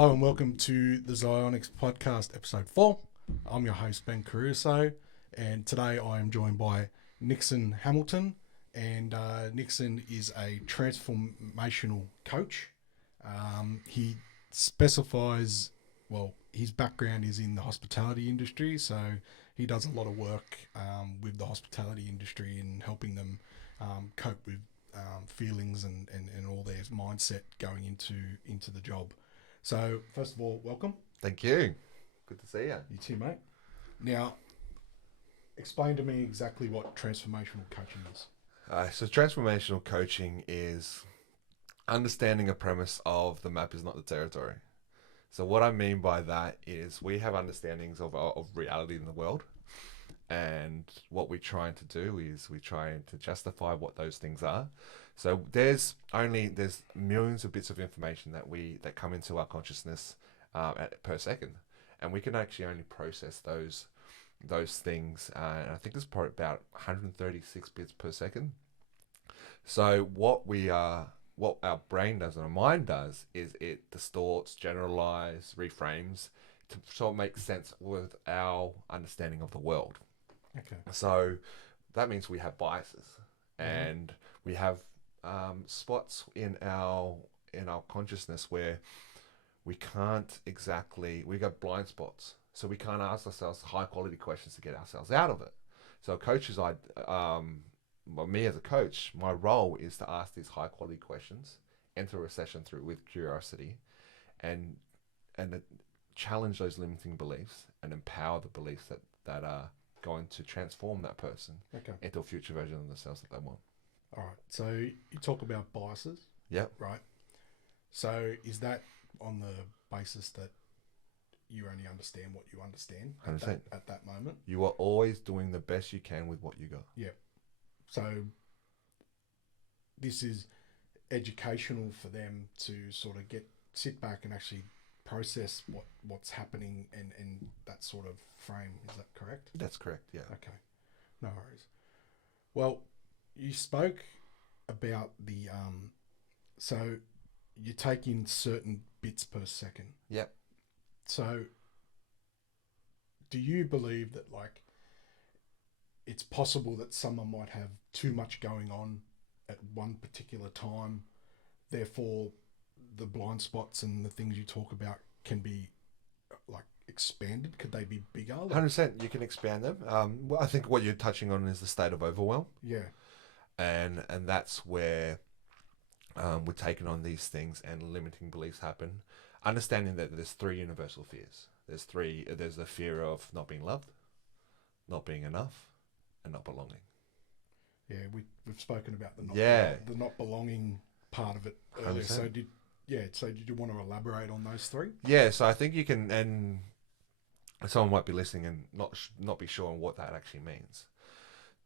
Hello and welcome to the Zionics Podcast, Episode 4. I'm your host, Ben Caruso, and today I am joined by Nixon Hamilton, and Nixon is a transformational coach. He specifies, his background is in the hospitality industry, so he does a lot of work with the hospitality industry and helping them cope with feelings and all their mindset going into the job. So, first of all, welcome. Thank you. Good to see you. You too, mate. Now, explain to me exactly what transformational coaching is. So transformational coaching is understanding a premise of the map is not the territory. So what I mean by that is we have understandings of reality in the world. And what we're trying to do is we're trying to justify what those things are. So there's millions of bits of information that come into our consciousness per second, and we can actually only process those things. And I think there's probably about 136 bits per second. So what our brain does and our mind does is it distorts, generalizes, reframes to sort of make sense with our understanding of the world. Okay. So that means we have biases, and we have spots in our consciousness where we got blind spots. So we can't ask ourselves high quality questions to get ourselves out of it. So me as a coach, my role is to ask these high quality questions, enter a session through with curiosity, and challenge those limiting beliefs and empower the beliefs that are going to transform that person into a future version of themselves that they want. All right. So you talk about biases. Yep. Right. So is that on the basis that you only understand what you understand at that moment? You are always doing the best you can with what you got. Yeah. So this is educational for them to sort of sit back and actually process what's happening and that sort of frame. Is that correct? That's correct, yeah. Okay. No worries. Well, you spoke about the so you take in certain bits per second. Yep. So do you believe that it's possible that someone might have too much going on at one particular time, therefore the blind spots and the things you talk about can be expanded? Could they be bigger? 100%, you can expand them. I think what you're touching on is the state of overwhelm. Yeah. And that's where we're taking on these things and limiting beliefs happen. Understanding that there's three universal fears. There's the fear of not being loved, not being enough, and not belonging. Yeah, we've spoken about the not belonging part of it earlier. 100%. So did you want to elaborate on those three? Yeah, so I think you can, and someone might be listening and not be sure on what that actually means.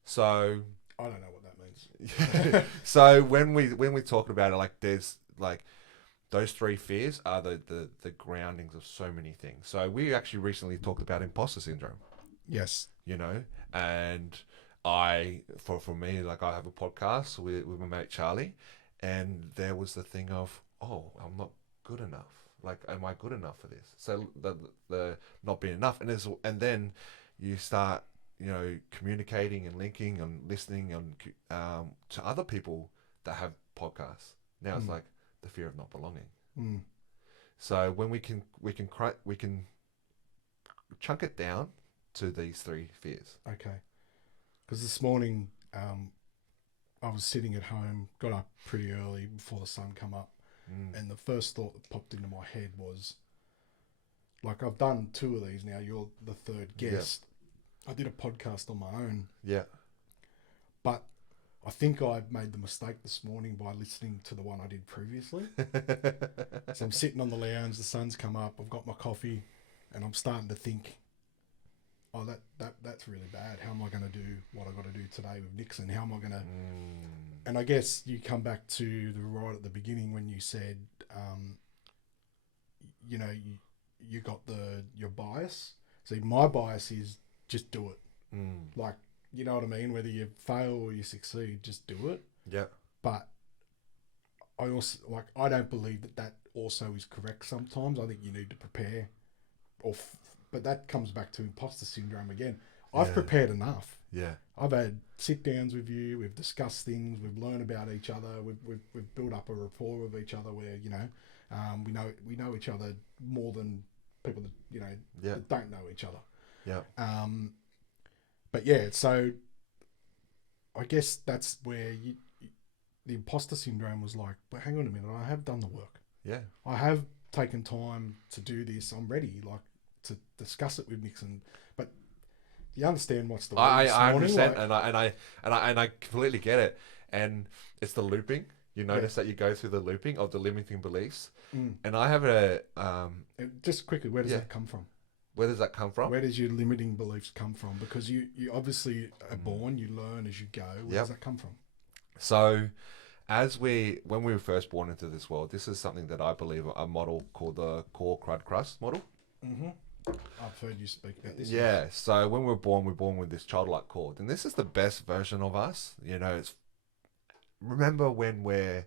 So I don't know what that means. So when we talk about it, there's those three fears are the groundings of so many things. So we actually recently talked about imposter syndrome. Yes. And for me, I have a podcast with my mate Charlie, and there was the thing of, I'm not good enough. Am I good enough for this? So the not being enough, and then you start, communicating and linking and listening to other people that have podcasts. Now it's the fear of not belonging. Mm. So when we can chunk it down to these three fears. Okay. Because this morning, I was sitting at home, got up pretty early before the sun come up, and the first thought that popped into my head was, I've done 2 of these now. You're the third guest. Yeah. I did a podcast on my own. Yeah. But I think I made the mistake this morning by listening to the one I did previously. So I'm sitting on the lounge, the sun's come up, I've got my coffee, and I'm starting to think, that's really bad. How am I going to do what I've got to do today with Nixon? How am I going to... And I guess you come back to right at the beginning when you said, you got your bias. See, my bias is just do it. You know what I mean? Whether you fail or you succeed, just do it. Yeah. But I also like I don't believe that also is correct. Sometimes I think you need to prepare, but that comes back to imposter syndrome again. I've Yeah. prepared enough. Yeah. I've had sit downs with you. We've discussed things. We've learned about each other. We've built up a rapport with each other where we know each other more than people that Yeah. that don't know each other. Yeah. But yeah, so I guess that's where the imposter syndrome was like, but hang on a minute, I have done the work. Yeah. I have taken time to do this. I'm ready, like to discuss it with Nixon. But you understand what's the word this I morning? understand, Like, and I completely get it. And it's the looping. You notice that you go through the looping of the limiting beliefs. And I have and just quickly, where does Yeah. that come from? where does that come from? Where does your limiting beliefs come from? Because you obviously are born, you learn as you go. Where does that come from? So, when we were first born into this world, this is something that I believe a model called the core crud crust model. I've heard you speak about this. Yeah. So when we're born with this childlike core, and this is the best version of us. Remember when we're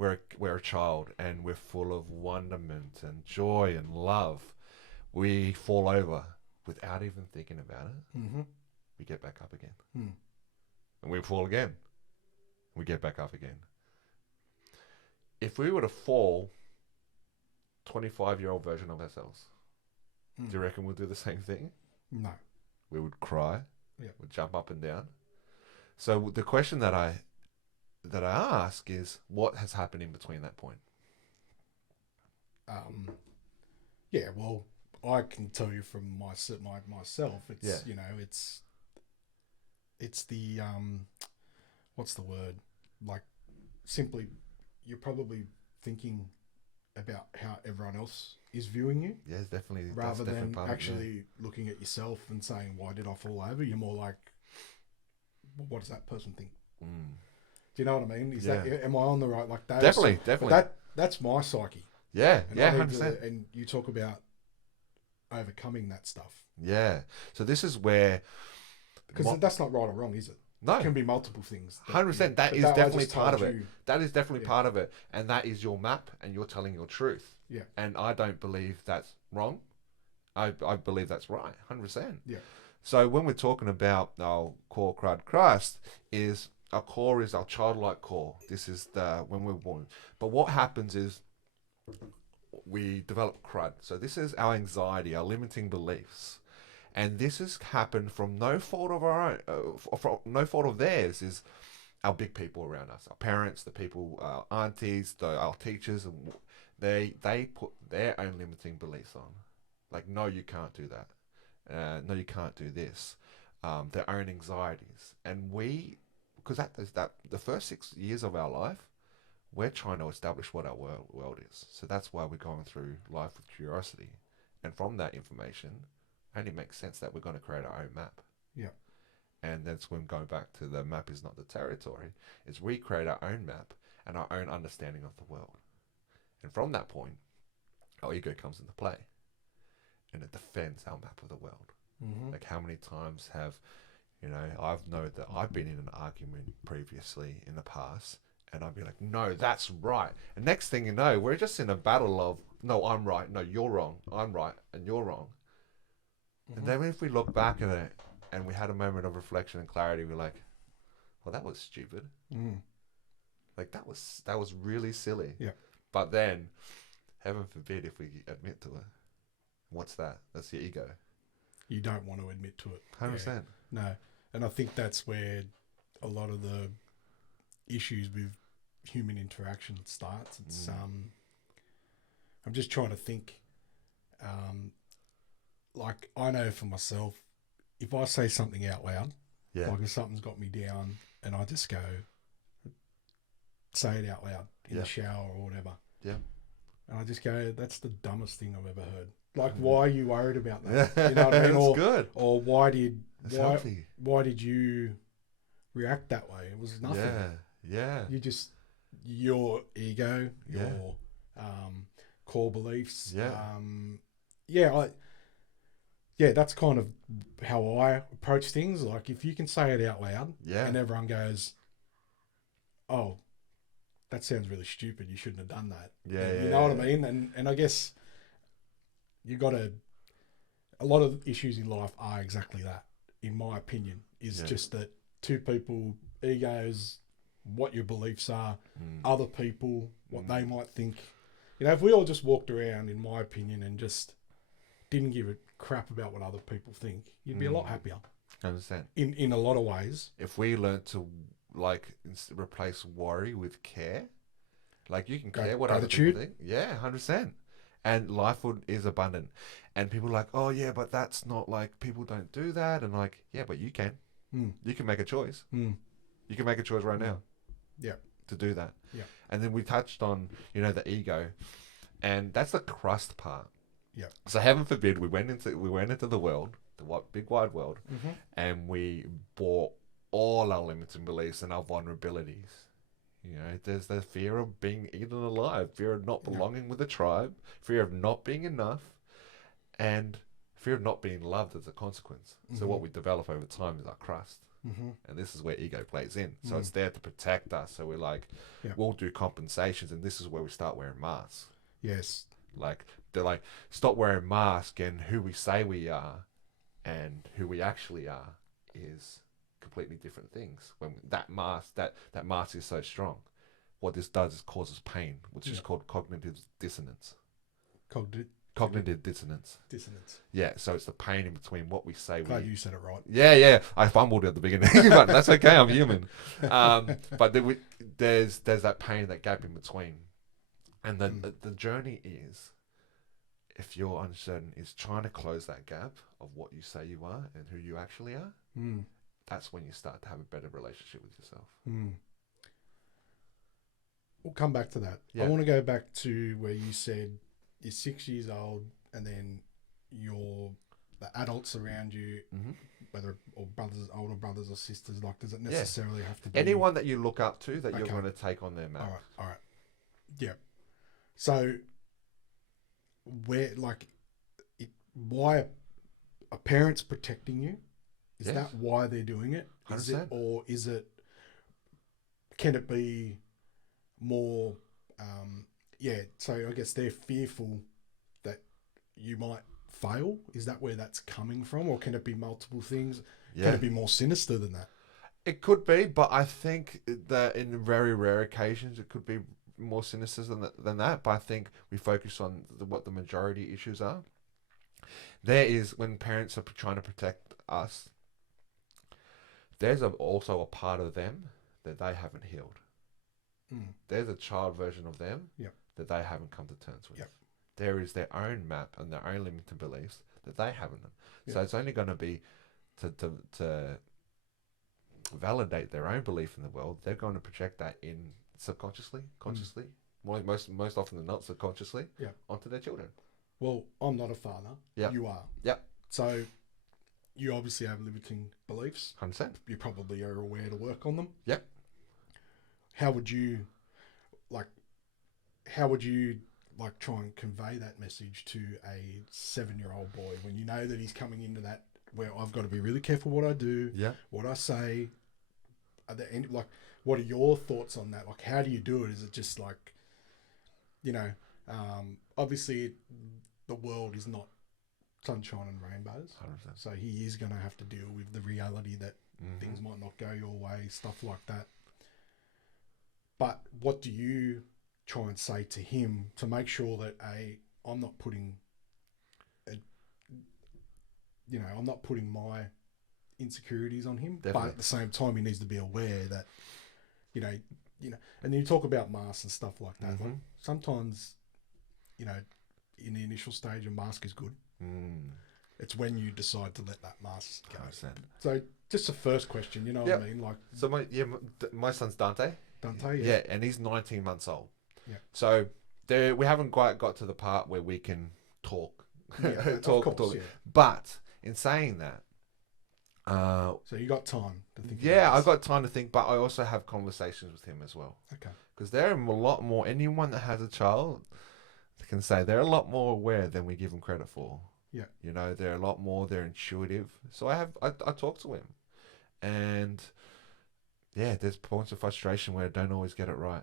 a child and we're full of wonderment and joy and love. We fall over without even thinking about it. We get back up again, and we fall again. We get back up again. If we were to fall, 25-year-old version of ourselves, do you reckon we'll do the same thing? No. We would cry. Yeah. We'd jump up and down. So the question that I ask is, what has happened in between that point? Yeah, well, I can tell you from myself. It's it's the what's the word? Like, simply, you're probably thinking about how everyone else is viewing you. Yeah, it's definitely rather that's than part of it, actually looking at yourself and saying, "Why did I fall over?" You're more like, "What does that person think?" Do you know what I mean? Am I on the right? Like that? Definitely. That's my psyche. Yeah, And yeah, 100%. And you talk about overcoming that stuff. Yeah. So this is where, because that's not right or wrong, is it? No, it can be multiple things. 100%. That is definitely part of it. That is definitely part of it, and that is your map, and you're telling your truth. Yeah. And I don't believe that's wrong. I believe that's right, 100%. Yeah. So when we're talking about our core crud crust, our core is our childlike core. This is when we're born. But what happens is we develop crud. So this is our anxiety, our limiting beliefs. And this has happened from no fault of our own, from no fault of theirs. Is our big people around us, our parents, the people, our aunties, our teachers, and they put their own limiting beliefs on, like, no, you can't do that, no, you can't do this, their own anxieties, and because that the first 6 years of our life, we're trying to establish what our world is. So that's why we're going through life with curiosity, and from that information, only makes sense that we're going to create our own map. Yeah. And that's when going back to the map is not the territory, is we create our own map and our own understanding of the world. And from that point, our ego comes into play and it defends our map of the world. Like, how many times have, I've known that I've been in an argument previously in the past, and I'd be like, no, that's right. And next thing you know, we're just in a battle of, no, I'm right, no, you're wrong, I'm right, and you're wrong. And then if we look back at it and we had a moment of reflection and clarity, we're like, well, that was stupid. Like, that was really silly. Yeah. But then, heaven forbid if we admit to it. What's that? That's your ego. You don't want to admit to it. 100%. Yeah. No. And I think that's where a lot of the issues with human interaction starts. It's I'm just trying to think, like, I know for myself, if I say something out loud, like if something's got me down and I just go, say it out loud in the shower or whatever. Yeah. And I just go, that's the dumbest thing I've ever heard. Like, why are you worried about that? You know what I mean? That's good. Or why did you react that way? It was nothing. Yeah. Your ego, your core beliefs. That's kind of how I approach things. Like, if you can say it out loud and everyone goes, oh, that sounds really stupid. You shouldn't have done that. Yeah, You yeah, know what yeah. I mean? And I guess you got to, a lot of issues in life are exactly that, in my opinion, is Yeah. just that two people, egos, what your beliefs are, Mm. other people, what they Mm. might think. You know, if we all just walked around, in my opinion, and just didn't give a crap about what other people think, you'd be a lot happier. I understand. In a lot of ways. If we learn to like replace worry with care, like you can care what other people Gratitude. think. Yeah, 100%. And life is abundant. And people are like, oh yeah, but that's not like people don't do that. And like, yeah, but you can. Mm, You can make a choice. mm, You can make a choice right mm. now Yeah, to do that. yeah, And then we touched on, the ego, and that's the crust part. yeah. So heaven forbid we went into the world, big wide world, Mm-hmm. and we bought all our limits and beliefs and our vulnerabilities. There's the fear of being eaten alive, fear of not belonging with a tribe, fear of not being enough, and fear of not being loved as a consequence. So what we develop over time is our crust. Mm-hmm. And this is where ego plays in. So Mm. it's there to protect us. So we're like, Yeah. we'll do compensations, and this is where we start wearing masks. Yes. Like, they're like, stop wearing masks, and who we say we are and who we actually are is completely different things. When that mask is so strong, what this does is causes pain, which is called cognitive dissonance. Cognitive dissonance. Dissonance. Yeah, so it's the pain in between what we say. Glad you said it right. Yeah. I fumbled at the beginning, but that's okay. I'm human. But there's that pain, that gap in between, and the journey is, if you're uncertain, is trying to close that gap of what you say you are and who you actually are. Mm. That's when you start to have a better relationship with yourself. Mm. We'll come back to that. Yeah. I want to go back to where you said you're 6 years old, and then the adults around you, whether or brothers, older brothers or sisters, like, does it necessarily have to be anyone that you look up to that you're Okay. going to take on their map? All right. Yeah. So, where, like, why are parents protecting you? Is Yes. that why they're doing it? Is it, 100%. or is it? Can it be more? So I guess they're fearful that you might fail. Is that where that's coming from, or can it be multiple things? Yeah. Can it be more sinister than that? It could be, but I think that in very rare occasions it could be more sinister than that. But I think we focus on what the majority issues are. There is, when parents are trying to protect us, there's also a part of them that they haven't healed. Mm. There's a child version of them that they haven't come to terms with. Yep. There is their own map and their own limited beliefs that they haven't. Yep. So it's only going to be to validate their own belief in the world. They're going to project that in subconsciously, consciously, most often than not subconsciously, onto their children. Well, I'm not a father. Yep. You are. Yep. So you obviously have limiting beliefs. 100%. You probably are aware to work on them. Yep. How would you try and convey that message to a 7-year-old boy when you know that he's coming into that where I've got to be really careful what I do, what I say? Are there any, what are your thoughts on that? Like, how do you do it? Is it just like, obviously the world is not sunshine and rainbows. 100%. So he is going to have to deal with the reality that things might not go your way, stuff like that. But what do you try and say to him to make sure that I'm not putting my insecurities on him, Definitely. but at the same time he needs to be aware that and then you talk about masks and stuff like that. Like, sometimes in the initial stage a mask is good. It's when you decide to let that mask go. 100%. So just the first question, you know what I mean? Like, so my son's Dante. Dante, Yeah, and he's 19 months old. Yeah. So we haven't quite got to the part where we can talk. Of course. But in saying that, so you got time to think. Yeah, I got time to think, but I also have conversations with him as well. Okay. Because they're a lot more. Anyone that has a child can say they're a lot more aware than we give them credit for. Yeah. They're a lot more. They're intuitive. So I talk to him, and there's points of frustration where I don't always get it right.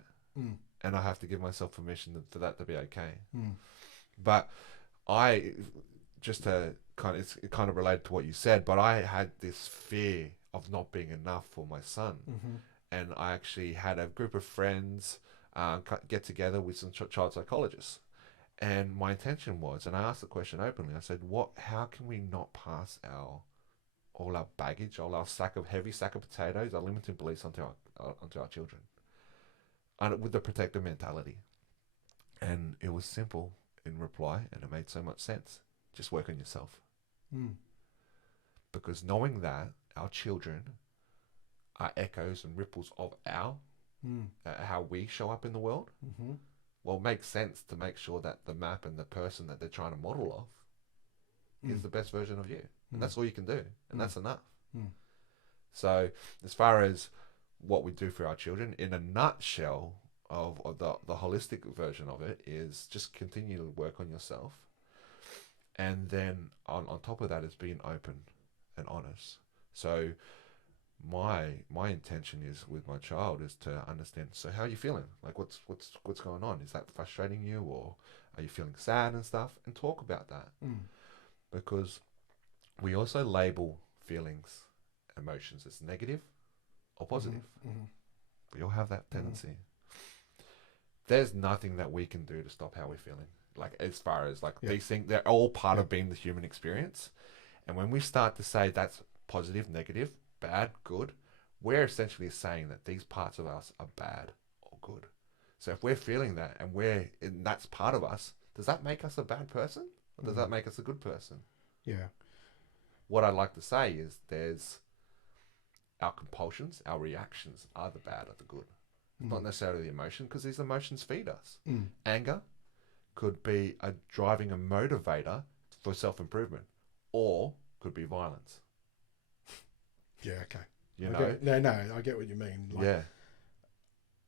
and I have to give myself permission for that to be okay. Mm. But just to it kind of related to what you said, but I had this fear of not being enough for my son. Mm-hmm. And I actually had a group of friends get together with some child psychologists. And my intention was, and I asked the question openly, I said, how can we not pass all our baggage, all our heavy sack of potatoes, our limiting beliefs onto our children? And with the protective mentality. And it was simple in reply, and it made so much sense. Just work on yourself. Mm. Because knowing that our children are echoes and ripples of how we show up in the world, mm-hmm. well, it makes sense to make sure that the map and the person that they're trying to model off is the best version of you. And that's all you can do. And that's enough. Mm. So as far as what we do for our children, in a nutshell of the holistic version of it, is just continue to work on yourself. And then on top of that is being open and honest. So my intention is with my child is to understand, so how are you feeling? Like what's going on? Is that frustrating you, or are you feeling sad and stuff? And talk about that. Because we also label feelings, emotions as negative or positive. Mm-hmm. We all have that tendency. There's nothing that we can do to stop how we're feeling. Like as far as these things, they're all part of being the human experience. And when we start to say that's positive, negative, bad, good, we're essentially saying that these parts of us are bad or good. So if we're feeling that and that's part of us, does that make us a bad person, or does that make us a good person? Yeah. What I'd like to say is there's our compulsions, our reactions are the bad or the good. Not necessarily the emotion, because these emotions feed us. Anger could be a driving a motivator for self-improvement, or could be violence. Yeah, okay. You know? No, I get what you mean. Yeah.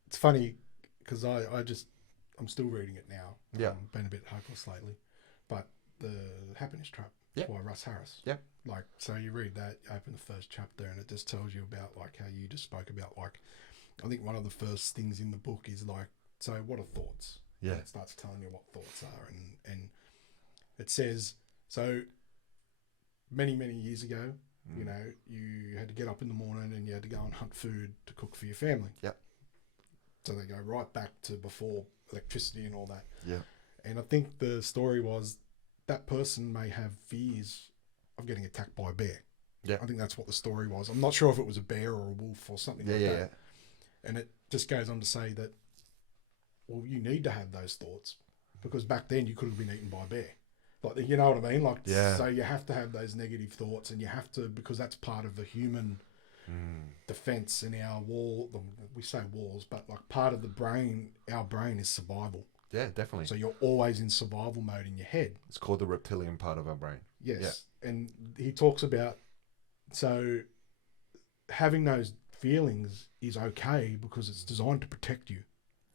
It's funny because I'm still reading it now. Yeah. Been a bit hopeless lately. But The Happiness Trap by Russ Harris. Yeah. So you read that, you open the first chapter, and it just tells you about how you just spoke about I think one of the first things in the book is so what are thoughts? Yeah. And it starts telling you what thoughts are, and it says, so many years ago, you had to get up in the morning and you had to go and hunt food to cook for your family. Yep. So they go right back to before electricity and all that. Yeah. And I think the story was that person may have fears of getting attacked by a bear. Yeah. I think that's what the story was. I'm not sure if it was a bear or a wolf or something like that. Yeah. And it just goes on to say that, well, you need to have those thoughts because back then you could have been eaten by a bear. You know what I mean? So you have to have those negative thoughts, and you have to, because that's part of the human defense in our we say walls, but part of the brain, our brain is survival. Yeah, definitely. So you're always in survival mode in your head. It's called the reptilian part of our brain. Yes. Yeah. And he talks about, so having those feelings is okay because it's designed to protect you.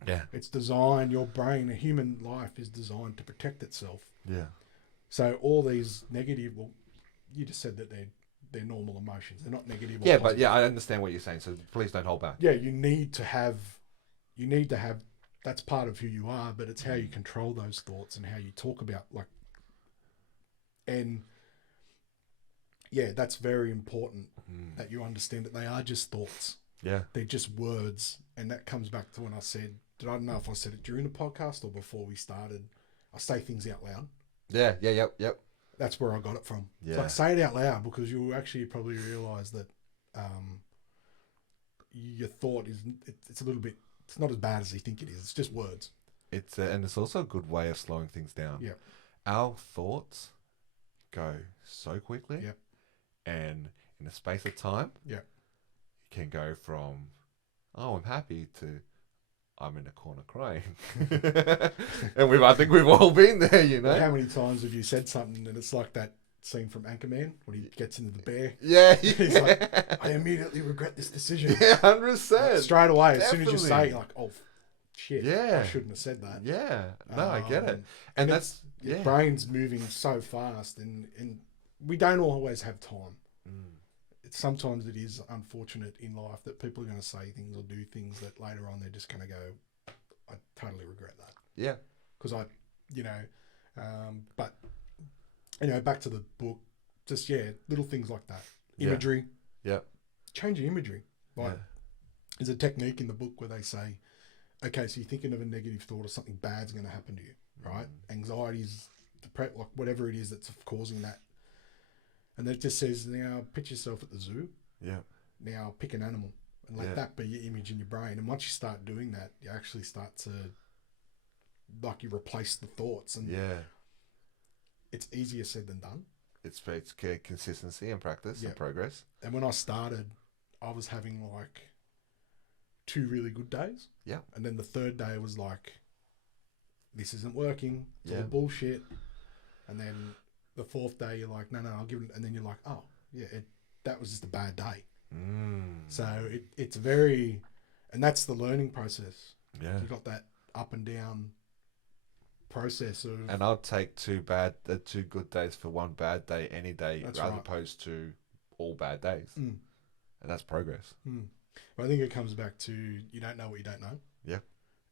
Yeah. It's designed, your brain, a human life is designed to protect itself. Yeah. So all these negative, well, you just said that they're normal emotions. They're not negative or yeah, positive. But I understand what you're saying, so please don't hold back. Yeah, you need to have, that's part of who you are, but it's how you control those thoughts and how you talk about, and yeah, that's very important that you understand that they are just thoughts. Yeah. They're just words. And that comes back to when I said, I don't know if I said it during the podcast or before we started, I say things out loud. Yeah, yep. That's where I got it from. Yeah. Say it out loud, because you'll actually probably realise that your thought it's a little bit, it's not as bad as you think it is. It's just words. And it's also a good way of slowing things down. Yeah. Our thoughts go so quickly. Yep. And in a space of time, yeah, you can go from, oh, I'm happy, to I'm in a corner crying. And I think we've all been there, you know. How many times have you said something and it's like that scene from Anchorman when he gets into the bear? Yeah. He's like, I immediately regret this decision. Yeah, 100%. Straight away, Definitely. as soon as you say it, you're like, oh, shit. Yeah. I shouldn't have said that. Yeah. No, I get it. And that's, your brain's moving so fast, and we don't always have time. Sometimes it is unfortunate in life that people are going to say things or do things that later on they're just going to go, I totally regret that. Yeah. Because but, back to the book, just, little things like that. Imagery. Yeah. Change your imagery. Like, Yeah. there's a technique in the book where they say, okay, so you're thinking of a negative thought or something bad's going to happen to you, right? Anxiety's, like whatever it is that's causing that. And it just says, now picture yourself at the zoo. Yeah. Now pick an animal and let that be your image in your brain. And once you start doing that, you actually start to, like, you replace the thoughts. And it's easier said than done. It's consistency and practice and progress. And when I started, I was having like 2 really good days. Yeah. And then the third day was like, this isn't working. It's all Yeah. bullshit. And then the fourth day, you're like, no, I'll give it. And then you're like, oh, yeah, that was just a bad day. So it's very, and that's the learning process. Yeah. You've got that up and down process of. And I'll take 2 good days for 1 bad day any day, That's rather right. opposed to all bad days. And that's progress. But I think it comes back to, you don't know what you don't know. Yeah.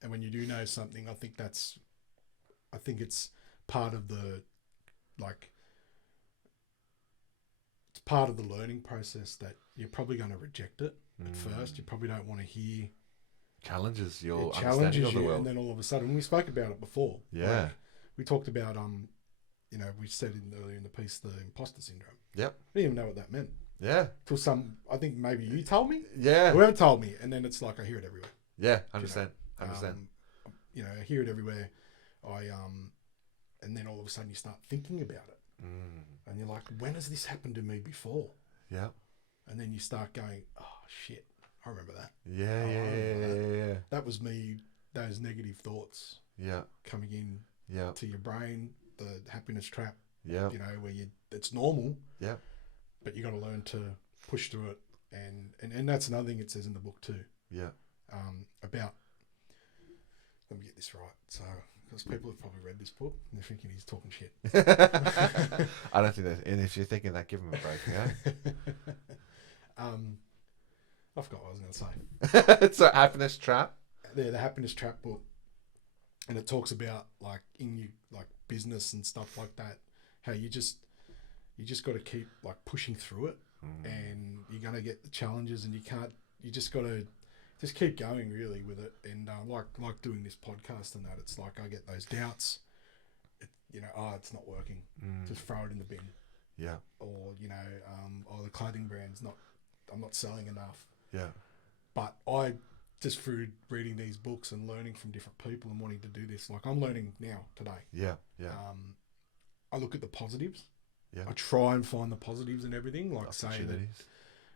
And when you do know something, I think it's part of the, like, it's part of the learning process that you're probably going to reject it at first. You probably don't want to hear. Challenges your It understanding challenges of the you, world. and then all of a sudden, we spoke about it before. Yeah. Like, we talked about, we said earlier in the piece, the imposter syndrome. Yep. I didn't even know what that meant. Yeah. Till I think maybe you told me. Yeah. Whoever told me. And then it's like, I hear it everywhere. Yeah. 100%. 100%. I hear it everywhere. And then all of a sudden you start thinking about it. And you're like, when has this happened to me before? Yeah. And then you start going, oh, shit, I remember that. Yeah. That was me, those negative thoughts coming in to your brain, the happiness trap, Yeah. where it's normal. Yeah. But you got to learn to push through it. And that's another thing it says in the book too. Yeah. About, let me get this right. So, because people have probably read this book and they're thinking he's talking shit. I don't think that. And if you're thinking that, give him a break. Yeah. I forgot what I was going to say. It's a happiness trap. The happiness trap book, and it talks about, like, in you, like, business and stuff like that, how you just got to keep, like, pushing through it, and you're going to get the challenges, and you just got to just keep going really with it. And like doing this podcast and that, it's like I get those doubts, it's not working, just throw it in the bin. Yeah. Or the clothing brand's I'm not selling enough. Yeah. But I just, through reading these books and learning from different people and wanting to do this, like, I'm learning now today. Yeah. Yeah. I look at the positives. Yeah. I try and find the positives in everything. Like, say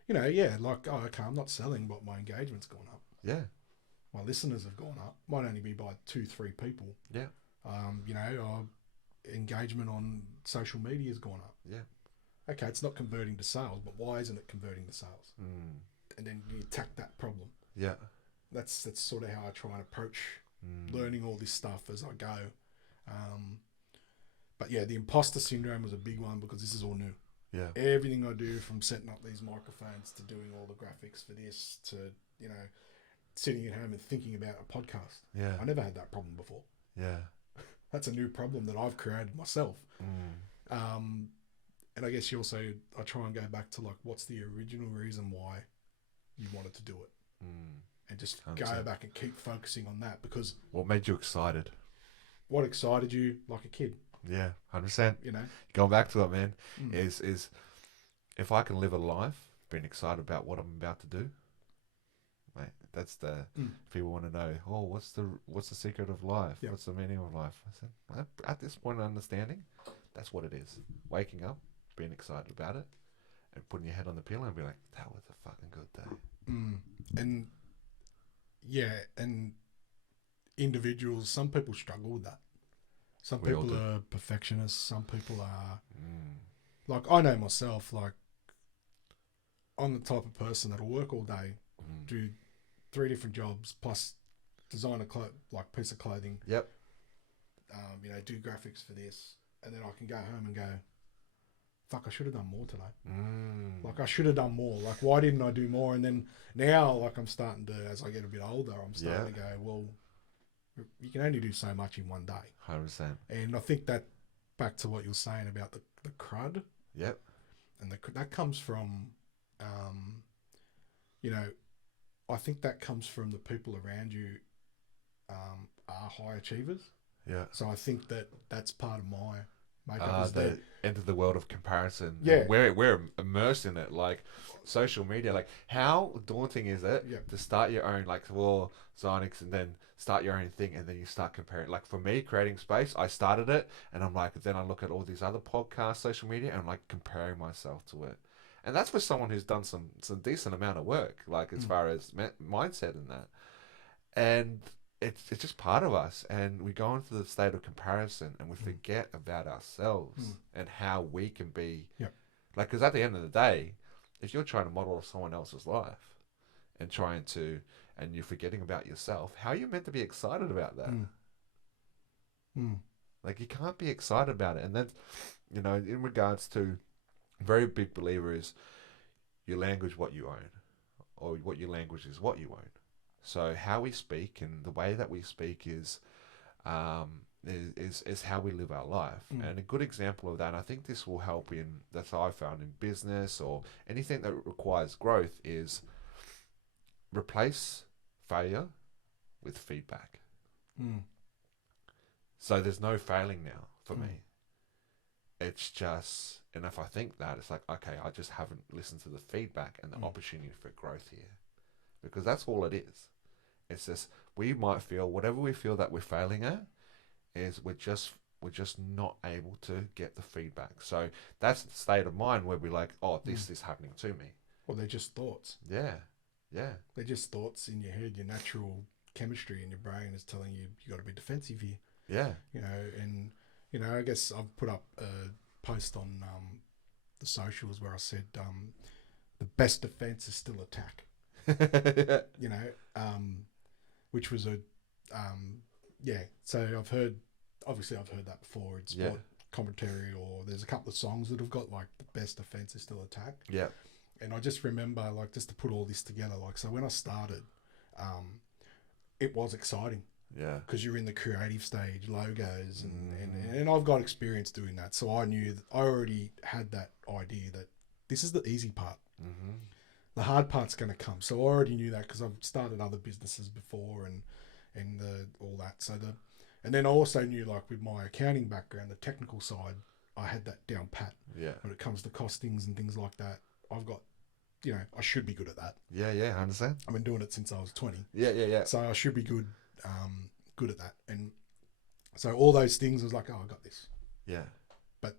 that, like, oh, okay, I'm not selling, but my engagement's gone up. Yeah. My listeners have gone up. Might only be by 2-3 people. Yeah. Our engagement on social media has gone up. Yeah. Okay, it's not converting to sales, but why isn't it converting to sales? And then you attack that problem. Yeah. That's sort of how I try and approach learning all this stuff as I go. But yeah, the imposter syndrome was a big one because this is all new. Yeah. Everything I do, from setting up these microphones to doing all the graphics for this to, sitting at home and thinking about a podcast. Yeah. I never had that problem before. Yeah. That's a new problem that I've created myself. And I guess I try and go back to, like, what's the original reason why you wanted to do it? And just 100%. go back and keep focusing on that, because What made you excited? what excited you like a kid? Yeah. 100%. You know? Going back to it, man, is if I can live a life being excited about what I'm about to do, mate, that's the people want to know. Oh, what's the secret of life? Yep. What's the meaning of life? I said, at this point of understanding, that's what it is. Waking up, being excited about it, and putting your head on the pillow and be like, that was a fucking good day. And yeah, and individuals, some people struggle with that. Some We all people do. are perfectionists. Some people are like, I know myself, like, I'm the type of person that'll work all day, do 3 different jobs, plus design a piece of clothing. Yep. Do graphics for this, and then I can go home and go, fuck, I should have done more today. Like, I should have done more. Like, why didn't I do more? And then now, like, I'm starting to, as I get a bit older, I'm starting to go, well, You can only do so much in one day. 100%. And I think that back to what you were saying about the crud, Yep. and that comes from, you know, I think that comes from the people around you are high achievers. Yeah. So I think that's part of my makeup. Is They that enter the world of comparison. Yeah. And we're immersed in it. Like social media. Like how daunting is it Yeah. to start your own Xyonix and then start your own thing and then you start comparing. Like for me, creating space, I started it and I'm like, then I look at all these other podcasts, social media, and I'm like comparing myself to it. And that's for someone who's done some decent amount of work, like as far as mindset and that. And it's just part of us, and we go into the state of comparison and we forget about ourselves and how we can be. Yep. Like, because at the end of the day, if you're trying to model someone else's life and and you're forgetting about yourself, how are you meant to be excited about that? Like, you can't be excited about it. And then, in regards to, very big believer is your language what you own, or what your language is what you own. So how we speak and the way that we speak is how we live our life. And a good example of that, and I think this will help that's how I found in business or anything that requires growth, is replace failure with feedback. So there's no failing now for me. It's just, and if I think that, it's like, okay, I just haven't listened to the feedback and the opportunity for growth here. Because that's all it is. It's just, we might feel, whatever we feel that we're failing at, is we're just not able to get the feedback. So that's the state of mind where we're like, oh, this is happening to me. Well, they're just thoughts. Yeah. They're just thoughts in your head. Your natural chemistry in your brain is telling you got to be defensive here. Yeah. And I guess I've put up a post on the socials where I said the best defense is still attack. Which was so I've heard that before in sport commentary, or there's a couple of songs that have got like the best defense is still attack. Yeah. And I just remember, like, just to put all this together, like, so when I started, it was exciting. Yeah. Because you're in the creative stage, logos, and I've got experience doing that. So I already had that idea that this is the easy part. The hard part's going to come. So I already knew that because I've started other businesses before and all that. So and then I also knew, like, with my accounting background, the technical side, I had that down pat. Yeah. When it comes to costings and things like that, I've got, I should be good at that. Yeah, I understand. I've been doing it since I was 20. Yeah. So I should be good at that. And so all those things, I was like, oh, I got this. Yeah. But,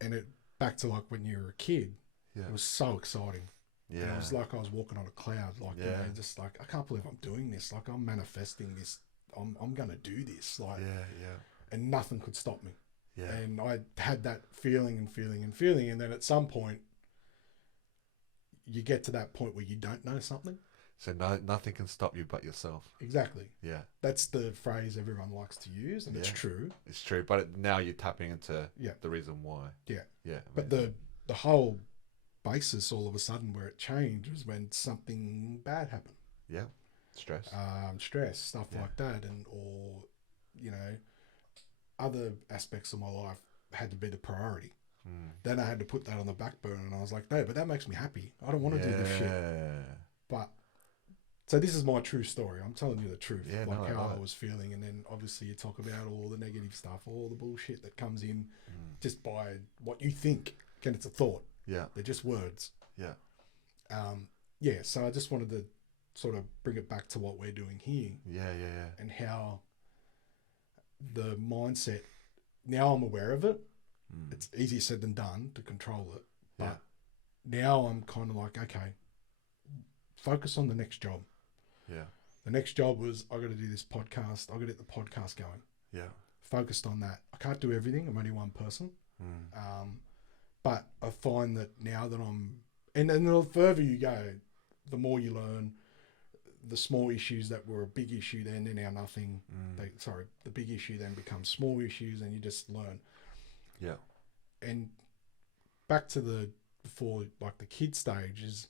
and it back to like when you were a kid, it was so exciting. Yeah. And it was like I was walking on a cloud, like, just like, I can't believe I'm doing this. Like, I'm manifesting this. I'm going to do this. Like, and nothing could stop me. Yeah. And I had that feeling. And then at some point, you get to that point where you don't know something. So nothing can stop you but yourself. Exactly. Yeah. That's the phrase everyone likes to use, and it's true. It's true, but now you're tapping into the reason why. Yeah. Yeah. But the whole basis all of a sudden where it changed was when something bad happened. Yeah. Stress. Stress, stuff like that, or other aspects of my life had to be the priority. Then I had to put that on the back burner, and I was like, no, but that makes me happy. I don't want to do this shit. But so this is my true story. I'm telling you the truth, how I was feeling. And then obviously you talk about all the negative stuff, all the bullshit that comes in just by what you think. Again, it's a thought. Yeah. They're just words. Yeah. So I just wanted to sort of bring it back to what we're doing here. Yeah. And how the mindset, now I'm aware of it. It's easier said than done to control it. But now I'm kind of like, okay, focus on the next job. Yeah. The next job was, I got to do this podcast. I got to get the podcast going. Yeah. Focused on that. I can't do everything. I'm only one person. But I find that now that and the further you go, the more you learn. The small issues that were a big issue then, they're now nothing. The big issue then becomes small issues, and you just learn. Yeah. And back to before, like the kid stage, is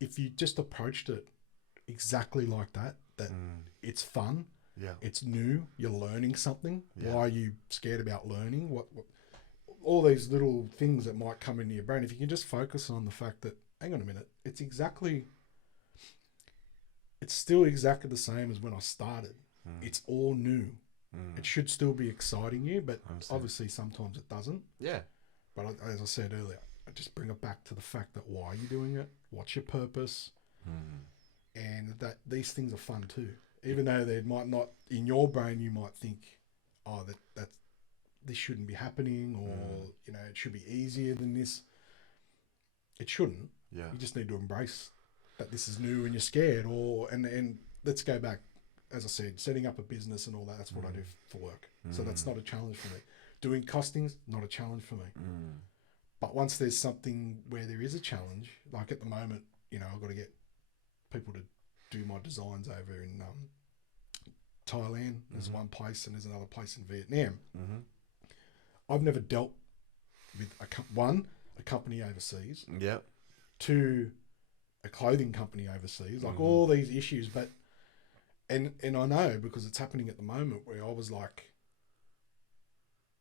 if you just approached it exactly like that, that Mm. it's fun, Yeah. it's new, you're learning something. Yeah. Why are you scared about learning? What all these little things that might come into your brain. If you can just focus on the fact that, hang on a minute, it's still exactly the same as when I started. Mm. It's all new. Mm. It should still be exciting you, but 100%. obviously sometimes it doesn't. Yeah. But as I said earlier, I just bring it back to the fact that why are you doing it? What's your purpose? Mm. And that these things are fun too. Even though they might not, in your brain, you might think, oh, that's this shouldn't be happening, or it should be easier than this. It shouldn't. Yeah. You just need to embrace that this is new and you're scared. And let's go back, as I said, setting up a business and all that. That's what I do for work. So that's not a challenge for me. Doing costings, not a challenge for me. But once there's something where there is a challenge, like at the moment, I've got to get people to do my designs over in Thailand. There's one place, and there's another place in Vietnam. I've never dealt with a company overseas. Yep. Two, a clothing company overseas. Like all these issues, but and I know because it's happening at the moment where I was like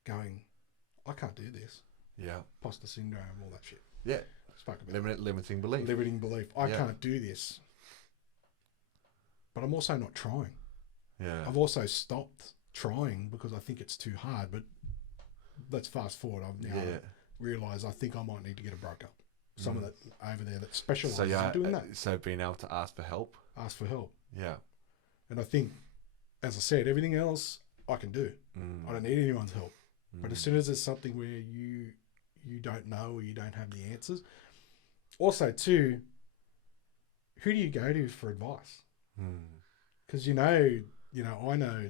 going, I can't do this. Yeah. Imposter syndrome, all that shit. Yeah. Spoke about Limiting belief. limiting belief. I can't do this. But I'm also not trying. Yeah. I've also stopped trying because I think it's too hard. But let's fast forward. I've now realised I think I might need to get a broker. Someone that over there that specialises in doing that. So being able to ask for help. Ask for help. Yeah. And I think, as I said, everything else I can do. I don't need anyone's help. But as soon as there's something where you don't know or you don't have the answers. Also, too, who do you go to for advice? Because I know,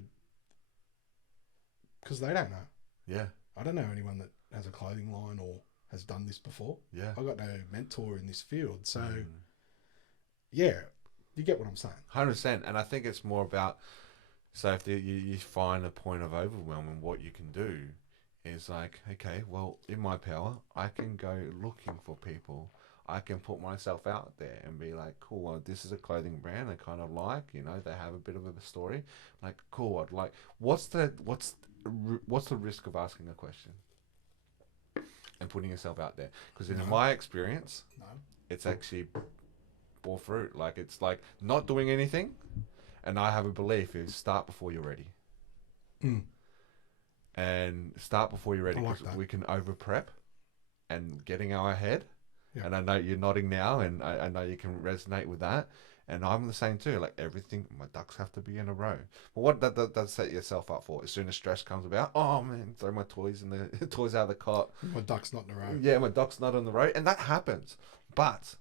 because they don't know. Yeah. I don't know anyone that has a clothing line or has done this before. Yeah. I got no mentor in this field. So, yeah, you get what I'm saying. 100%. And I think it's more about, so if you find a point of overwhelm and what you can do is like, okay, well, in my power, I can go looking for people. I can put myself out there and be like, cool, well, this is a clothing brand I kind of like, they have a bit of a story. Like, cool, I'd like, what's the risk of asking a question and putting yourself out there? Because in my experience, it's actually bore fruit. Like, it's like not doing anything. And I have a belief is start before you're ready. And start before you're ready, because we can over prep and getting our head. Yep. And I know you're nodding now, and I know you can resonate with that. And I'm the same too. Like everything, my ducks have to be in a row. But what that does set yourself up for? As soon as stress comes about, oh man, throw my toys in the toys out of the cot. My duck's not in a row. Yeah, my duck's not on the road, and that happens. But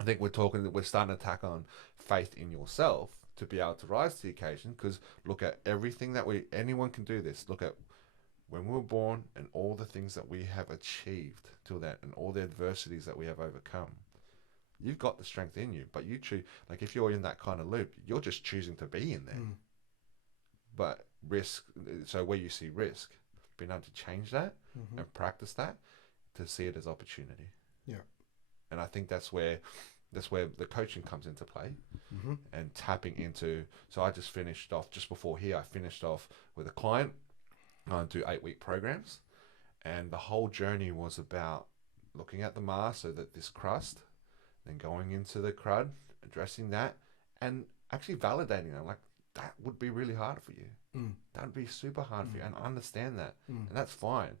I think we're starting to tack on faith in yourself to be able to rise to the occasion. Because look at everything that anyone can do this. Look at when we were born and all the things that we have achieved till then and all the adversities that we have overcome. You've got the strength in you, but you choose, like if you're in that kind of loop, you're just choosing to be in there. But risk, so where you see risk, being able to change that and practice that to see it as opportunity. Yeah. And I think that's where the coaching comes into play and tapping into, so I just finished off, just before here, I finished off with a client. I do 8-week programs, and the whole journey was about looking at the mask, so that this crust, then going into the crud, addressing that, and actually validating them. Like, that would be really hard for you. That would be super hard for you, and I understand that, and that's fine.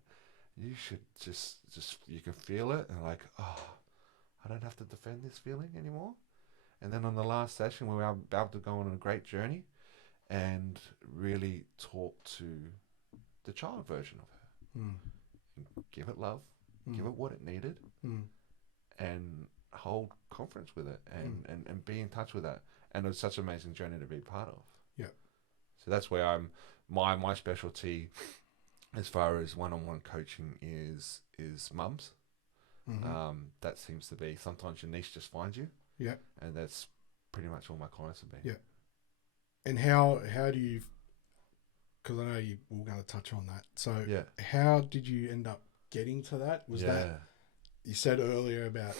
You should just you can feel it, and like, oh, I don't have to defend this feeling anymore. And then on the last session, we were about to go on a great journey, and really talk to the child version of her. Give it love, give it what it needed, and hold conference with it, and be in touch with that. And it was such an amazing journey to be part of. Yeah. So that's where my specialty as far as one-on-one coaching is mums. That seems to be, sometimes your niche just finds you. Yeah. And that's pretty much all my clients have been. Yeah. And how do you, because I know we're going to touch on that. So how did you end up getting to that? Was that, you said earlier about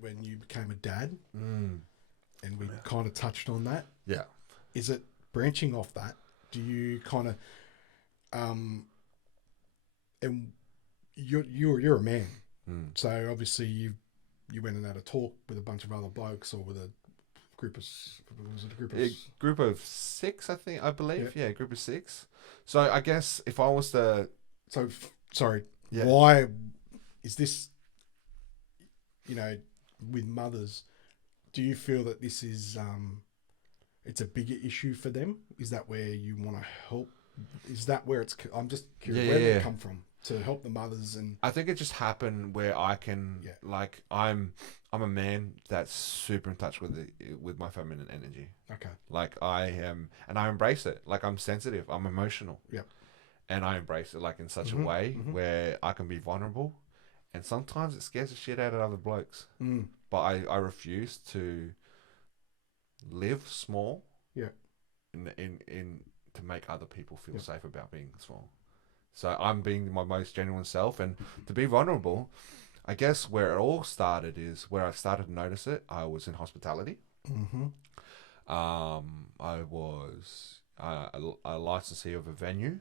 when you became a dad, and we kind of touched on that. Yeah. is it branching off that? Do you kind of and you're a man, so obviously you went and had a talk with a bunch of other blokes or with a group of was it a group of Group of 6, I believe. Yeah, group of 6. So I guess if I was to sorry, yeah. why is this? With mothers, do you feel that this is it's a bigger issue for them? Is that where you want to help? Is that where it's? I'm just curious. Where did it come from to help the mothers? And I think it just happened where I can like I'm a man that's super in touch with my feminine energy. Okay. Like I am, and I embrace it. Like I'm sensitive. I'm emotional. Yeah. And I embrace it like in such a way where I can be vulnerable, and sometimes it scares the shit out of other blokes. But I refuse to live small. Yeah. In to make other people feel safe about being small. So I'm being my most genuine self, and to be vulnerable. I guess where it all started is where I started to notice it. I was in hospitality. I was a licensee of a venue,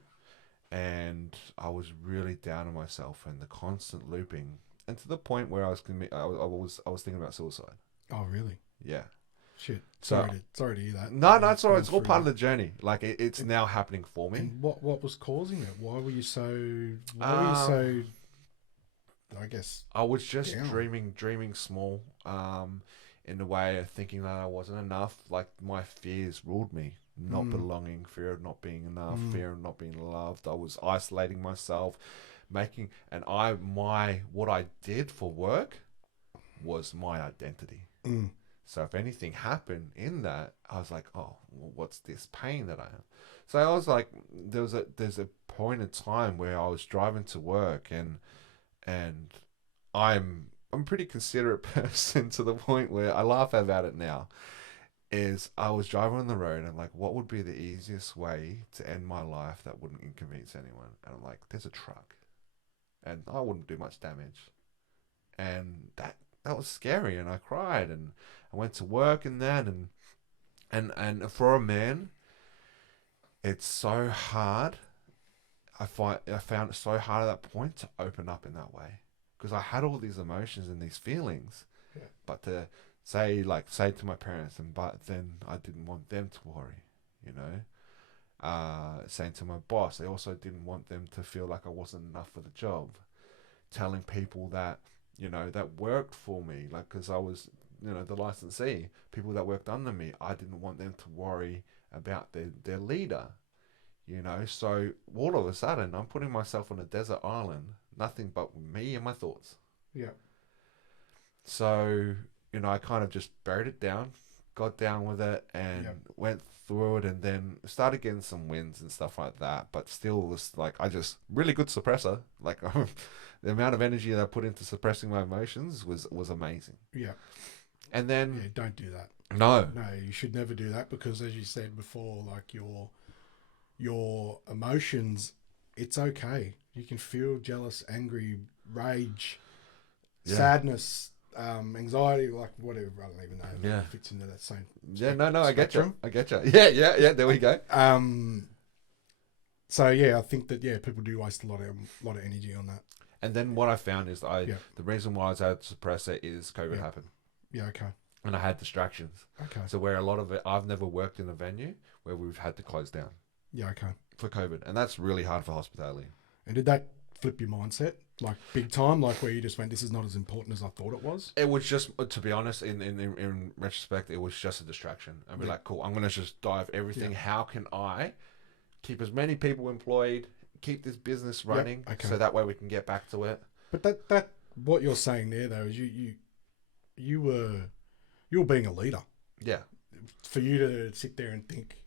and I was really down on myself and the constant looping, and to the point where I was thinking about suicide. Oh, really? Yeah. Shit. Sorry to hear that. No, it's all right. It's all part of the journey. Like it's now happening for me. And what was causing it? Why were you so? I guess I was just down. dreaming small. In the way of thinking that I wasn't enough. Like my fears ruled me. Not belonging, fear of not being enough, fear of not being loved. I was isolating myself, what I did for work was my identity. So if anything happened in that, I was like, oh, well, what's this pain that I am? So I was like, there's a point in time where I was driving to work, and I'm a pretty considerate person to the point where I laugh about it now. Is I was driving on the road and I'm like, what would be the easiest way to end my life that wouldn't inconvenience anyone? And I'm like, there's a truck, and I wouldn't do much damage, and that was scary, and I cried, and I went to work and then and for a man, it's so hard. I found it so hard at that point to open up in that way, because I had all these emotions and these feelings, but to say to my parents, but then I didn't want them to worry, saying to my boss, I also didn't want them to feel like I wasn't enough for the job, telling people that that worked for me, like, because I was the licensee, people that worked under me, I didn't want them to worry about their leader, so all of a sudden I'm putting myself on a desert island, nothing but me and my thoughts. So I kind of just buried it down, got down with it, and went through it, and then started getting some wins and stuff like that. But still, was like really good suppressor. Like the amount of energy that I put into suppressing my emotions was amazing. Yeah. And then don't do that. No, you should never do that, because as you said before, like your emotions, it's okay. You can feel jealous, angry, rage, sadness, anxiety, like whatever. I don't even know. Yeah, it fits into that same. No. I get you. Yeah. There we go. So I think that people do waste a lot of energy on that. And then what I found is the reason why I was able to suppress it is COVID happened. Yeah. Okay. And I had distractions. Okay. So where a lot of it, I've never worked in a venue where we've had to close down. Yeah. Okay. For COVID, and that's really hard for hospitality. And did that flip your mindset, like big time, like where you just went, this is not as important as I thought it was? It was just, to be honest, in retrospect, it was just a distraction. I'd be like, cool, I'm going to just dive everything. How can I keep as many people employed, keep this business running, so that way we can get back to it? But that what you're saying there, though, is you were being a leader. Yeah. For you to sit there and think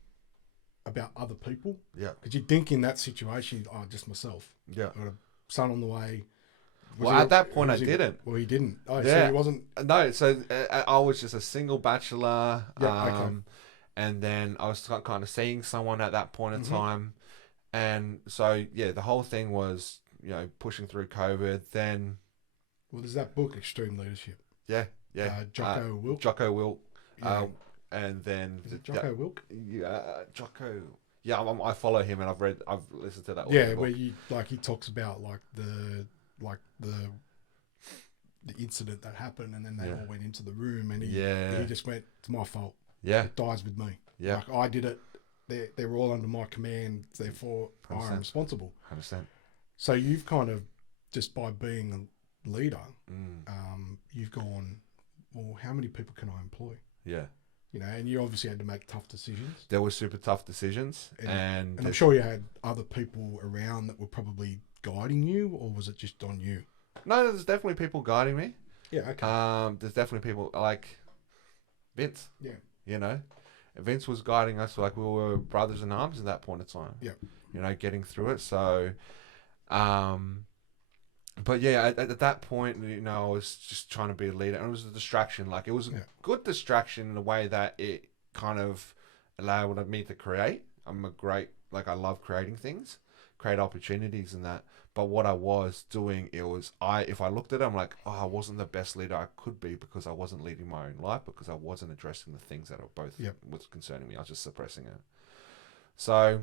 about other people. Yeah. Because you think in that situation, just myself. Yeah. I got a son on the way. At that point, I didn't. Well, he didn't. Oh, so he wasn't. No, so I was just a single bachelor. Okay. And then I was kind of seeing someone at that point in time. And so, the whole thing was, pushing through COVID. Then. Well, there's that book, Extreme Leadership. Yeah. Jocko Willink. Jocko Willink. and then Is it Jocko Wilk? yeah, Jocko. Yeah, I follow him, and I've listened to that. Yeah, audiobook. where he talks about the incident that happened, and then they all went into the room, and he just went, "It's my fault. Yeah, It dies with me. yeah, Like I did it. They were all under my command, therefore I am responsible." 100%. So you've kind of, just by being a leader, Mm. you've gone, well, how many people can I employ? Yeah, You know, and you obviously had to make tough decisions. there were super tough decisions, and I'm sure you had other people around that were probably guiding you, or was it just on you? no, there's definitely people guiding me. Yeah, okay. There's definitely people like Vince. Yeah. You know, Vince was guiding us like we were brothers in arms at that point in time. Yeah. You know, getting through it. So, but yeah, at that point, you know, I was just trying to be a leader, and it was a distraction. Like it was a good distraction in a way that it kind of allowed me to create. I love creating things, create opportunities and that. But what I was doing, if I looked at it, I'm like, oh, I wasn't the best leader I could be because I wasn't leading my own life, because I wasn't addressing the things that are both was concerning me. I was just suppressing it. So,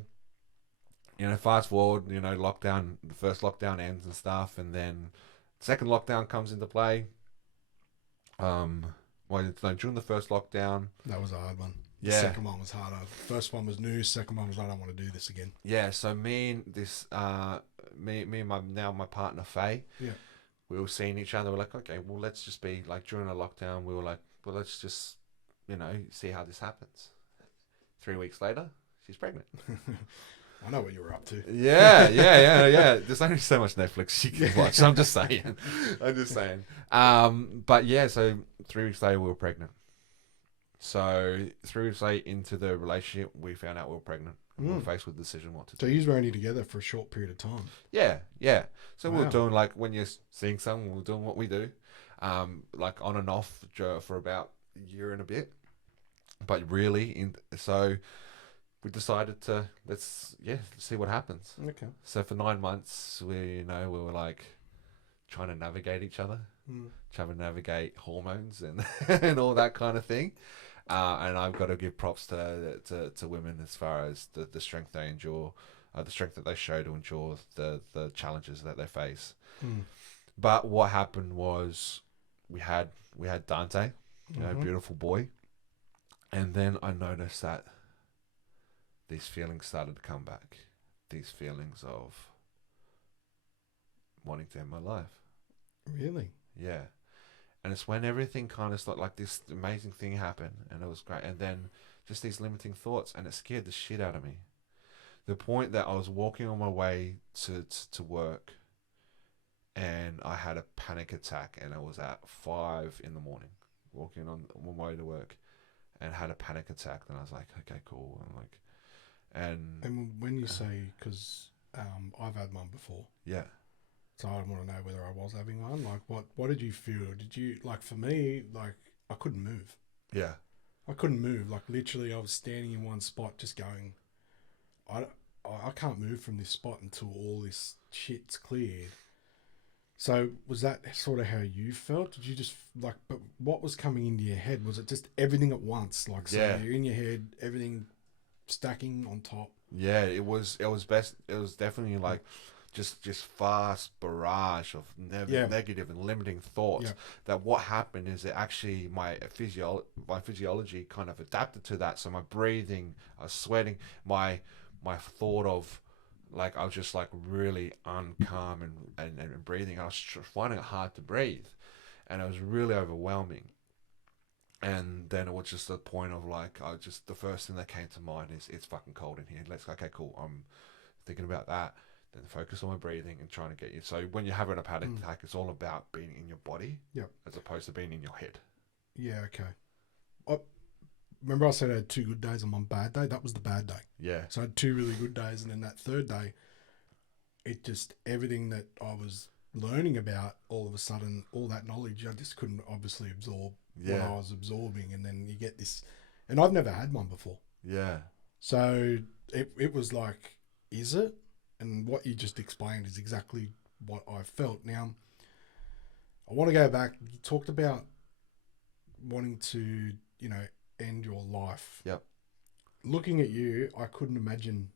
you know, fast forward, you know, the first lockdown ends and stuff, and then second lockdown comes into play. During the first lockdown, That was a hard one. The Yeah. second one was harder. First one was new. Second one was, I don't want to do this again. yeah. So me and my partner Faye, Yeah. we were seeing each other. We're like, okay, well, let's just be like during a lockdown. We were like, well, let's just, you know, see how this happens. 3 weeks later, she's pregnant. I know what you were up to. Yeah. There's only so much Netflix you can watch. I'm just saying. But yeah, so 3 weeks later we were pregnant. So 3 weeks later into the relationship, we found out we were pregnant. We were faced with the decision what to do. So you were only together for a short period of time. Yeah. So we were doing, like, when you're seeing someone, we were doing what we do, like on and off for about a year and a bit. But really, so we decided to let's see what happens. Okay. So for 9 months, we were like trying to navigate each other, trying to navigate hormones and and all that kind of thing. And I've got to give props to women as far as the strength they endure, the strength that they show to endure the challenges that they face. But what happened was we had Dante, a beautiful boy, and then I noticed that these feelings started to come back. These feelings of wanting to end my life. Really? Yeah. And it's when everything kind of started, like this amazing thing happened, and it was great. And then just these limiting thoughts, and it scared the shit out of me. The point that I was walking on my way to work, and I had a panic attack, and I was at 5 a.m, walking on my way to work, and had a panic attack. And I was like, okay, cool. And when you say, because I've had one before, yeah, so I want to know whether I was having one. Like, what did you feel? Did you, like, for me, like, I couldn't move. yeah, I couldn't move. Like, literally, I was standing in one spot, just going, I can't move from this spot until all this shit's cleared. So was that sort of how you felt? Did you just, like, but what was coming into your head? Was it just everything at once? Like, so you're in your head, everything stacking on top. Yeah, it was definitely like just fast barrage of negative and limiting thoughts. That what happened is that actually my physiology kind of adapted to that. So my breathing, I was sweating, my thought of, like, I was just like really uncalm and breathing. I was finding it hard to breathe, and it was really overwhelming. And then it was just the point of, like, the first thing that came to mind is, it's fucking cold in here. Okay, cool. I'm thinking about that. Then focus on my breathing and trying to get you. So when you're having a panic attack, it's all about being in your body, as opposed to being in your head. Yeah, okay. Remember I said I had 2 good days and 1 bad day? That was the bad day. Yeah. So I had 2 really good days, and then that third day, it just, everything that I was learning about, all of a sudden, all that knowledge, I just couldn't obviously absorb what I was absorbing. And then you get this, and I've never had one before. Yeah. So it was like, is it? And what you just explained is exactly what I felt. Now, I want to go back. You talked about wanting to, end your life. Yep. Looking at you, I couldn't imagine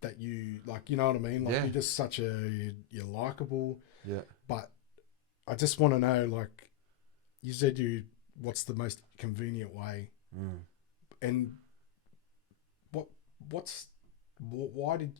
that you, like, you know what I mean? Like, Yeah. you're just such you're likable. Yeah. But I just want to know, like, you said what's the most convenient way? And why did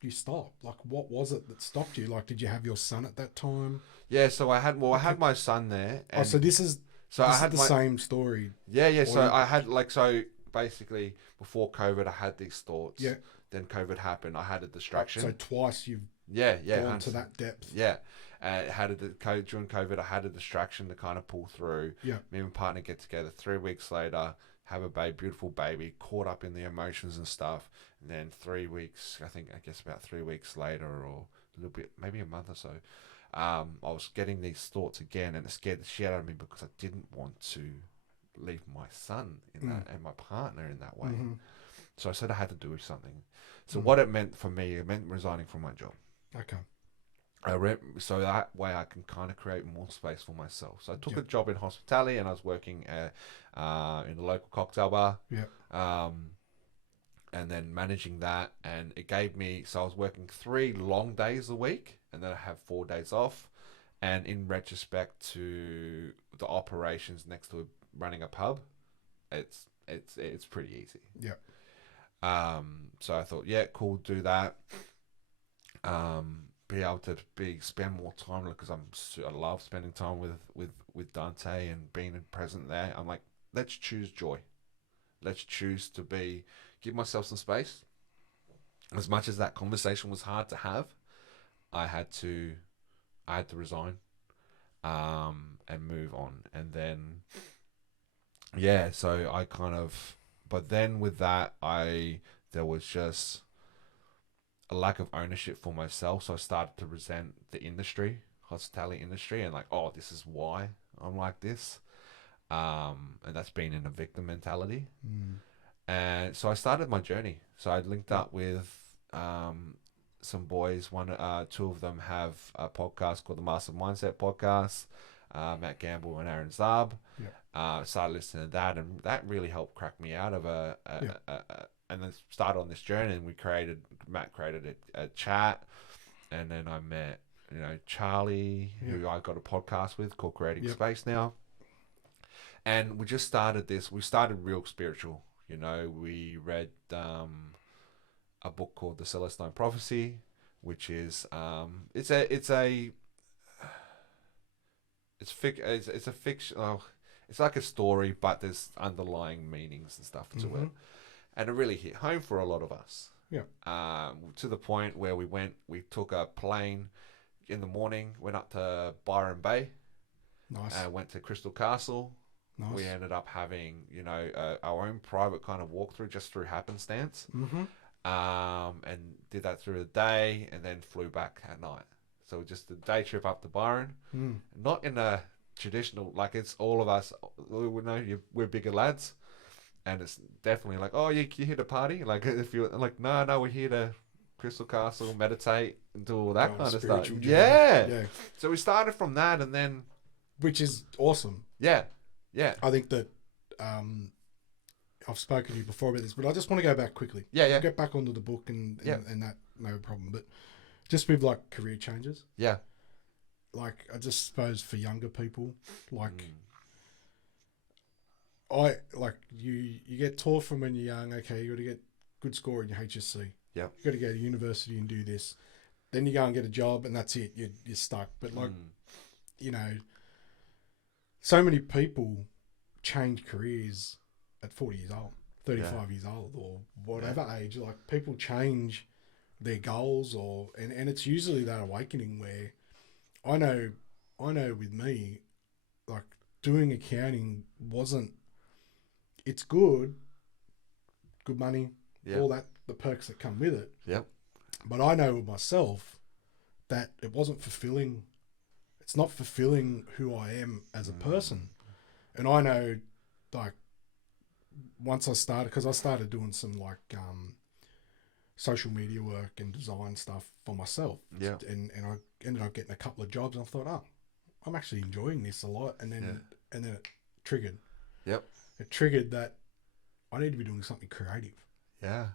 you stop? Like, what was it that stopped you? Like, did you have your son at that time? Yeah, so I had my son there. And So this is the same story. Yeah. So I had so basically before COVID, I had these thoughts. Yeah. Then COVID happened. I had a distraction. So twice you've gone to that depth. Yeah. During COVID, I had a distraction to kind of pull through. Yeah. Me and my partner get together 3 weeks later, have a beautiful baby, caught up in the emotions and stuff. And then 3 weeks, I guess about 3 weeks later, or a little bit, maybe a month or so, I was getting these thoughts again, and it scared the shit out of me because I didn't want to leave my son in that and my partner in that way. Mm-hmm. So I said I had to do something. So what it meant for me, it meant resigning from my job. Okay. So that way I can kind of create more space for myself. So I took a job in hospitality, and I was working in the local cocktail bar. Yeah. And then managing that, and it gave me, so I was working 3 long days a week, and then I have 4 days off. And in retrospect to the operations next to running a pub, it's pretty easy. Yeah. So I thought, yeah, cool, do that. Be able to spend more time, because I love spending time with Dante and being present there. I'm like, let's choose joy. Let's choose to give myself some space. As much as that conversation was hard to have, I had to resign, and move on. And then, yeah, so I kind of, but then with that, there was just a lack of ownership for myself. So I started to resent the hospitality industry, and like, oh, this is why I'm like this. And that's been in a victim mentality. And so I started my journey. So I linked up with some boys. Two of them have a podcast called the Master Mindset Podcast. Matt Gamble and Aaron Zarb. Started listening to that, and that really helped crack me out of and then started on this journey. And Matt created a chat, and then I met Charlie, who I got a podcast with called Creating Space now. And we just started this. We started real spiritual. We read a book called The Celestine Prophecy, which is it's a fiction. Oh, it's like a story, but there's underlying meanings and stuff to it, and it really hit home for a lot of us. Yeah. To the point where we took a plane in the morning, went up to Byron Bay. Nice. Went to Crystal Castle. Nice. We ended up having, our own private kind of walkthrough just through happenstance. And did that through the day, and then flew back at night. So just a day trip up to Byron. Not in a traditional, like, it's all of us, we're bigger lads. And it's definitely like, oh, you here to party? Like, if you're like, no, we're here to Crystal Castle, meditate, and do all that kind of stuff. Yeah. So we started from that, and then... Which is awesome. Yeah. I think that I've spoken to you before about this, but I just want to go back quickly. Yeah. We'll get back onto the book and that, no problem. But just with, like, career changes. Yeah. Like, I just suppose for younger people, like... you get taught from when you're young, okay, you got to get good score in your HSC. Yeah. You got to go to university and do this. Then you go and get a job, and that's it. You're stuck. But, like, so many people change careers at 40 years old, 35 years old, or whatever age. Like, people change their goals, and it's usually that awakening where I know with me, like, doing accounting wasn't... It's good money, all that, the perks that come with it. Yep. But I know with myself that it wasn't fulfilling. It's not fulfilling who I am as a person. And I know, like, once I started, because I started doing some, like, social media work and design stuff for myself. Yeah. And I ended up getting a couple of jobs, and I thought, oh, I'm actually enjoying this a lot. And then it triggered. Yep. It triggered that I need to be doing something creative. Yeah.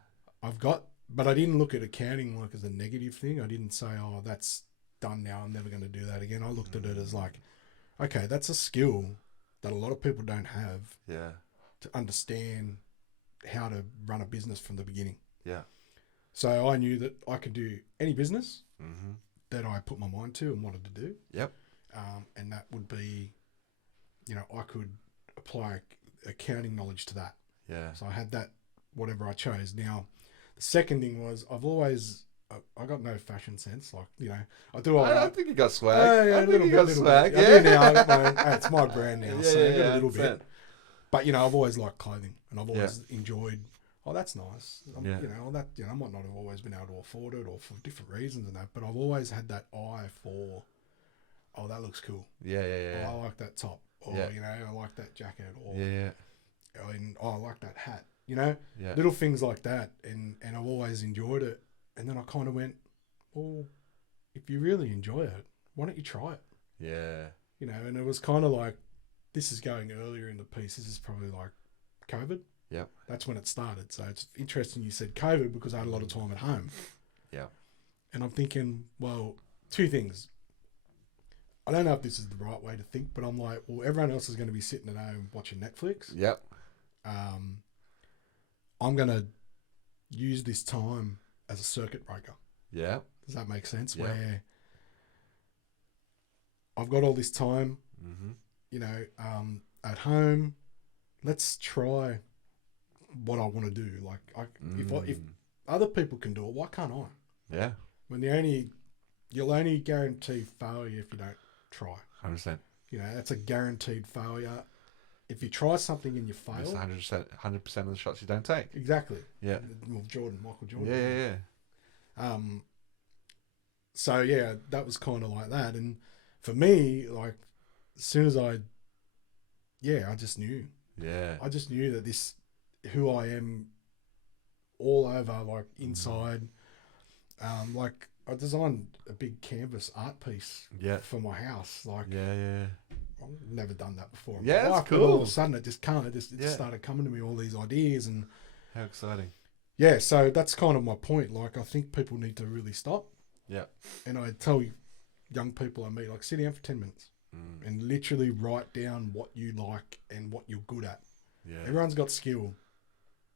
But I didn't look at accounting like as a negative thing. I didn't say, oh, that's done now. I'm never going to do that again. I looked at it as like, okay, that's a skill that a lot of people don't have Yeah. to understand how to run a business from the beginning. Yeah. So I knew that I could do any business Mm-hmm. that I put my mind to and wanted to do. Yep. And that would be, I could apply accounting knowledge to that. Yeah. So I had that, whatever I chose. Now, the second thing was I got no fashion sense. Like, I do all I right. think you got swag. I think you got swag. I do now. I got it's my brand now, Yeah, so I got a I little understand. bit. But, I've always liked clothing and I've always enjoyed, oh, that's nice. I might not have always been able to afford it or for different reasons and that, but I've always had that eye for, oh, that looks cool. Yeah. Oh, I like that top. Or, I like that jacket. Or, I like that hat. Little things like that. And I've always enjoyed it. And then I kind of went, well, if you really enjoy it, why don't you try it? Yeah. And it was kind of like, this is going earlier in the piece. This is probably like COVID. Yep. That's when it started. So it's interesting you said COVID because I had a lot of time at home. Yeah. And I'm thinking, well, two things. I don't know if this is the right way to think, but I'm like, well, everyone else is going to be sitting at home watching Netflix. Yep. I'm going to use this time as a circuit breaker. Yeah. Does that make sense? Yeah. Where I've got all this time, at home. Let's try what I want to do. Like, if other people can do it, why can't I? Yeah. When you'll only guarantee failure if you don't try. 100%. That's a guaranteed failure. If you try something and you fail, it's 100% of the shots you don't take. Exactly. Yeah. Well, Michael Jordan. Yeah. So yeah, that was kind of like that, and for me, like, as soon as I just knew. Yeah. I just knew that this, who I am, all over, like inside. Like, I designed a big canvas art piece for my house. Like, I've never done that before. Yeah, that's cool. But all of cool. a sudden, it just started coming to me, all these ideas, and How exciting. yeah. So that's kind of my point. Like, I think people need to really stop. Yeah. And I tell young people I meet, like, sit down for 10 minutes and literally write down what you like and what you're good at. Yeah. Everyone's got skill.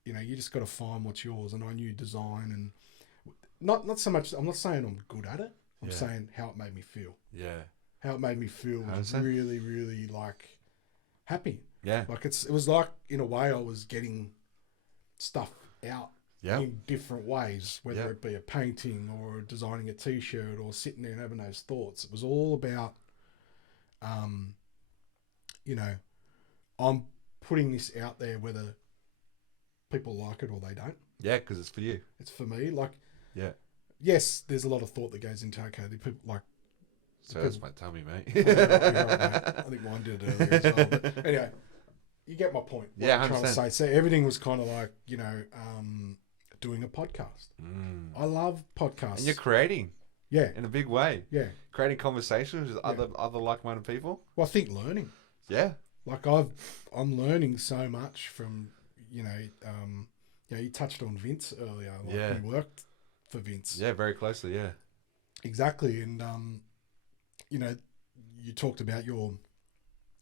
You just got to find what's yours. And I knew design, and not so much. I'm not saying I'm good at it. I'm saying how it made me feel. Yeah. How it made me feel was really, really, like, happy. Yeah. Like, it was like, in a way, I was getting stuff out in different ways, whether it be a painting or designing a t-shirt or sitting there and having those thoughts. It was all about, I'm putting this out there whether people like it or they don't. Yeah, because it's for you. It's for me. Like, yeah. Yes, there's a lot of thought that goes into, okay, the people, like... So that's my tummy, mate. You're right, mate. I think mine did it earlier as well. But anyway, you get my point. What I'm trying to say. So everything was kind of like, doing a podcast. I love podcasts. And you're creating. Yeah. In a big way. Yeah. Creating conversations with other like-minded people. Well, I think learning. Yeah. Like, I'm learning so much from, you touched on Vince earlier. Like, we worked for Vince. Yeah, very closely, yeah. Exactly. And, you talked about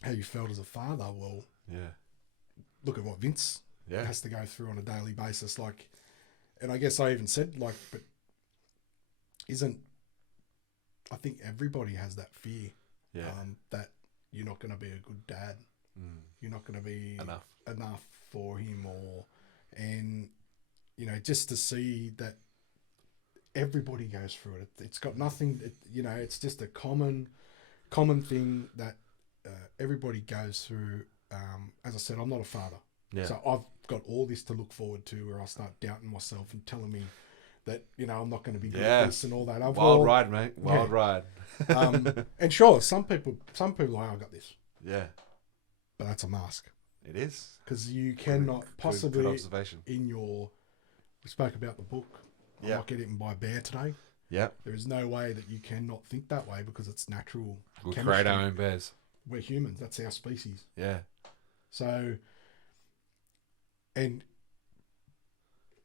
how you felt as a father. Well, look at what Vince has to go through on a daily basis. Like, and I guess I even said, like, but I think everybody has that fear that you're not going to be a good dad. You're not going to be enough for him, and just to see that everybody goes through it. It's got nothing, it's just a common thing that everybody goes through. As I said, I'm not a father. Yeah. So I've got all this to look forward to where I start doubting myself and telling me that, I'm not going to be good at this and all that. Wild ride, mate. Wild ride. And sure, some people are like, I got this. Yeah. But that's a mask. It is. Because you cannot possibly, good observation. We spoke about the book. I might get eaten by a bear today. Yeah. There is no way that you cannot think that way because it's natural. We create our own bears. We're humans. That's our species. Yeah. So And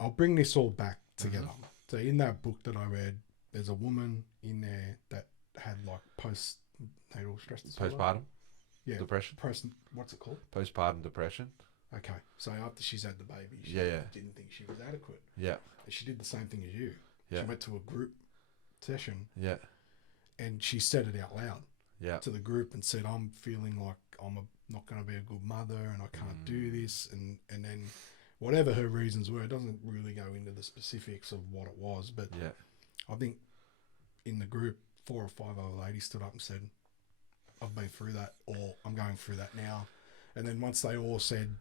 I'll bring this all back together. Mm-hmm. So in that book that I read, there's a woman in there that had like postnatal stress disorder. Postpartum Yeah. depression. What's it called? Postpartum depression. Okay. So after she's had the baby, she Yeah. didn't think she was adequate. Yeah. And she did the same thing as you. Yeah. She went to a group session Yeah. and she said it out loud Yeah. to the group and said, I'm feeling like I'm not going to be a good mother and I can't do this. And then whatever her reasons were, it doesn't really go into the specifics of what it was. But Yeah. I think in the group, 4 or 5 other ladies stood up and said, I've been through that, or I'm going through that now. And then once they all said,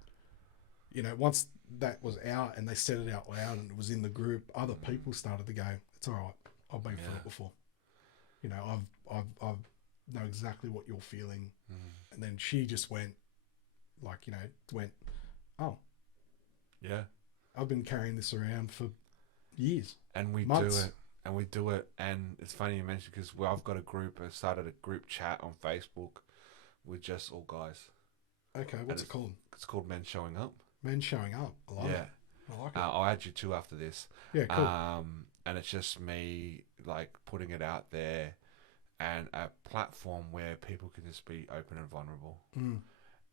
you know, once that was out and they said it out loud and it was in the group, other people started to go, it's all right, I've been through it before. You know, I've know exactly what you're feeling. And then she just went, like, you know, oh, Yeah. I've been carrying this around for years. And we months. do it. And we do it. And it's funny you mentioned because I've got a group. I started a group chat on Facebook with just all guys. Okay, what's it called? It's called Men Showing Up. Men Showing Up. I love it. I like it. I'll add you 2 after this. Yeah, cool. And it's just me like putting it out there and a platform where people can just be open and vulnerable.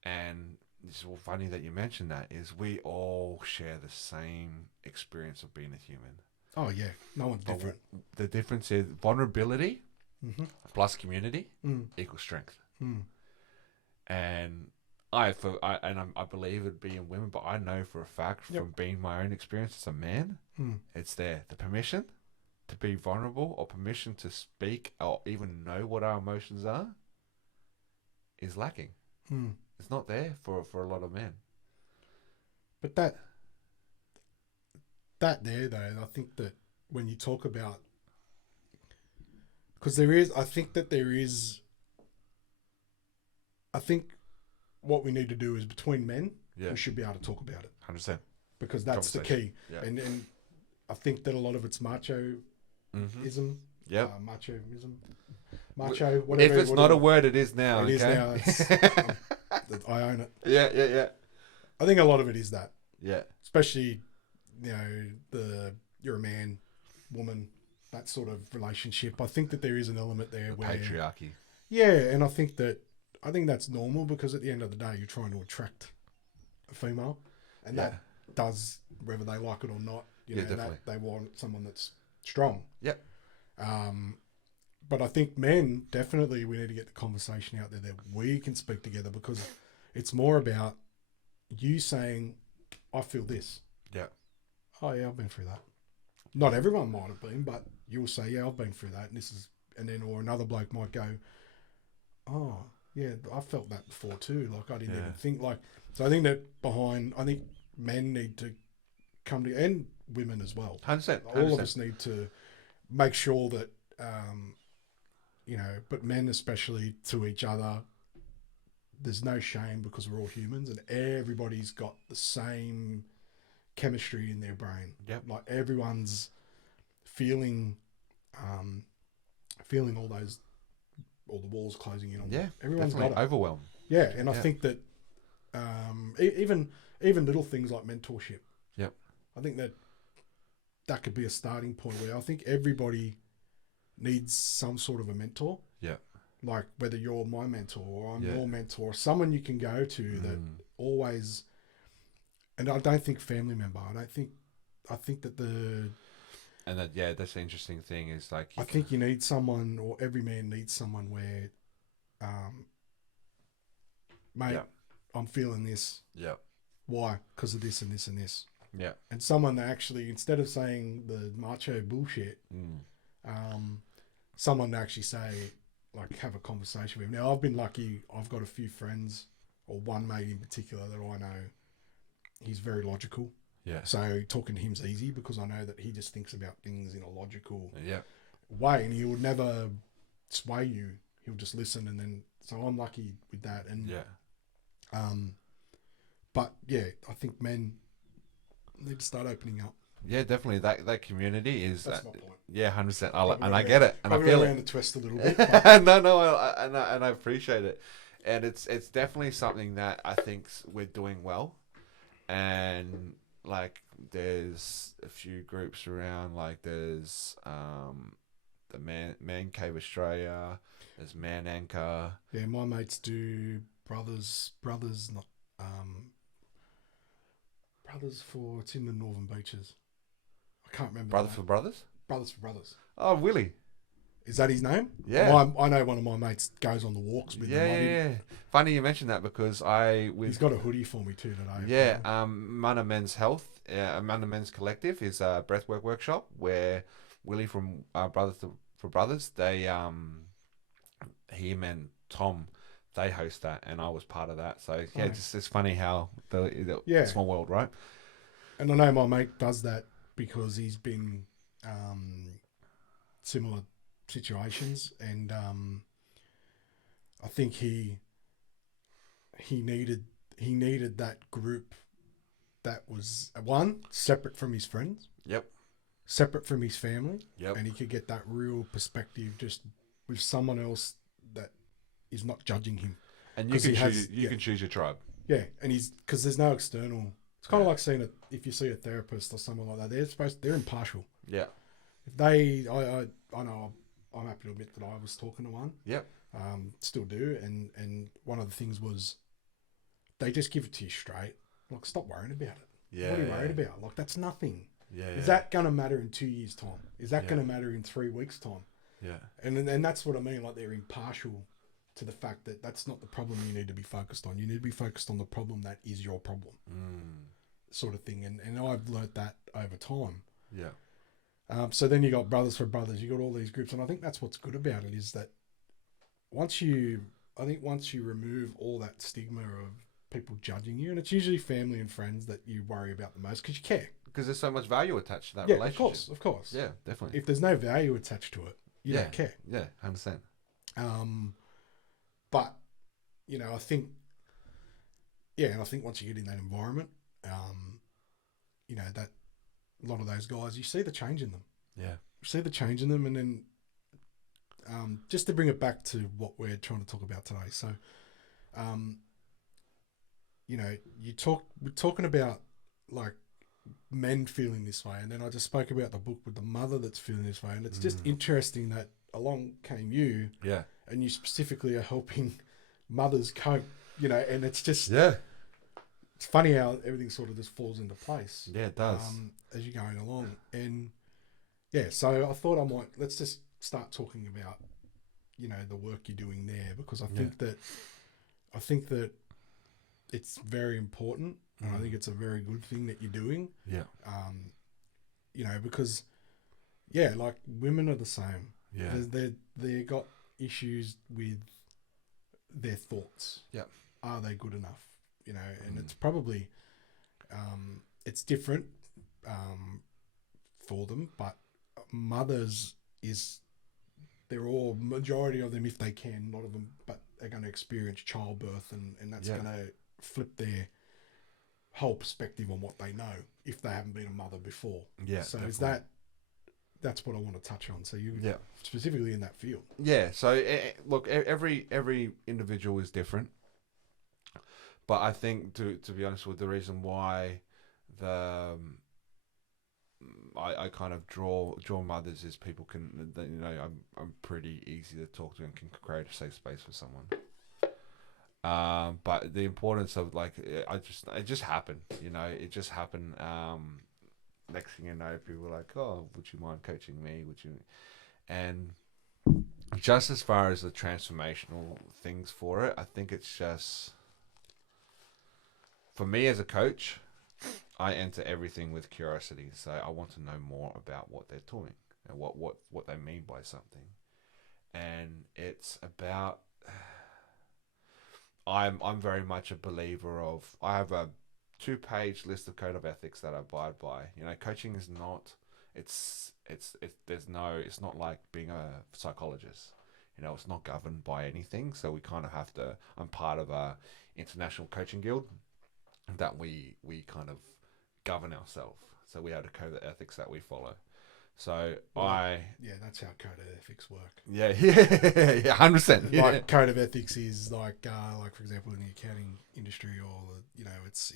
And it's all funny that you mentioned that is we all share the same experience of being a human. Oh yeah, no one's different. The difference is vulnerability plus community equals strength. And I believe it'd be in women, but I know for a fact from being my own experience as a man, it's there. The permission to be vulnerable or permission to speak or even know what our emotions are is lacking. It's not there for a lot of men. But that there though, I think that when you talk about, because I think what we need to do is between men, we should be able to talk about it. 100%. Because that's the key. Yeah. And I think that a lot of it's machoism. Yep. Macho, whatever. If it's not a word, it is now. It is now. I own it. Yeah. I think a lot of it is that. Yeah. Especially, you know, you're a man, woman, that sort of relationship. I think that there is an element there where patriarchy. Yeah, and I think that's normal because at the end of the day, you're trying to attract a female, and that does, whether they like it or not, you know, definitely. that they want someone that's strong. Yep. But I think men, definitely we need to get the conversation out there that we can speak together, because it's more about you saying, I feel this. Yeah. Oh yeah, I've been through that. Not everyone might have been, but you'll say, yeah, I've been through that. And then, or another bloke might go, oh yeah, I felt that before too. Like I didn't even think so I think that I think men need to come to, and women as well. 100%. All of us need to make sure that, you know, but men especially to each other, there's no shame because we're all humans and everybody's got the same chemistry in their brain. Yep. Like everyone's feeling all the walls closing in on them. Everyone's got it. Overwhelmed. Yeah, and I think that even little things like mentorship. Yep. I think that could be a starting point where I think everybody needs some sort of a mentor. Yeah. Like whether you're my mentor or I'm your mentor, someone you can go to that always. And I don't think family member. I think that that's the interesting thing is like I think you need someone, or every man needs someone where, mate, I'm feeling this. Yeah. Why? Because of this and this and this. Yeah. And someone that actually, instead of saying the macho bullshit, someone to actually say, like, have a conversation with him. Now, I've been lucky. I've got a few friends, or one mate in particular that I know. He's very logical. Yeah. So talking to him's easy because I know that he just thinks about things in a logical way, and he will never sway you. He'll just listen, and then so I'm lucky with that. And but yeah, I think men need to start opening up. Yeah, definitely. That community is. That's my point. Yeah, 100%. I get it, and I feel around the twist a little bit. No, I appreciate it, and it's definitely something that I think we're doing well. and like there's a few groups around. Like there's the Man Cave Australia. There's Man Anchor. Yeah, my mates do brothers, not brothers for it's in the Northern Beaches. I can't remember. Brothers for Brothers. Brothers for Brothers. Oh, Willie. Is that his name? Yeah. I know one of my mates goes on the walks with them. Yeah. Funny you mentioned that because He's got a hoodie for me too today. Yeah, Mana Men's Health, Mana Men's Collective is a breathwork workshop where Willie from for Brothers, they him and Tom, they host that, and I was part of that. So yeah, it's funny how the small world, right? And I know my mate does that because he's been similar situations, and I think he needed that group that was one separate from his friends, separate from his family, and he could get that real perspective just with someone else that is not judging him. And you can choose your tribe. Yeah, and because there's no external. It's kind of like seeing if you see a therapist or someone like that, they're impartial. Yeah. If they, I know I'm happy to admit that I was talking to one. Yep. Still do, and one of the things was they just give it to you straight. Like, stop worrying about it. Yeah. What are you worried about? Like, that's nothing. Yeah. Is that going to matter in 2 years' time? Is that going to matter in 3 weeks' time? Yeah. And that's what I mean. Like, they're impartial to the fact that that's not the problem you need to be focused on. You need to be focused on the problem that is your problem, sort of thing. And I've learnt that over time. Yeah. So then you got Brothers for Brothers. You got all these groups, and I think that's what's good about it is that once you remove all that stigma of people judging you, and it's usually family and friends that you worry about the most because you care. Because there's so much value attached to that relationship. Of course. Yeah, definitely. If there's no value attached to it, you don't care. Yeah, I understand. But I think, and I think once you get in that environment, that a lot of those guys, you see the change in them. Yeah. You see the change in them, and then just to bring it back to what we're trying to talk about today. So, we're talking about like men feeling this way, and then I just spoke about the book with the mother that's feeling this way, and it's just interesting that along came you, and you specifically are helping mothers cope, and it's just it's funny how everything sort of just falls into place. Yeah, it does. As you're going along, and so I thought let's just start talking about the work you're doing there, because I think that it's very important. And I think it's a very good thing that you're doing. Yeah. Because, like women are the same. Yeah. They got issues with their thoughts. Yeah. Are they good enough? And it's probably, it's different for them, but mothers they're all, majority of them, if they can, a lot of them, but they're going to experience childbirth, and that's going to flip their whole perspective on what they know if they haven't been a mother before. Yeah. So definitely. that's what I want to touch on. So you specifically in that field. Yeah. So look, every individual is different, but I think to be honest with the reason why I kind of draw mothers is people can I'm pretty easy to talk to and can create a safe space for someone. But the importance of it just happened, it just happened. Next thing you know, people were like, oh, would you mind coaching me? And just as far as the transformational things for it, I think it's just, for me as a coach, I enter everything with curiosity. So I want to know more about what they're doing and what they mean by something. And it's about, I'm very much a believer of, I have a 2-page list of code of ethics that I abide by. Coaching is not, it's not like being a psychologist. It's not governed by anything. So we kind of have to, I'm part of a international coaching guild that we kind of govern ourselves. So we have a code of ethics that we follow. So that's how code of ethics work. Yeah, 100%. Yeah. Like code of ethics is like for example in the accounting industry, or it's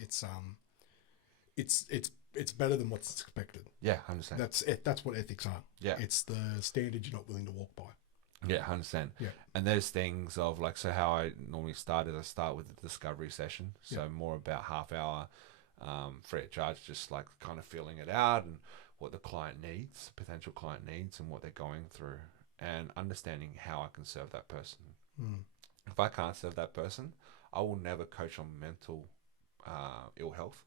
it's better than what's expected. Yeah, 100%. That's what ethics are. Yeah. It's the standard you're not willing to walk by. Yeah, 100%. Yeah. And there's things of like, so how I normally start is I start with the discovery session. So more about half hour, free of charge, just like kind of feeling it out and what the client needs, potential client needs, and what they're going through, and understanding how I can serve that person. If I can't serve that person, I will never coach on mental ill health.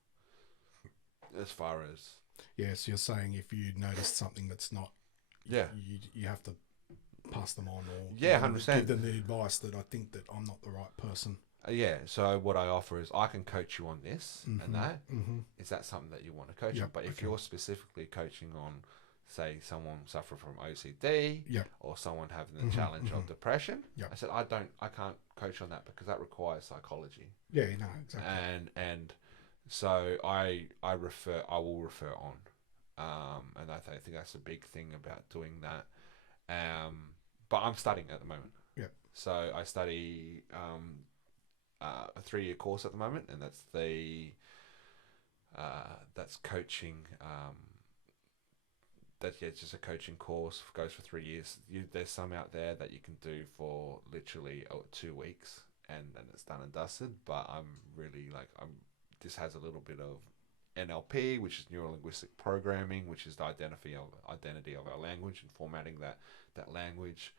As far as so you're saying if you notice something that's not, you have to pass them on, or 100%. give them the advice that I think that I'm not the right person. So what I offer is I can coach you on this and that. Is that something that you want to coach on? But if you're specifically coaching on, say, someone suffering from OCD or someone having the challenge of depression, I said I can't coach on that because that requires psychology. Yeah, no, exactly. And so I will refer on, and I think that's a big thing about doing that. But I'm studying at the moment. Yeah. So I study a 3-year course at the moment, and that's that's coaching. It's just a coaching course. Goes for 3 years. There's some out there that you can do for literally 2 weeks, and then it's done and dusted. But I'm really this has a little bit of NLP, which is neuro-linguistic programming, which is the identity of our language and formatting that language.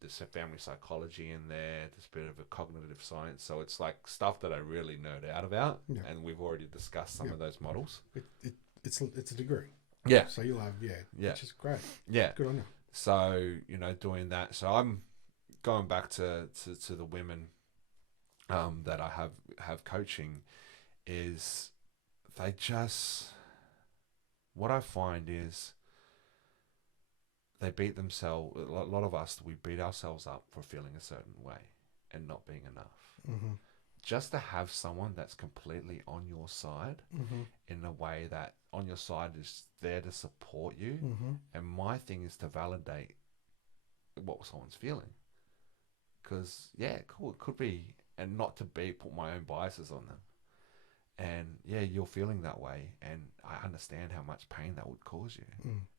There's some family psychology in there. There's a bit of a cognitive science. So it's like stuff that I really nerd out about, and we've already discussed some of those models. It's a degree. Yeah. So you'll have which is great. Yeah. Good on you. So doing that. So I'm going back to the women that I have coaching is they just, what I find is they beat themselves. A lot of us, we beat ourselves up for feeling a certain way and not being enough. Just to have someone that's completely on your side in a way that on your side is there to support you. And my thing is to validate what someone's feeling. Because, cool, it could be, and not to put my own biases on them. And you're feeling that way, and I understand how much pain that would cause you,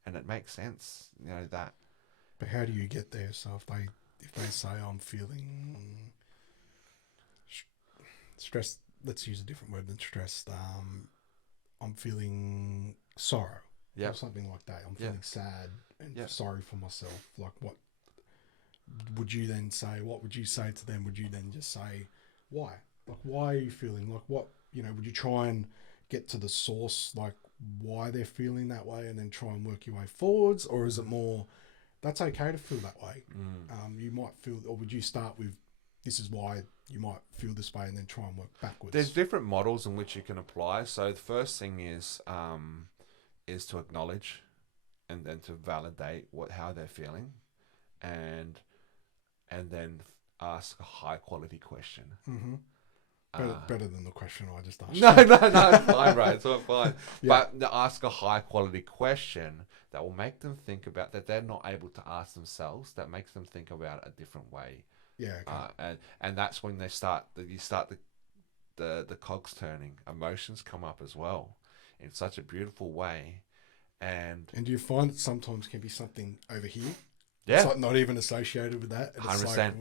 and it makes sense, that. But how do you get there? So if they say I'm feeling stressed, let's use a different word than stressed. I'm feeling sorrow, or something like that. I'm feeling sad and sorry for myself. Like, what would you then say? What would you say to them? Would you then just say, why? Like, why are you feeling like what? Would you try and get to the source, like why they're feeling that way, and then try and work your way forwards? Or is it more, that's okay to feel that way? You might feel, or would you start with, this is why you might feel this way, and then try and work backwards? There's different models in which you can apply. So the first thing is to acknowledge and then to validate how they're feeling, and then ask a high quality question. Better than the question I just asked. No, it's fine, bro. It's all fine. Yeah. But ask a high quality question that will make them think about, that they're not able to ask themselves, that makes them think about it a different way. Yeah. Okay. And that's when you start the cogs turning. Emotions come up as well in such a beautiful way. And do you find it sometimes can be something over here? Yeah. It's like not even associated with that. 100%. Like,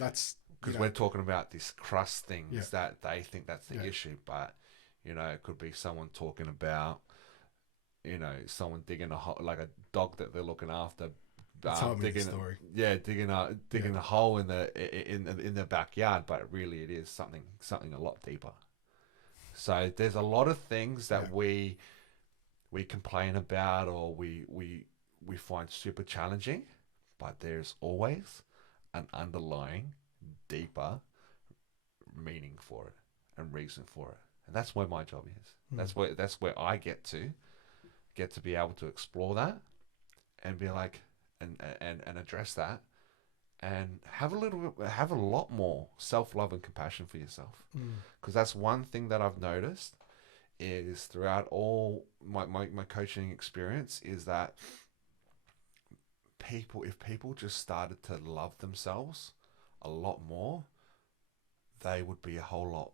that's... Because we're talking about these crust things that they think that's the issue, but it could be someone talking about, someone digging a hole, like a dog that they're looking after, digging story. Digging a hole in the backyard, but really it is something a lot deeper. So there's a lot of things that we complain about, or we find super challenging, but there's always an underlying deeper meaning for it and reason for it, and that's where my job is. That's where I get to be able to explore that and be like and address that, and have a lot more self-love and compassion for yourself, because that's one thing that I've noticed is throughout all my coaching experience is that if people just started to love themselves a lot more, they would be a whole lot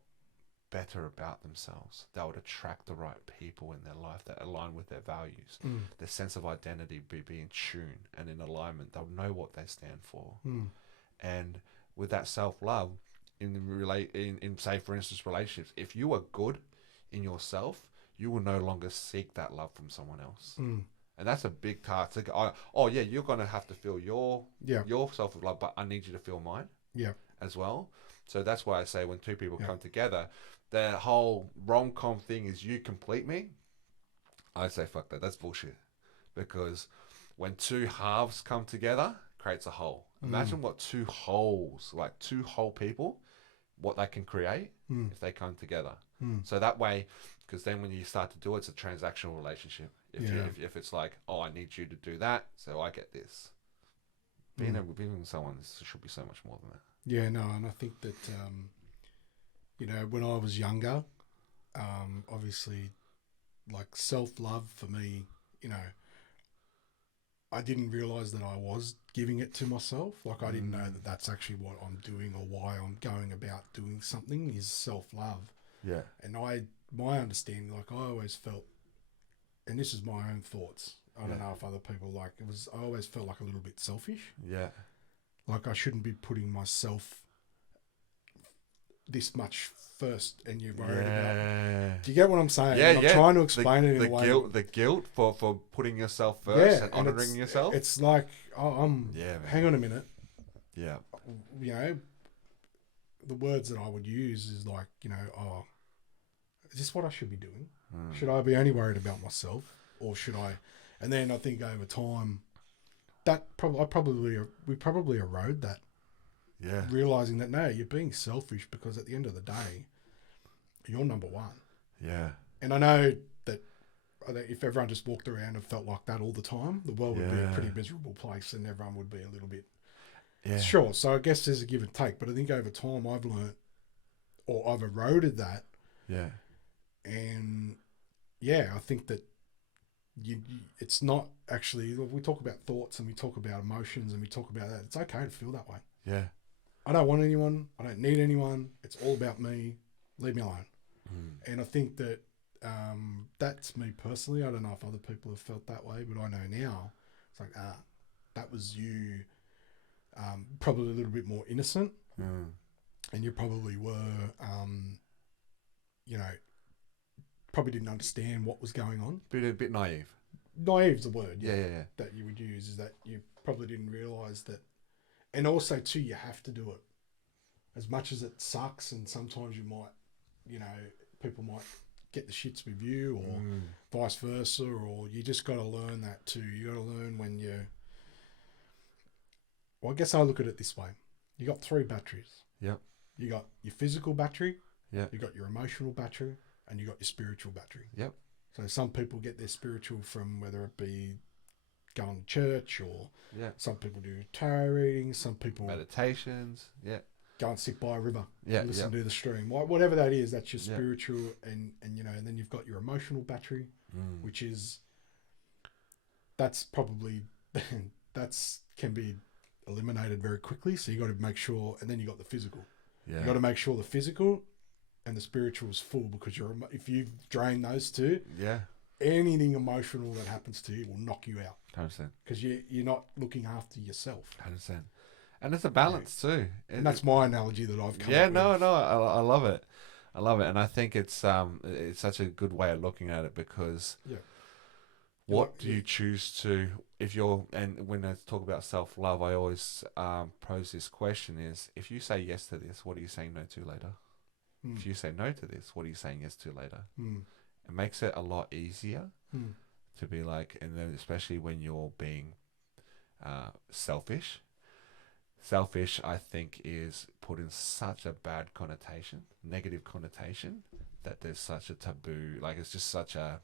better about themselves. They would attract the right people in their life that align with their values. Their sense of identity be in tune and in alignment. They'll know what they stand for. And with that self-love, in say for instance relationships, if you are good in yourself, you will no longer seek that love from someone else. And that's a big task. You're going to have to feel your self-love, but I need you to feel mine as well. So that's why I say when two people come together, the whole rom-com thing is you complete me. I say fuck that. That's bullshit. Because when two halves come together, creates a whole. Imagine what two wholes, like two whole people, what they can create if they come together. So that way, because then when you start to do it, it's a transactional relationship. If it's like, oh, I need you to do that, so I get this. Being with someone should be so much more than that. Yeah, no, and I think that, when I was younger, obviously, like self-love for me, I didn't realise that I was giving it to myself. Like I didn't know that that's actually what I'm doing or why I'm going about doing something is self-love. Yeah. And my understanding, like I always felt, and this is my own thoughts, I don't know if other people I always felt like a little bit selfish. Yeah. Like I shouldn't be putting myself this much first, and you're worried about. Do you get what I'm saying? Yeah, I'm trying to explain it in a way. The guilt for putting yourself first and honouring yourself. It's like, hang on a minute. Yeah. The words that I would use is like, is this what I should be doing? Should I be only worried about myself, or should I? And then I think over time, we probably erode that. Yeah. Realizing that no, you're being selfish because at the end of the day, you're number one. Yeah. And I know that if everyone just walked around and felt like that all the time, the world would be a pretty miserable place, and everyone would be a little bit. Yeah. Sure. So I guess there's a give and take, but I think over time I've learned, or I've eroded that. Yeah. And I think that it's not actually. We talk about thoughts and we talk about emotions and we talk about that. It's okay to feel that way. Yeah. I don't want anyone. I don't need anyone. It's all about me. Leave me alone. And I think that that's me personally. I don't know if other people have felt that way, but I know now. It's like, that was you. Probably a little bit more innocent, and you probably were, probably didn't understand what was going on. A bit naive. Naive's the word. Yeah. That you would use is that you probably didn't realise that. And also, too, you have to do it. As much as it sucks, and sometimes you might, people might get the shits with you, or vice versa, or you just got to learn that too. You got to learn when you. Well, I guess I look at it this way. You got 3 batteries. Yep. You got your physical battery. Yeah. You got your emotional battery, and you got your spiritual battery. Yep. So some people get their spiritual from whether it be going to church, or some people do tarot readings, some people meditations, go and sit by a river, listen to the stream, whatever that is. That's your spiritual, and and then you've got your emotional battery, which is that's probably can be eliminated very quickly. So you got to make sure, and then you got the physical. You got to make sure the physical and the spiritual is full, because if you drain those two, anything emotional that happens to you will knock you out. 100%. Because you're not looking after yourself. 100%. And it's a balance too. And that's my analogy that I've come up with. I love it. I love it. And I think it's such a good way of looking at it, because what do you choose to, and when I talk about self-love, I always pose this question is, if you say yes to this, what are you saying no to later? If you say no to this, what are you saying yes to later? It makes it a lot easier to be like, and then especially when you're being selfish. Selfish, I think, is put in such a bad connotation, negative connotation, that there's such a taboo. Like it's just such a,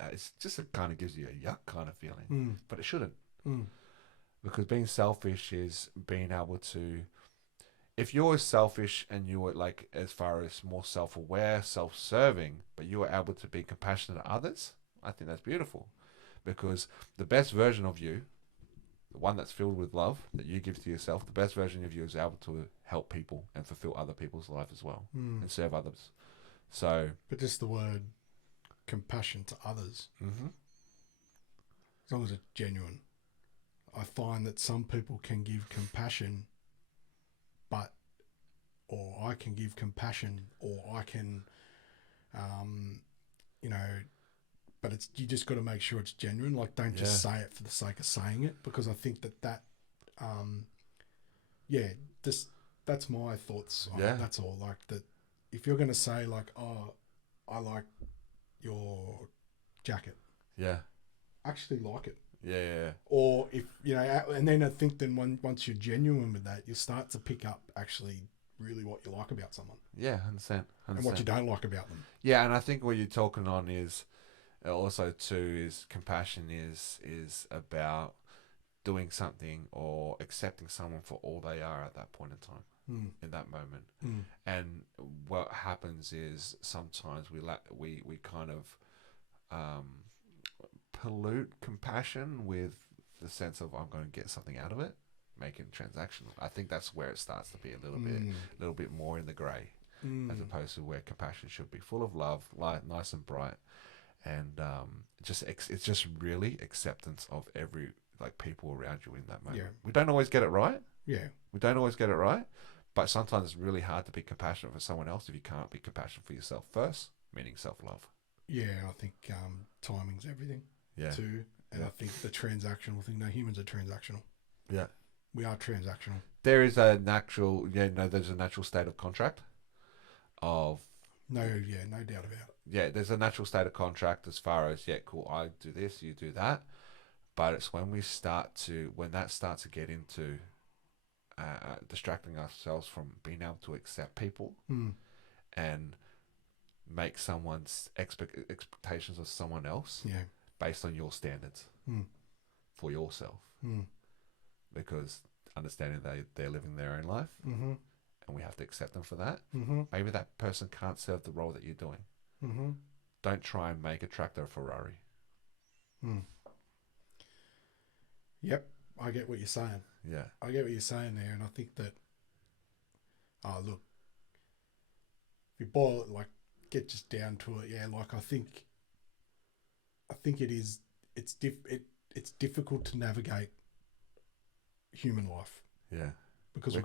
it kind of gives you a yuck kind of feeling, but it shouldn't, because being selfish is being able to. If you're selfish and you were like, as far as more self-aware, self-serving, but you are able to be compassionate to others, I think that's beautiful, because the best version of you, the one that's filled with love that you give to yourself, the best version of you is able to help people and fulfill other people's life as well, and serve others. So, But just the word compassion to others, mm-hmm. as long as it's genuine. I find that some people can give compassion, or I can give compassion, or I can, you know, but you just got to make sure it's genuine. Like, don't just say it for the sake of saying it, because I think that just that's my thoughts on it. That's all. Like, that if you're going to say like, oh, I like your jacket, actually like it. Or if and then I think then once you're genuine with that, you start to pick up actually really what you like about someone. 100%. And what you don't like about them. Yeah, and I think what you're talking on is also too is compassion is about doing something or accepting someone for all they are at that point in time, in that moment. And what happens is sometimes we kind of pollute compassion with the sense of I'm going to get something out of it, making it transactional. I think that's where it starts to be a little bit more in the grey, as opposed to where compassion should be full of love, light, nice and bright, and it's just really acceptance of every people around you in that moment. We don't always get it right. We don't always get it right, but sometimes it's really hard to be compassionate for someone else if you can't be compassionate for yourself first, meaning self-love. I think timing's everything. Too, and I think the transactional thing. No, humans are transactional. We are transactional. There is a natural, there's a natural state of contract. No doubt about it. There's a natural state of contract as far as cool, I do this, you do that, but it's when that starts to get into distracting ourselves from being able to accept people and make someone's expectations of someone else based on your standards for yourself, because understanding that they're living their own life, and we have to accept them for that. Maybe that person can't serve the role that you're doing. Don't try and make a tractor a Ferrari. Yep, I get what you're saying. I get what you're saying there, and I think that look, if you boil it, get just down to it, I think it's difficult to navigate human life. Because we're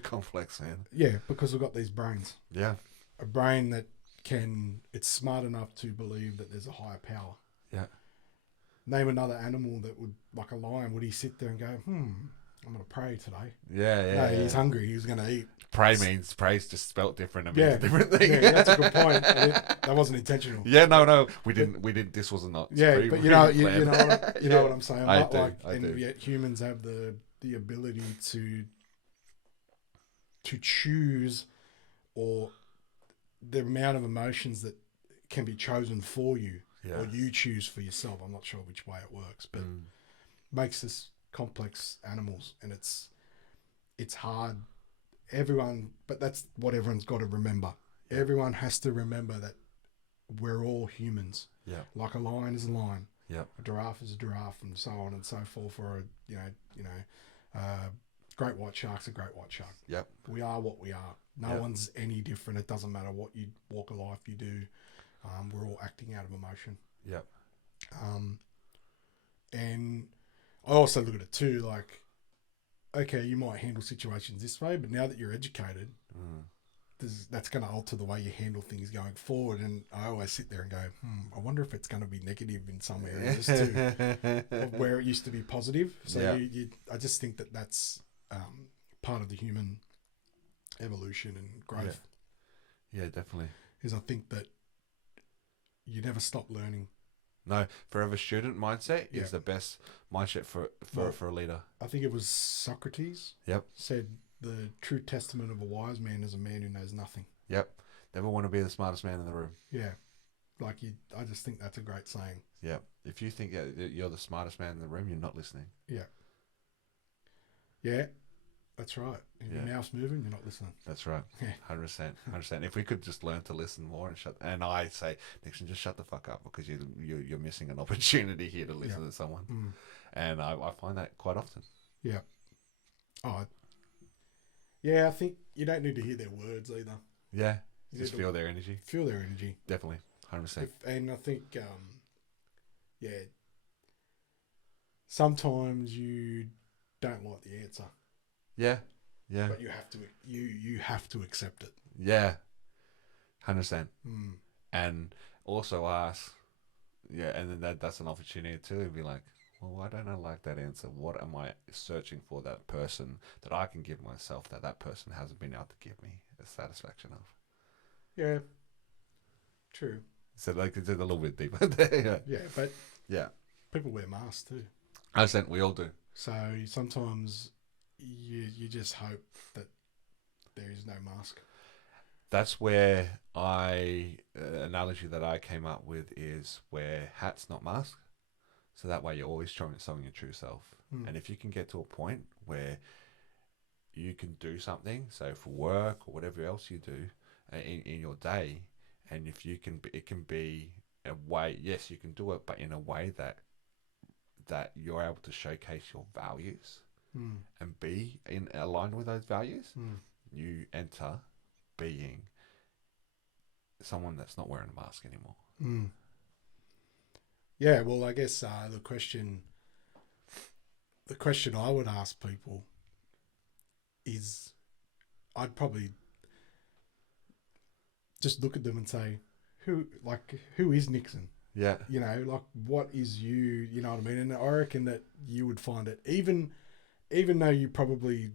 complex, man. Because we've got these brains. A brain that it's smart enough to believe that there's a higher power. Name another animal that would, like a lion, would he sit there and go, I'm going to pray today? No, he's hungry. He's going to eat. Pray's just spelt different. It means a different thing. Yeah, that's a good point. That wasn't intentional. No, we didn't. This was not. But you know what I'm saying. I do. Yet humans have the ability to choose, or the amount of emotions that can be chosen for you, or you choose for yourself. I'm not sure which way it works, but makes us complex animals, and it's hard. But that's what everyone's got to remember. Everyone has to remember that we're all humans. Like a lion is a lion. A giraffe is a giraffe, and so on and so forth. Or great white shark's a great white shark. We are what we are. No one's any different. It doesn't matter what you walk of life you do. We're all acting out of emotion. And I also look at it too, like, okay, you might handle situations this way, but now that you're educated, that's going to alter the way you handle things going forward. And I always sit there and go, I wonder if it's going to be negative in some areas too, where it used to be positive. So I just think that's part of the human evolution and growth. Definitely. Is I think that you never stop learning. No, forever student mindset is the best mindset for a leader. I think it was Socrates. Said the true testament of a wise man is a man who knows nothing. Never want to be the smartest man in the room. I just think that's a great saying. If you think you're the smartest man in the room, you're not listening. That's right. If your mouth's moving, you're not listening. That's right. 100%. If we could just learn to listen more and I say, Nixon, just shut the fuck up, because you're missing an opportunity here to listen to someone. And I find that quite often. I think you don't need to hear their words either. Just feel their energy. Feel their energy. Definitely. 100%. And I think, yeah, sometimes you don't like the answer. Yeah. Yeah. But you have to accept it. Yeah. 100%. Mm. And also ask, yeah, and then that's an opportunity to be like, well, why don't I like that answer? What am I searching for that person that I can give myself that person hasn't been able to give me the satisfaction of? Yeah, true. So like it's a little bit deeper there. Yeah, but Yeah. people wear masks too. 100%, we all do. So sometimes you just hope that there is no mask. That's where analogy that I came up with is wear hats, not masks. So that way you're always showing your true self. And if you can get to a point where you can do something, so for work or whatever else you do in your day, and if you can, it can be a way, yes, you can do it, but in a way that you're able to showcase your values and be in aligned with those values, you enter being someone that's not wearing a mask anymore. Yeah, well, I guess the question I would ask people is, I'd probably just look at them and say, who is Nixon? Yeah. You know, like, what is you? You know what I mean? And I reckon that you would find it, even though you probably,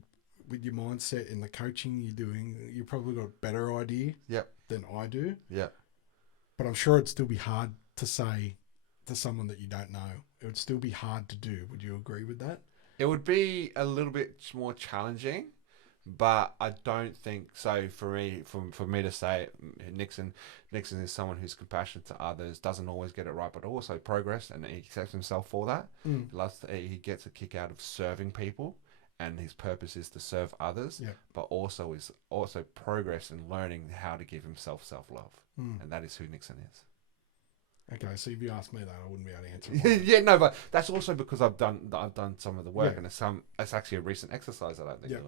with your mindset and the coaching you're doing, you probably got a better idea than I do. Yeah. But I'm sure it'd still be hard to say to someone that you don't know. It would still be hard to do. Would you agree with that? It would be a little bit more challenging, but I don't think so. For me to say Nixon is someone who's compassionate to others, doesn't always get it right, but also progress, and he accepts himself for that. He gets a kick out of serving people, and his purpose is to serve others, but also is progress in learning how to give himself self-love, and that is who Nixon is. Okay, so if you asked me that, I wouldn't be able to answer. Yeah, no, but that's also because I've done some of the work, and it's actually a recent exercise that I've been doing.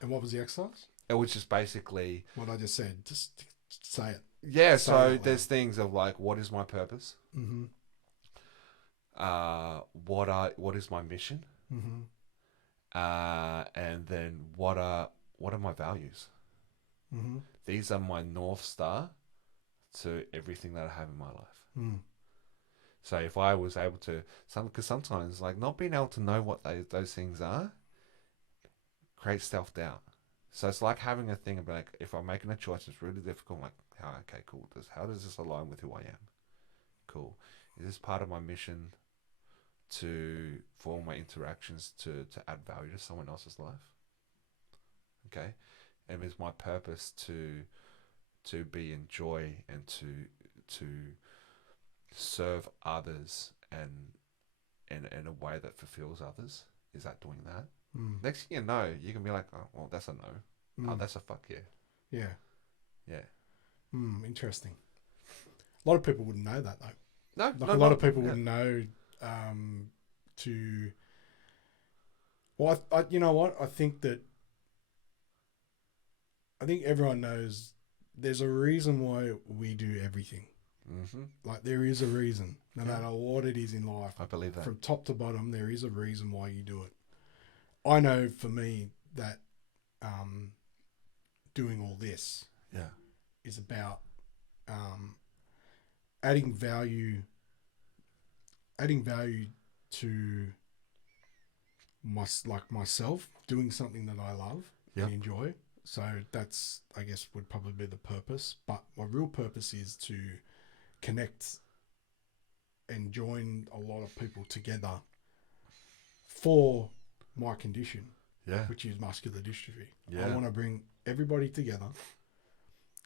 And what was the exercise? It was just basically what I just said. Just say it. Yeah, so there's things of like, what is my purpose? Mm-hmm. What is my mission? Mm-hmm. And then what are my values? Mm-hmm. These are my North Star to everything that I have in my life. Mm. So if I was able to, because sometimes like not being able to know what those things are creates self-doubt. So it's like having a thing of like, if I'm making a choice, it's really difficult. I'm like, okay, cool. How does this align with who I am? Cool. Is this part of my mission for all my interactions to add value to someone else's life? Okay. And is my purpose to be in joy and to serve others and in a way that fulfills others? Is that doing that? Next thing you know, you can be like, oh, well, that's a no. Oh, that's a fuck yeah. Yeah. Yeah. Interesting. A lot of people wouldn't know that though. No, a lot of people wouldn't know Well, you know what? I think everyone knows there's a reason why we do everything. Mm-hmm. Like, there is a reason, no matter what it is in life. I believe that. From top to bottom, there is a reason why you do it. I know for me that doing all this is about adding value to myself, doing something that I love and enjoy. So that's, I guess, would probably be the purpose. But my real purpose is to connect and join a lot of people together for my condition, which is muscular dystrophy. I want to bring everybody together.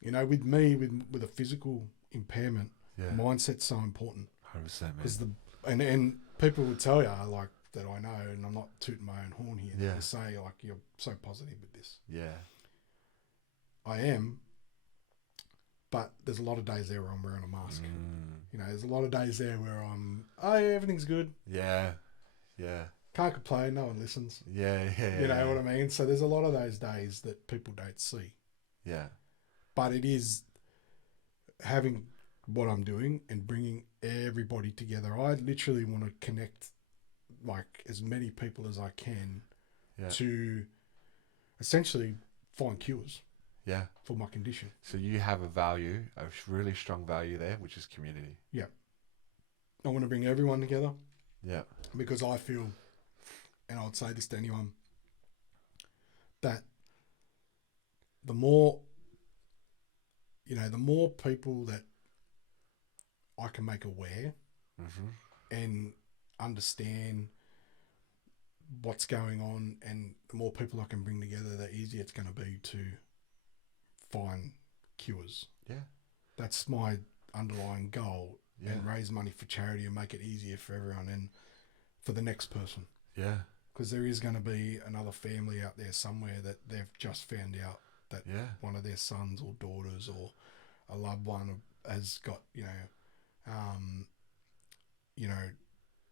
You know, with me, with a physical impairment, mindset's so important. 100%, man. Because and people will tell you, like, that I know, and I'm not tooting my own horn here. They say, like, you're so positive with this. Yeah. I am, but there's a lot of days there where I'm wearing a mask. You know, there's a lot of days there where everything's good. Yeah. Yeah. Can't complain, no one listens. Yeah. You know what I mean? So there's a lot of those days that people don't see. Yeah. But it is having what I'm doing and bringing everybody together. I literally want to connect like as many people as I can to essentially find cures for my condition. So you have a value, a really strong value there, which is community. Yeah. I want to bring everyone together. Yeah. Because I feel, and I would say this to anyone, that the more people that I can make aware and understand what's going on, and the more people I can bring together, the easier it's going to be to find cures. Yeah. That's my underlying goal, and raise money for charity and make it easier for everyone and for the next person. Yeah. Because there is going to be another family out there somewhere that they've just found out that one of their sons or daughters or a loved one has got,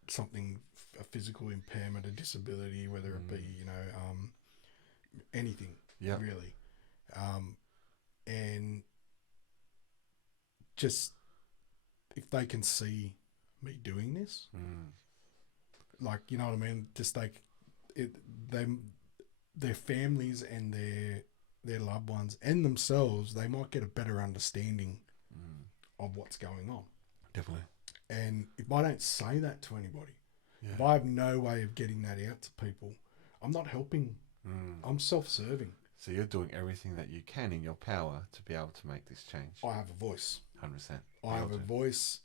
something, a physical impairment, a disability, whether it be, anything really. And just if they can see me doing this, like, you know what I mean? Just like their families and their loved ones and themselves, they might get a better understanding of what's going on. Definitely. And if I don't say that to anybody, if I have no way of getting that out to people, I'm not helping. I'm self-serving. So you're doing everything that you can in your power to be able to make this change. I have a voice. 100%. I have a voice.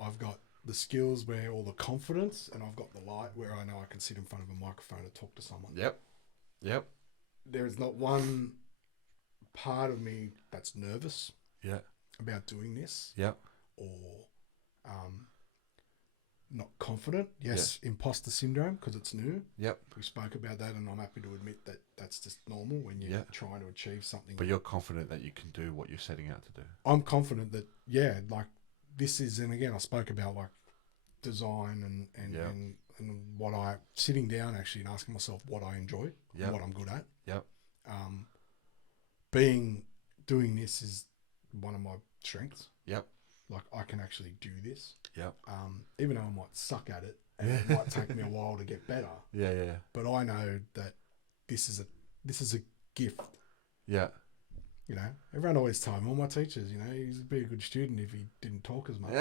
I've got the skills where all the confidence, and I've got the light where I know I can sit in front of a microphone and talk to someone. Yep. There is not one part of me that's nervous about doing this. Or not confident. Yes, imposter syndrome, because it's new. We spoke about that, and I'm happy to admit that that's just normal when you're trying to achieve something. But you're confident that you can do what you're setting out to do. I'm confident that, like this is, and again, I spoke about like design and what I, sitting down actually and asking myself what I enjoy, and what I'm good at. Doing this is one of my strengths. Like I can actually do this. Even though I might suck at it and it might take me a while to get better. But I know that this is a gift. Everyone always told me, all my teachers, he'd be a good student if he didn't talk as much.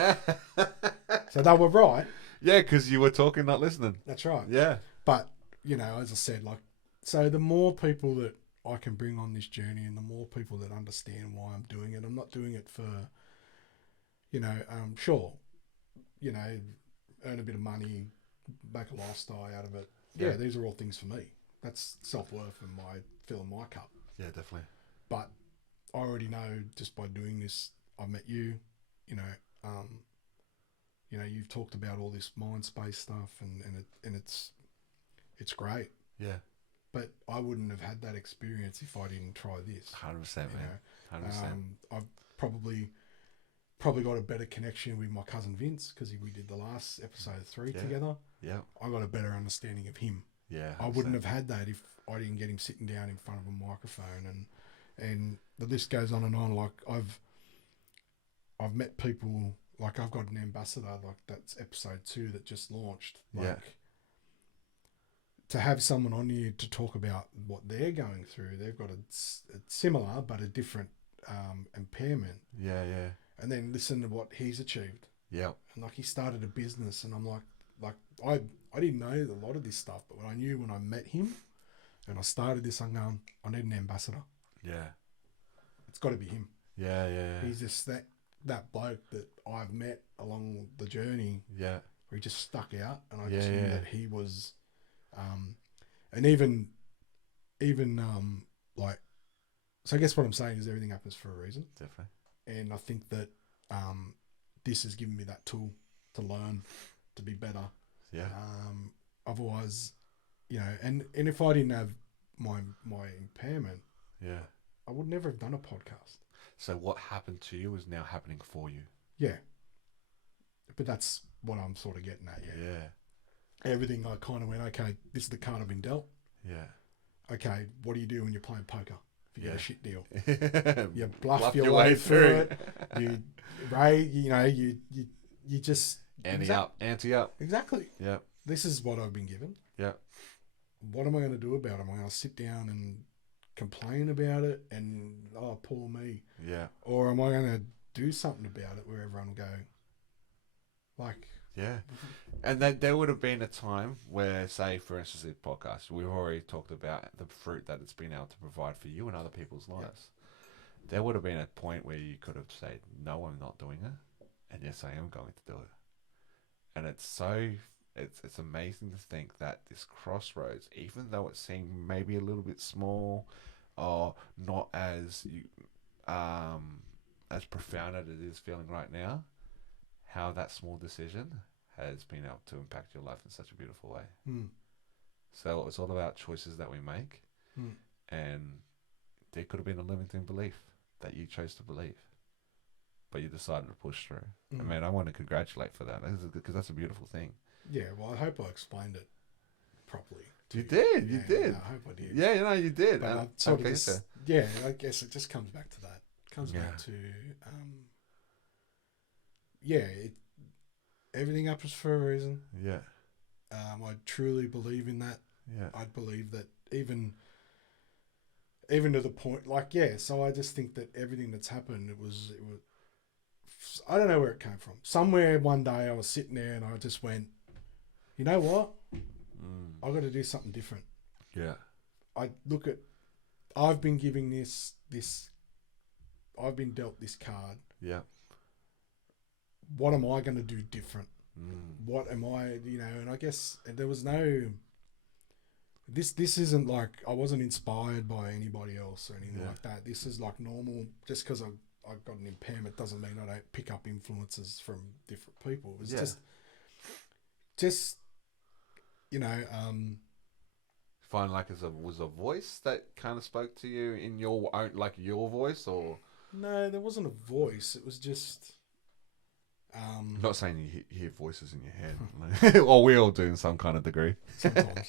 So they were right. Because you were talking, not listening. That's right. But, as I said, like, so the more people that I can bring on this journey and the more people that understand why I'm doing it, I'm not doing it for, sure, earn a bit of money, make a lifestyle out of it. These are all things for me. That's self-worth and my filling my cup. Definitely. But I already know just by doing this, I've met you, you've talked about all this mind space stuff and it's great. But I wouldn't have had that experience if I didn't try this. 100%, man. 100%. I've probably got a better connection with my cousin Vince because we did the last episode 3 together. I got a better understanding of him. 100%. I wouldn't have had that if I didn't get him sitting down in front of a microphone, and the list goes on and on. Like I've met people, like I've got an ambassador, like that's episode 2 that just launched. To have someone on here to talk about what they're going through, they've got a similar but a different impairment. And then listen to what he's achieved. And like he started a business, and I'm like I didn't know a lot of this stuff, but when I met him and I started this, I'm going, I need an ambassador. It's got to be him. He's just that bloke that I've met along the journey. Where he just stuck out, and I just knew that he was, and even like, so I guess what I'm saying is everything happens for a reason. Definitely. And I think that this has given me that tool to learn, to be better. Otherwise, and if I didn't have my impairment, I would never have done a podcast. So what happened to you is now happening for you. But that's what I'm sort of getting at. Everything I kind of went, okay, this is the card I've been dealt. Okay, what do you do when you're playing poker? If to get a shit deal. Yeah. You bluff your way through it. You just Ante up. Exactly. Yeah. This is what I've been given. Yeah. What am I going to do about it? Am I going to sit down and complain about it and poor me? Yeah. Or am I going to do something about it where everyone will go like, yeah. And that there would have been a time where, say, for instance, this podcast, we've already talked about the fruit that it's been able to provide for you and other people's lives. There would have been a point where you could have said, no, I'm not doing it. And yes, I am going to do it. And it's amazing to think that this crossroads, even though it seemed maybe a little bit small or not as as profound as it is feeling right now, how that small decision has been able to impact your life in such a beautiful way. So it's all about choices that we make, and there could have been a limiting belief that you chose to believe, but you decided to push through. And man, I want to congratulate for that, because that's a beautiful thing. Yeah, well, I hope I explained it properly. You did. I hope I did. Yeah, you did. But I guess it just comes back to that. It comes back to, everything happens for a reason. Yeah. I truly believe in that. Yeah. I believe that even to the point, so I just think that everything that's happened, it was, I don't know where it came from. Somewhere one day I was sitting there and I just went, you know what? I've got to do something different. Yeah. I've been giving I've been dealt this card. Yeah. What am I going to do different? What am I, and I guess there was no, this isn't like, I wasn't inspired by anybody else or anything like that. This is like normal. Just because I've got an impairment doesn't mean I don't pick up influences from different people. It was just, find like was a voice that kind of spoke to you in your own, like your voice, or no, there wasn't a voice. It was just. I'm not saying you hear voices in your head, or we all do in some kind of degree. Sometimes.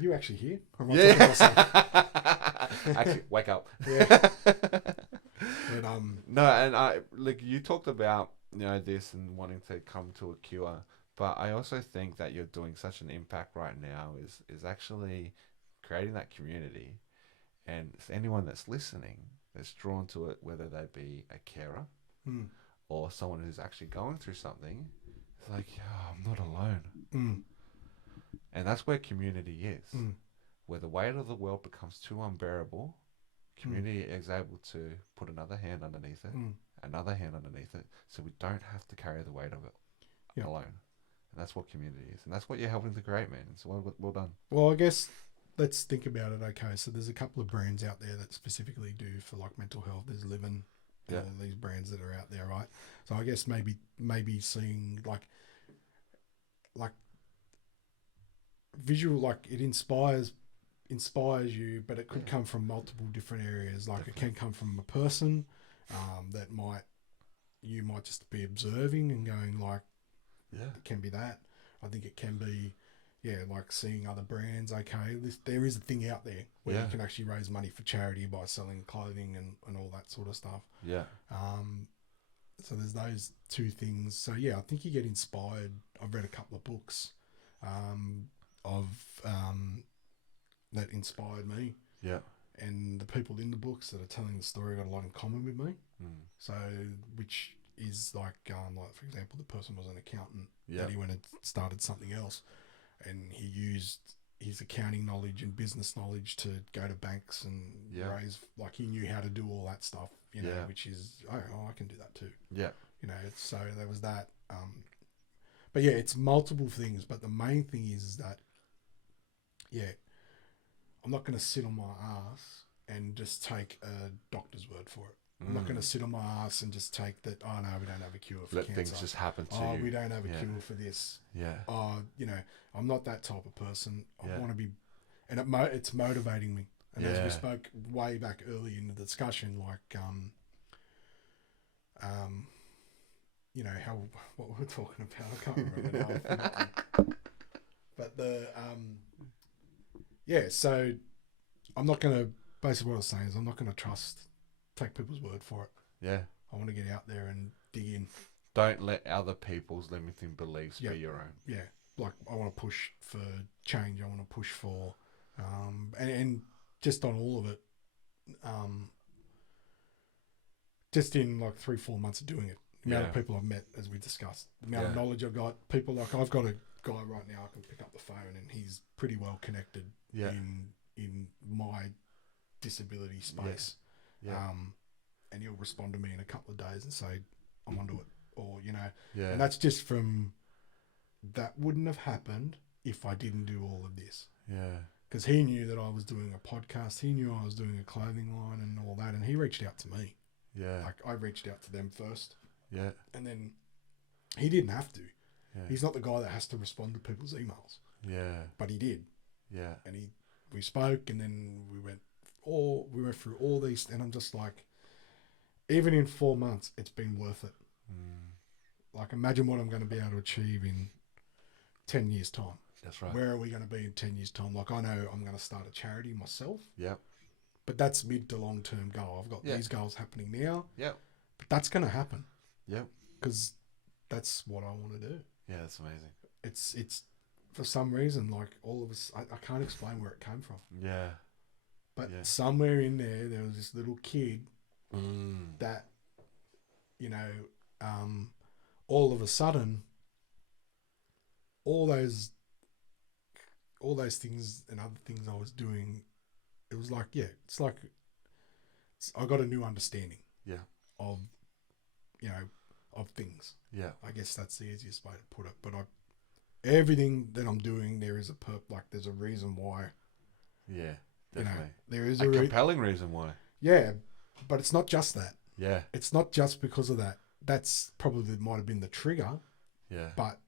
You actually hear? Or am I Yeah. talking to myself? Actually, wake up. Yeah. But, no, and you talked about this and wanting to come to a cure, but I also think that you're doing such an impact right now is actually creating that community, and anyone that's listening that's drawn to it, whether they be a carer or someone who's actually going through something, it's like, I'm not alone. And that's where community is. Where the weight of the world becomes too unbearable, community is able to put another hand underneath it, another hand underneath it, so we don't have to carry the weight of it alone. And that's what community is. And that's what you're helping to create, man. So well done. well, I guess let's think about it. Okay, so there's a couple of brands out there that specifically do for like mental health. There's Livin', all these brands that are out there, right? So I guess maybe seeing like visual, like it inspires you, but it could come from multiple different areas. Like it can come from a person that you might just be observing and going like, it can be that. I think it can be, like seeing other brands. Okay, there is a thing out there where you can actually raise money for charity by selling clothing and all that sort of stuff. Yeah. So there's those two things. So I think you get inspired. I've read a couple of books that inspired me. Yeah. And the people in the books that are telling the story got a lot in common with me. So, which is like for example, the person was an accountant. That he went and started something else, and he used his accounting knowledge and business knowledge to go to banks and raise, like he knew how to do all that stuff, which is, I can do that too. Yeah. So there was that. But it's multiple things, but the main thing is that, I'm not going to sit on my ass and just take a doctor's word for it. I'm not going to sit on my ass and just take that, oh no, we don't have a cure for cancer. Let things just happen to you. Oh, we don't have a cure for this. Yeah. Oh, I'm not that type of person. I want to be, and it's motivating me. And as we spoke way back early in the discussion, like, what we were talking about, I can't remember now. But yeah, so I'm not going to, basically what I was saying is I'm not going to take people's word for it. Yeah. I want to get out there and dig in. Don't let other people's limiting beliefs Yeah. be your own. Yeah. Like, I want to push for change. I want to push for, and just on all of it, just in like 3-4 months of doing it, the amount of people I've met, as we discussed, the amount of knowledge I've got, people like I've got a guy right now I can pick up the phone and he's pretty well connected in my disability space. And he'll respond to me in a couple of days and say, I'm onto it. Or, and that's just from, that wouldn't have happened if I didn't do all of this. Yeah. Because he knew that I was doing a podcast. He knew I was doing a clothing line and all that. And he reached out to me. Yeah. Like, I reached out to them first. Yeah. And then he didn't have to. Yeah. He's not the guy that has to respond to people's emails. Yeah. But he did. Yeah. And we spoke, and then we went through all these, and I'm just like, even in 4 months, it's been worth it. Like, imagine what I'm going to be able to achieve in 10 years' time. That's right. Where are we going to be in 10 years' time? Like, I know I'm going to start a charity myself. Yep. But that's mid to long term goal. I've got these goals happening now. Yep. But that's going to happen. Yep. Because that's what I want to do. Yeah, that's amazing. It's for some reason, like, all of us, I can't explain where it came from. Yeah. But somewhere in there was this little kid that, all of a sudden, all those things and other things I was doing, it was like, I got a new understanding. Yeah. Of, of things. Yeah. I guess that's the easiest way to put it. But everything that I'm doing, there is there's a reason why. Yeah, definitely. There is a compelling reason why. Yeah, but it's not just that. Yeah. It's not just because of that. That's probably might have been the trigger. Yeah. But,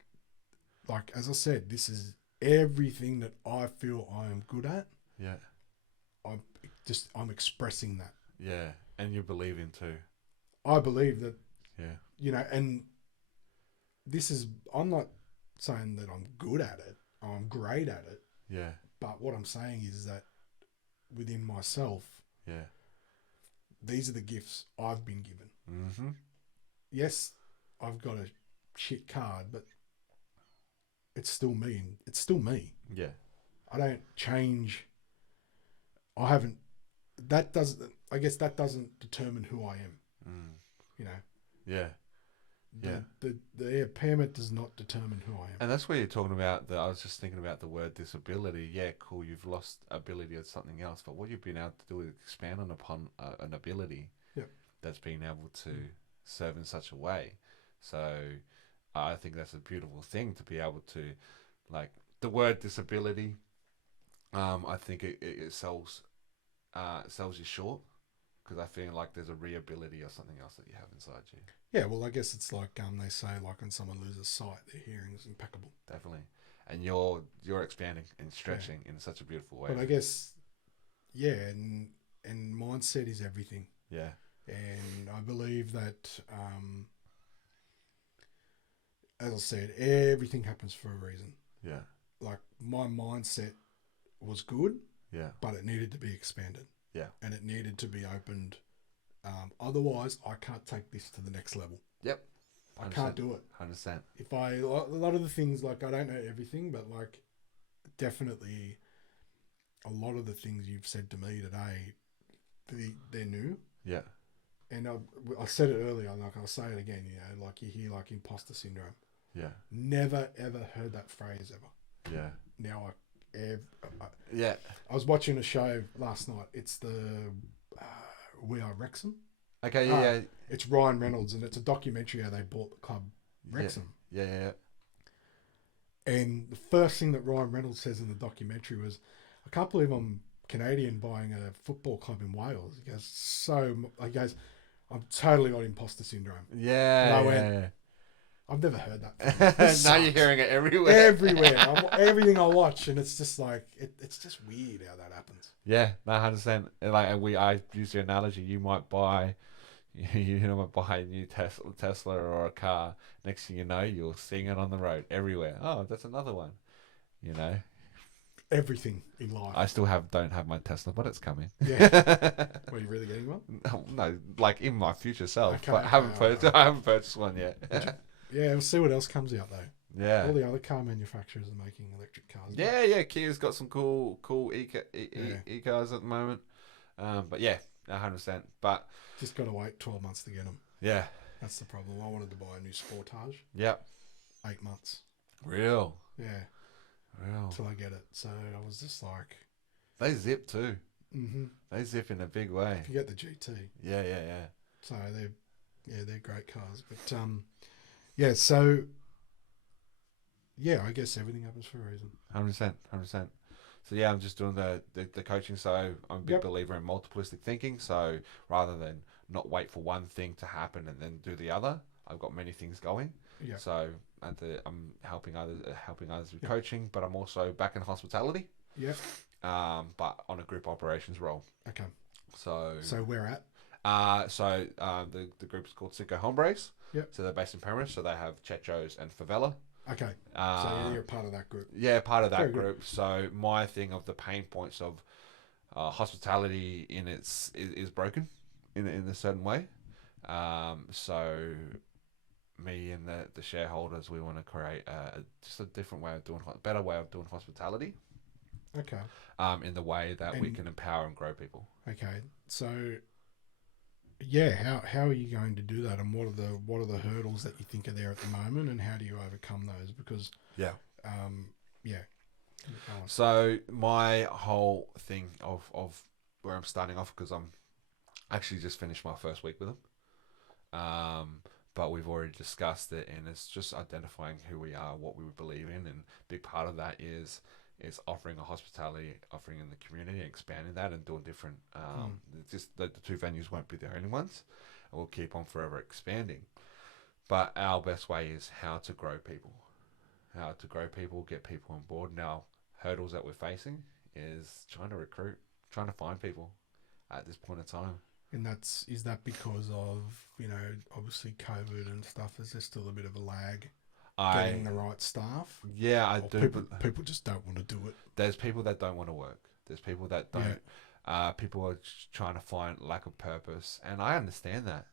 like, as I said, this is everything that I feel I am good at. Yeah. I'm expressing that. Yeah, and you believe in too. I believe that. Yeah. And I'm not saying that I'm good at it. I'm great at it. Yeah. But what I'm saying is that within myself, these are the gifts I've been given. Mm-hmm. Yes, I've got a shit card, but it's still me. It's still me. Yeah. I don't change. I guess that doesn't determine who I am. Yeah. The impairment does not determine who I am. And that's where you're talking about, I was just thinking about the word disability. Yeah, cool, you've lost ability at something else, but what you've been able to do is expand upon an ability that's been able to serve in such a way. So I think that's a beautiful thing to be able to, like, the word disability, I think it sells you short, because I feel like there's a re-ability or something else that you have inside you. Yeah, well, I guess it's like they say, like, when someone loses sight, their hearing is impeccable. Definitely. And you're expanding and stretching in such a beautiful way. But I guess, and mindset is everything. Yeah. And I believe that, as I said, everything happens for a reason. Yeah. Like, my mindset was good. Yeah. But it needed to be expanded. Yeah. And it needed to be opened. Otherwise, I can't take this to the next level. Yep. 100%. I can't do it. 100%. A lot of the things, like, I don't know everything, but, like, definitely a lot of the things you've said to me today, they're new. Yeah. And I said it earlier, like, I'll say it again, like, you hear, like, imposter syndrome. Yeah. Never, ever heard that phrase ever. Yeah. Now I was watching a show last night. It's the We Are Wrexham. Okay, yeah. It's Ryan Reynolds, and it's a documentary how they bought the club Wrexham. Yeah. And the first thing that Ryan Reynolds says in the documentary was, I can't believe I'm Canadian buying a football club in Wales. He goes, I'm totally got imposter syndrome. Yeah. And I went, I've never heard that. Now you're hearing it everywhere. Everywhere. Everything I watch, and it's just like, it's just weird how that happens. Yeah, no, 100%. Like, I use the analogy, you might buy a new Tesla or a car. Next thing you know, you're seeing it on the road everywhere. Oh, that's another one. everything in life. I still don't have my Tesla, but it's coming. Yeah. Are you really getting one? No, like in my future self, Okay, but okay, I haven't purchased one yet. Yeah, we'll see what else comes out though. Yeah. All the other car manufacturers are making electric cars. Yeah. Kia's got some cool Yeah. e cars at the moment. But yeah, 100%. But Just got to wait 12 months to get them. yeah, That's the problem. I wanted to buy a new Sportage. yep, 8 months. real. Yeah. Till I get it. So I was just like, They zip too. mm-hmm. They zip in a big way. If you get the GT. Yeah. So they're great cars. But yeah, so yeah, I guess everything happens for a reason. 100%. So yeah, I'm just doing the coaching. So I'm a big believer in multiplistic thinking. So rather than not wait for one thing to happen and then do the other, I've got many things going. Yeah. So I'm helping others with coaching, but I'm also back in hospitality. Yeah. But on a group operations role. Okay. So where at? The group is called Cinco Hombres. Yep. So they're based in Paris. So they have Chechos and Favela. Okay. So you're a part of that group. Yeah, part of that Very group. good. So my thing of the pain points of hospitality is broken in a certain way. So me and the shareholders, we want to create just a different way of doing better way of doing hospitality. Okay. In the way that we can empower and grow people. Okay. So yeah, how are you going to do that, and what are the hurdles that you think are there at the moment, and how do you overcome those? Because yeah. So my whole thing of where I'm starting off, because I'm actually just finished my first week with them, but we've already discussed it, and it's just identifying who we are, what we believe in, and a big part of that is offering a hospitality offering in the community, expanding that and doing different. Just the two venues won't be the only ones, and we'll keep on forever expanding. But our best way is how to grow people, get people on board. Now, hurdles that we're facing is trying to recruit, trying to find people at this point in time. And is that because of, obviously COVID and stuff? Is there still a bit of a lag getting the right staff? Yeah, I do. People just don't want to do it. There's people that don't want to work. There's people that don't. Yeah. People are trying to find lack of purpose, and I understand that.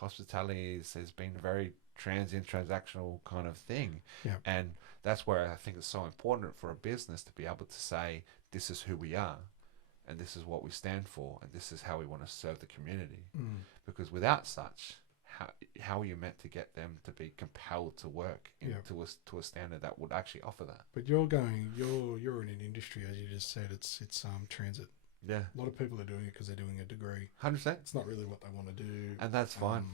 Hospitality has been a very transactional kind of thing, and that's where I think it's so important for a business to be able to say, this is who we are, and this is what we stand for, and this is how we want to serve the community. Because without such, how are you meant to get them to be compelled to work to a standard that would actually offer that? But you're in an industry, as you just said, it's transit. Yeah, a lot of people are doing it because they're doing a degree. 100%. It's not really what they want to do, and that's fine.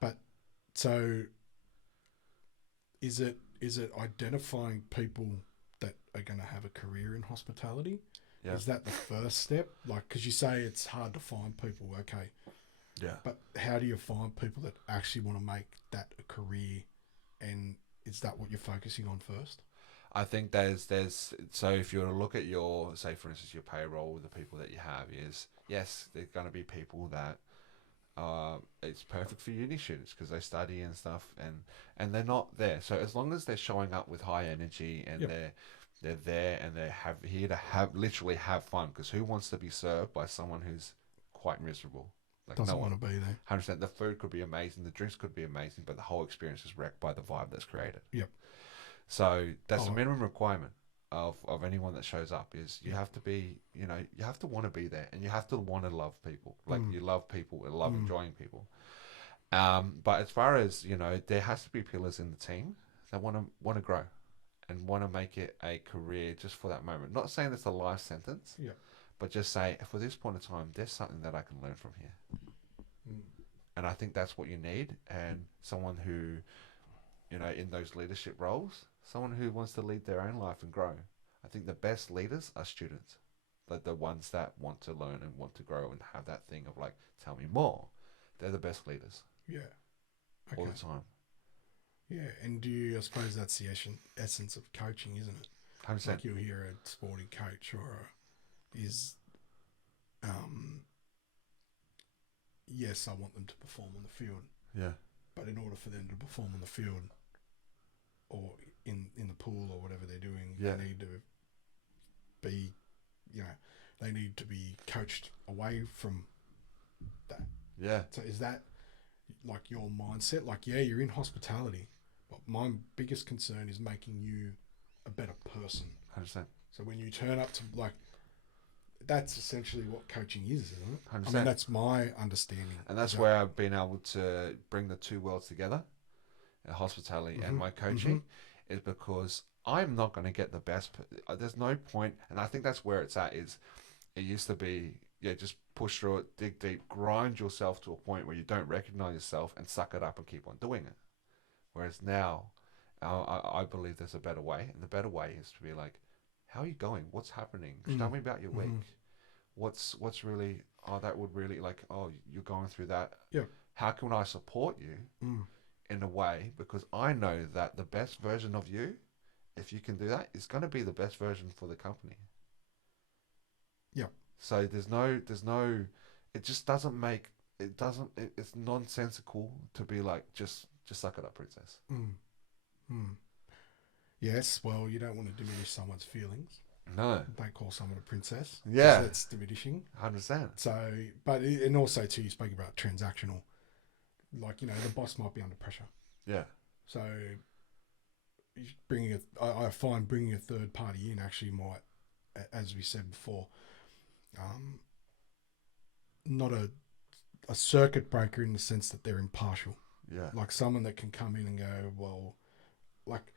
But so, is it identifying people that are going to have a career in hospitality? Yeah. Is that the first step? Like, because you say it's hard to find people. Okay. Yeah. But how do you find people that actually want to make that a career, and is that what you're focusing on first? I think there's so if you were to look at your, say for instance, your payroll, the people that you have is, yes, they're going to be people that it's perfect for uni students because they study and stuff, and they're not there. So as long as they're showing up with high energy and they're there and they're here to literally have fun, because who wants to be served by someone who's quite miserable? Like, doesn't want to be there. 100%. The food could be amazing, the drinks could be amazing, but the whole experience is wrecked by the vibe that's created. Yep. So that's the minimum requirement of anyone that shows up is you have to be, you have to want to be there, and you have to want to love people. Like you love people and love enjoying people. But as far as, there has to be pillars in the team that want to grow and want to make it a career just for that moment. Not saying it's a life sentence. Yeah. But just say, for this point in time, there's something that I can learn from here. And I think that's what you need. And someone who, in those leadership roles, someone who wants to lead their own life and grow. I think the best leaders are students. Like the ones that want to learn and want to grow and have that thing of like, tell me more. They're the best leaders. Yeah. Okay. All the time. Yeah. And I suppose that's the essence of coaching, isn't it? 100%. Like you'll hear a sporting coach is, yes, I want them to perform on the field. Yeah. But in order for them to perform on the field or in the pool or whatever they're doing, they need to be, they need to be coached away from that. Yeah. So is that like your mindset? Like, yeah, you're in hospitality, but my biggest concern is making you a better person. 100%. So when you turn up to that's essentially what coaching is, isn't it? 100%. I mean, that's my understanding. And that's where I've been able to bring the two worlds together, hospitality and my coaching, is because I'm not going to get the best. There's no point, and I think that's where it's at. Is it used to be, just push through it, dig deep, grind yourself to a point where you don't recognize yourself and suck it up and keep on doing it. Whereas now, I believe there's a better way, and the better way is to be like, how are you going? What's happening? Tell me about your week. What's really, that would really, you're going through that. Yeah. How can I support you in a way? Because I know that the best version of you, if you can do that, is going to be the best version for the company. Yeah. So there's no, it just doesn't make, it's nonsensical to be like, just suck it up, princess. Yes, well, you don't want to diminish someone's feelings. No. Don't call someone a princess. Yeah. That's diminishing. 100%. So, and also too, you spoke about transactional. Like, the boss might be under pressure. Yeah. So, I find bringing a third party in actually might, as we said before, not a circuit breaker in the sense that they're impartial. Yeah. Like someone that can come in and go, well, like,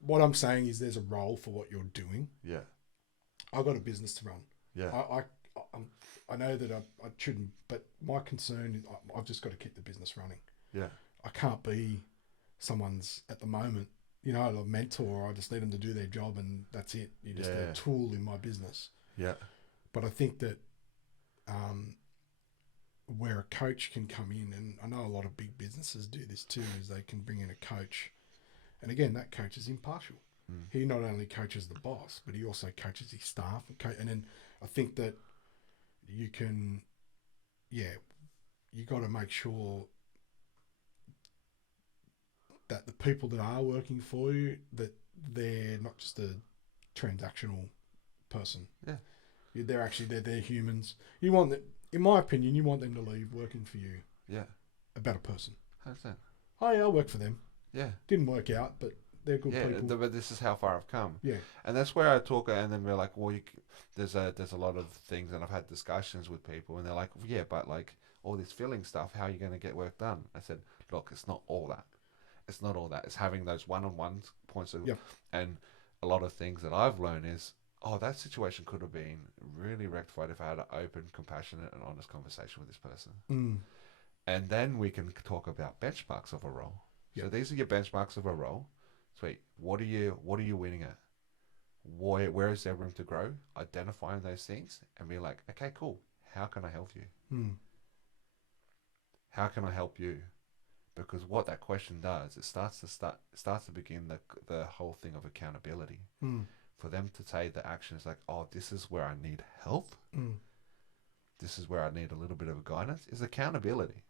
what I'm saying is there's a role for what you're doing. Yeah. I've got a business to run. Yeah. I know that I shouldn't, but my concern is I've just got to keep the business running. Yeah. I can't be someone's, at the moment, a mentor. I just need them to do their job and that's it. You're just a tool in my business. Yeah. But I think that where a coach can come in, and I know a lot of big businesses do this too, is they can bring in a coach. And again, that coach is impartial. He not only coaches the boss, but he also coaches his staff. And then I think that you can, you got to make sure that the people that are working for you, that they're not just a transactional person. Yeah. They're humans. You want that, in my opinion, you want them to leave working for you. Yeah. A better person. 100%. Oh yeah, I'll work for them. Yeah. Didn't work out, but they're good people. Yeah, but this is how far I've come. Yeah. And that's where I talk, and then we're like, well, there's a lot of things, and I've had discussions with people, and they're like, yeah, but like all this filling stuff, how are you going to get work done? I said, look, it's not all that. It's not all that. It's having those one-on-one points of, and a lot of things that I've learned is, that situation could have been really rectified if I had an open, compassionate, and honest conversation with this person. And then we can talk about benchmarks of a role. So these are your benchmarks of a role. Sweet. What are you winning at? Where is there room to grow? Identifying those things and be like, okay, cool. How can I help you? How can I help you? Because what that question does, it starts to begin the whole thing of accountability. For them to take the action is like, this is where I need help. This is where I need a little bit of guidance. Is accountability.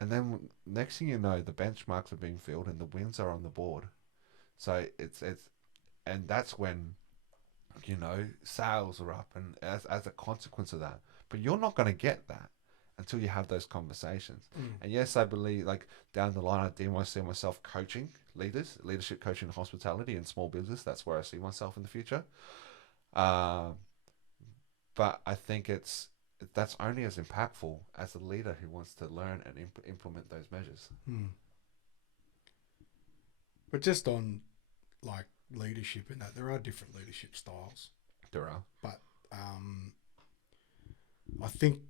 And then next thing you know, the benchmarks are being filled and the wins are on the board. So and that's when, sales are up, and as a consequence of that. But you're not going to get that until you have those conversations. And yes, I believe like down the line, I do want to see myself coaching leadership coaching in hospitality and small business. That's where I see myself in the future. But I think that's only as impactful as a leader who wants to learn and implement those measures. But just on like leadership and that, there are different leadership styles. There are. But I think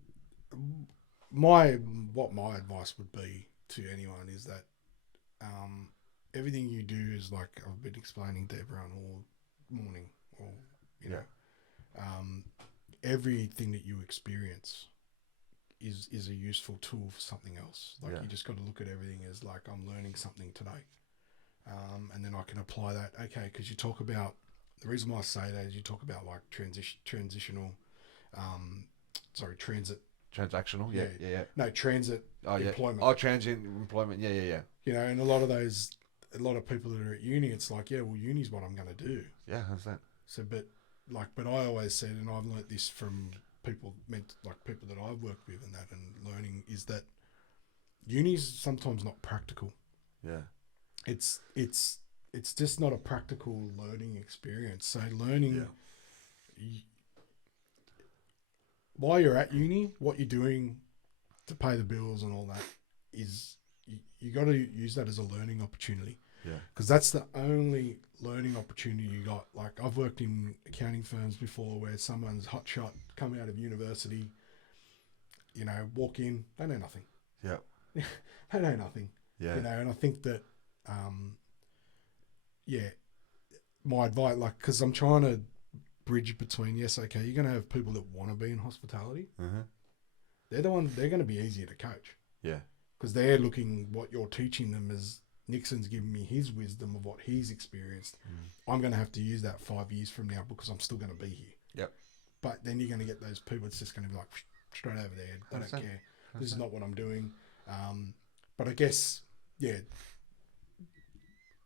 what my advice would be to anyone is that everything you do is, like I've been explaining to everyone all morning, or everything that you experience is a useful tool for something else. Like you just got to look at everything as like, I'm learning something today, and then I can apply that. Okay, because you talk about, the reason why I say that is you talk about like transactional, Transactional, yeah. No, transit employment. Oh, transient employment, yeah. And a lot of people that are at uni, it's like, well, uni's what I'm going to do. Yeah, how's that? So, but but I always said, and I've learnt this from people that I've worked with and learning, is that uni's sometimes not practical. Yeah. It's just not a practical learning experience. So learning, while you're at uni, what you're doing to pay the bills and all that is you got to use that as a learning opportunity. Yeah. Because that's the only learning opportunity you got. Like, I've worked in accounting firms before where someone's hot shot, come out of university, walk in, they know nothing. Yeah. They know nothing. Yeah. And I think that, my advice, because I'm trying to bridge between, yes, okay, you're going to have people that want to be in hospitality. Mm-hmm. They're going to be easier to coach. Yeah. Because they're looking, what you're teaching them is, Nixon's giving me his wisdom of what he's experienced. I'm going to have to use that 5 years from now because I'm still going to be here. Yep. But then you're going to get those people that's just going to be like, straight over there. They don't care. This is not what I'm doing. But I guess,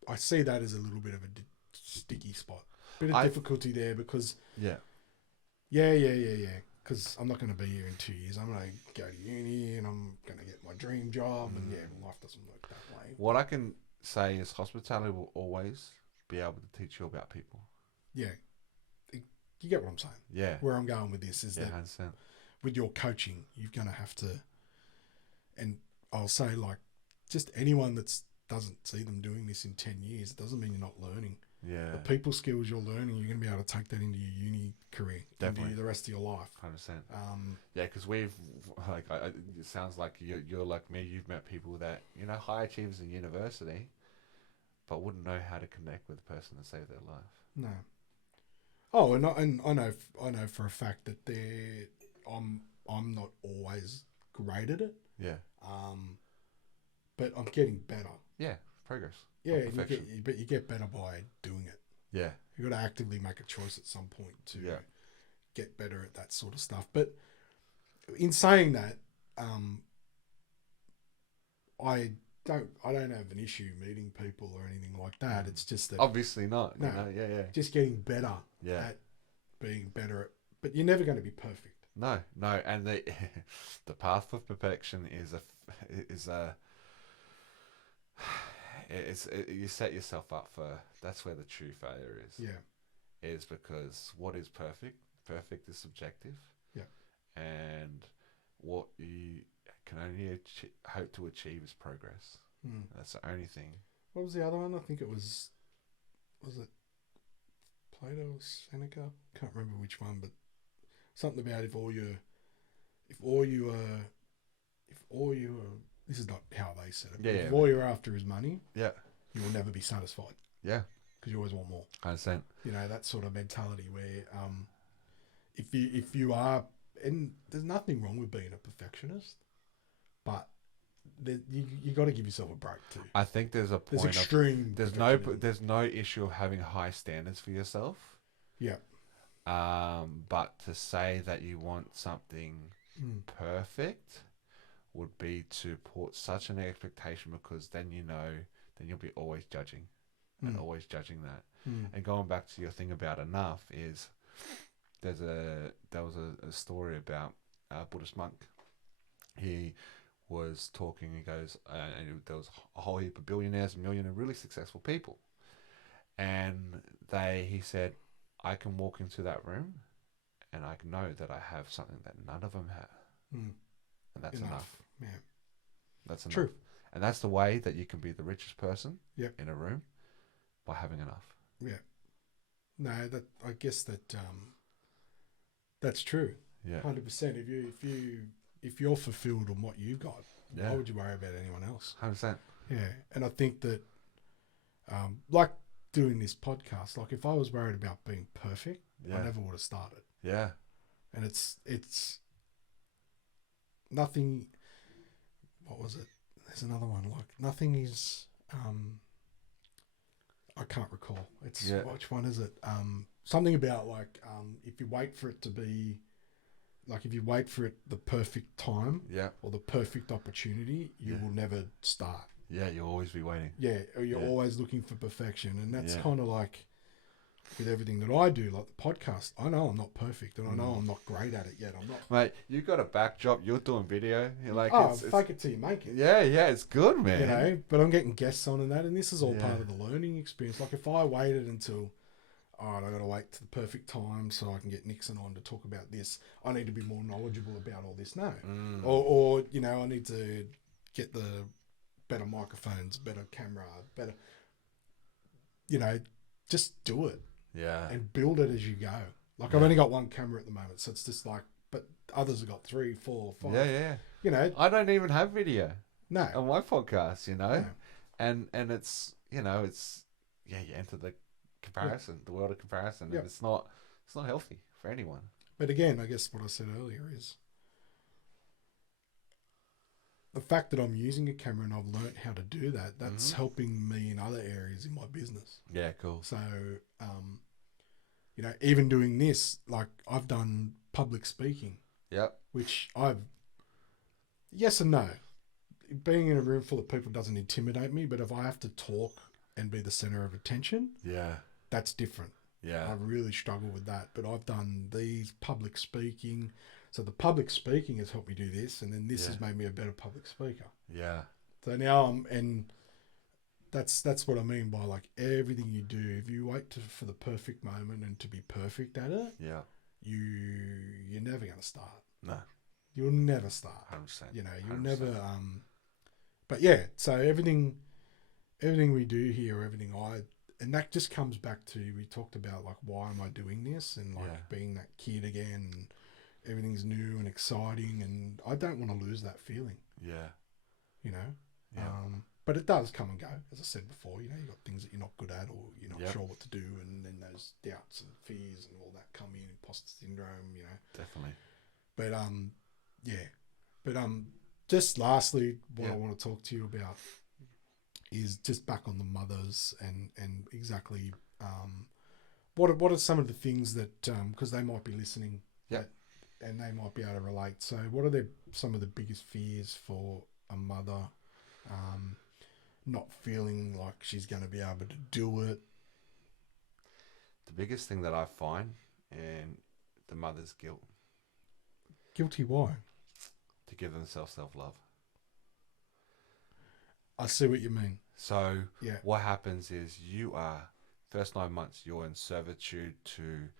I see that as a little bit of a sticky spot. Bit of difficulty there because... Yeah. Because I'm not going to be here in 2 years. I'm going to go to uni and I'm going to get my dream job. And life doesn't work that way. What I can say is hospitality will always be able to teach you about people. Yeah. You get what I'm saying? Yeah. Where I'm going with this is that 100%. with your coaching, you're going to have to, and I'll say, just anyone that doesn't see them doing this in 10 years, it doesn't mean you're not learning. Yeah. The people skills you're learning, you're going to be able to take that into your uni career, Definitely. into the rest of your life. 100%. Yeah, because we've, it sounds like you're like me, you've met people that, high achievers in university, but wouldn't know how to connect with a person to save their life. No. Oh, and I know for a fact that I'm not always great at it. Yeah. But I'm getting better. Yeah, progress. Yeah, but you get better by doing it. Yeah. You got to actively make a choice at some point to get better at that sort of stuff. But in saying that, I don't have an issue meeting people or anything like that. It's just that obviously not. No, just getting better at being better at. But you're never going to be perfect. No, and the path of perfection you set yourself up for. That's where the true failure is. Yeah, is because what is perfect? Perfect is subjective. Yeah, and what you can only hope to achieve is progress. That's the only thing. What was the other one? I think it was it Plato or Seneca? Can't remember which one, but something about if all you this is not how they said it. If all you're after is money, you will never be satisfied. Yeah, because you always want more. 100%. That sort of mentality where if you are, and there's nothing wrong with being a perfectionist, but you got to give yourself a break too. I think there's a point. There's no issue of having high standards for yourself. Yeah. But to say that you want something perfect would be to put such an expectation, because then you'll be always judging and always judging that. And going back to your thing about enough is there was a story about a Buddhist monk. He was talking, he goes, and there was a whole heap of billionaires and millionaires, really successful people. And he said, I can walk into that room and I can know that I have something that none of them have. And that's enough. Yeah. That's enough. True. And that's the way that you can be the richest person in a room, by having enough. Yeah. No, I guess that's true. Yeah. 100%. If you're fulfilled on what you've got, why would you worry about anyone else? 100%. Yeah. And I think that, like doing this podcast, like if I was worried about being perfect, I never would have started. Yeah. And it's nothing. What was it? There's another one. Like nothing is. I can't recall. It's which one is it? Something about like if you wait for it to be. Like if you wait for it the perfect time, or the perfect opportunity, you will never start. Yeah, you'll always be waiting. Yeah, or you're always looking for perfection, and that's kind of like, with everything that I do, like the podcast, I know I'm not perfect, and I know I'm not great at it yet. I'm not. Mate, you got a backdrop. You're doing video. You're like, Fake it till you make it. yeah, it's good, man. You know, but I'm getting guests on and that, and this is all Yeah. part of the learning experience. Like if I waited until, all right, I got to wait to the perfect time so I can get Nixon on to talk about this. I need to be more knowledgeable about all this. No, or you know, I need to get the better microphones, better camera, better. You know, just do it. Yeah. And build it as you go. Like I've only got one camera at the moment, so it's just like, but others have got 3, 4, 5. Yeah. You know, I don't even have video no. on my podcast, you know, No. and it's, you know, it's, you enter the comparison, the world of comparison, Yep. and it's not healthy for anyone. But again, I guess what I said earlier is the fact that I'm using a camera and I've learnt how to do that, that's helping me in other areas in my business. Yeah, cool. So, you know, even doing this, like I've done public speaking, Yep. which yes and no. Being in a room full of people doesn't intimidate me, but if I have to talk and be the center of attention, Yeah. that's different. Yeah. I really struggle with that, but I've done these public speaking. So the public speaking has helped me do this, and then this has made me a better public speaker. Yeah. So now that's what I mean by like everything you do. If you wait for the perfect moment and to be perfect at it, Yeah. you're never going to start. No. You'll never start. 100%. You know, you'll 100%. never. But yeah, so everything we do here, and that just comes back to, we talked about like, why am I doing this, and like being that kid again, and everything's new and exciting, and I don't want to lose that feeling. Yeah. You know. Yeah. But it does come and go, as I said before. You know, you've got things that you're not good at, or you're not Yep. sure what to do, and then those doubts and fears and all that come in, imposter syndrome. You know. Definitely. But just lastly, what I Yeah. want to talk to you about is just back on the mothers and exactly what are some of the things that, because they might be listening, and they might be able to relate. So what are some of the biggest fears for a mother, not feeling like she's going to be able to do it? The biggest thing that I find in the mother's guilt, Guilty why? to give themselves self-love. I see what you mean. So Yeah. what happens is you are, first 9 months, you're in servitude to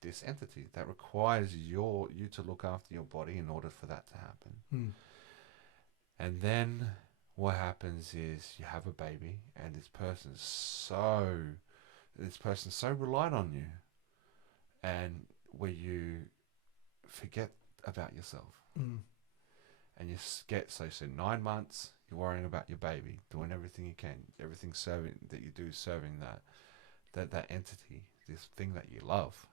this entity that requires you to look after your body in order for that to happen. And then what happens is you have a baby, and this person's so reliant on you, and where you forget about yourself. And you get so 9 months you're worrying about your baby, doing everything you can, everything serving that entity, this thing that you love.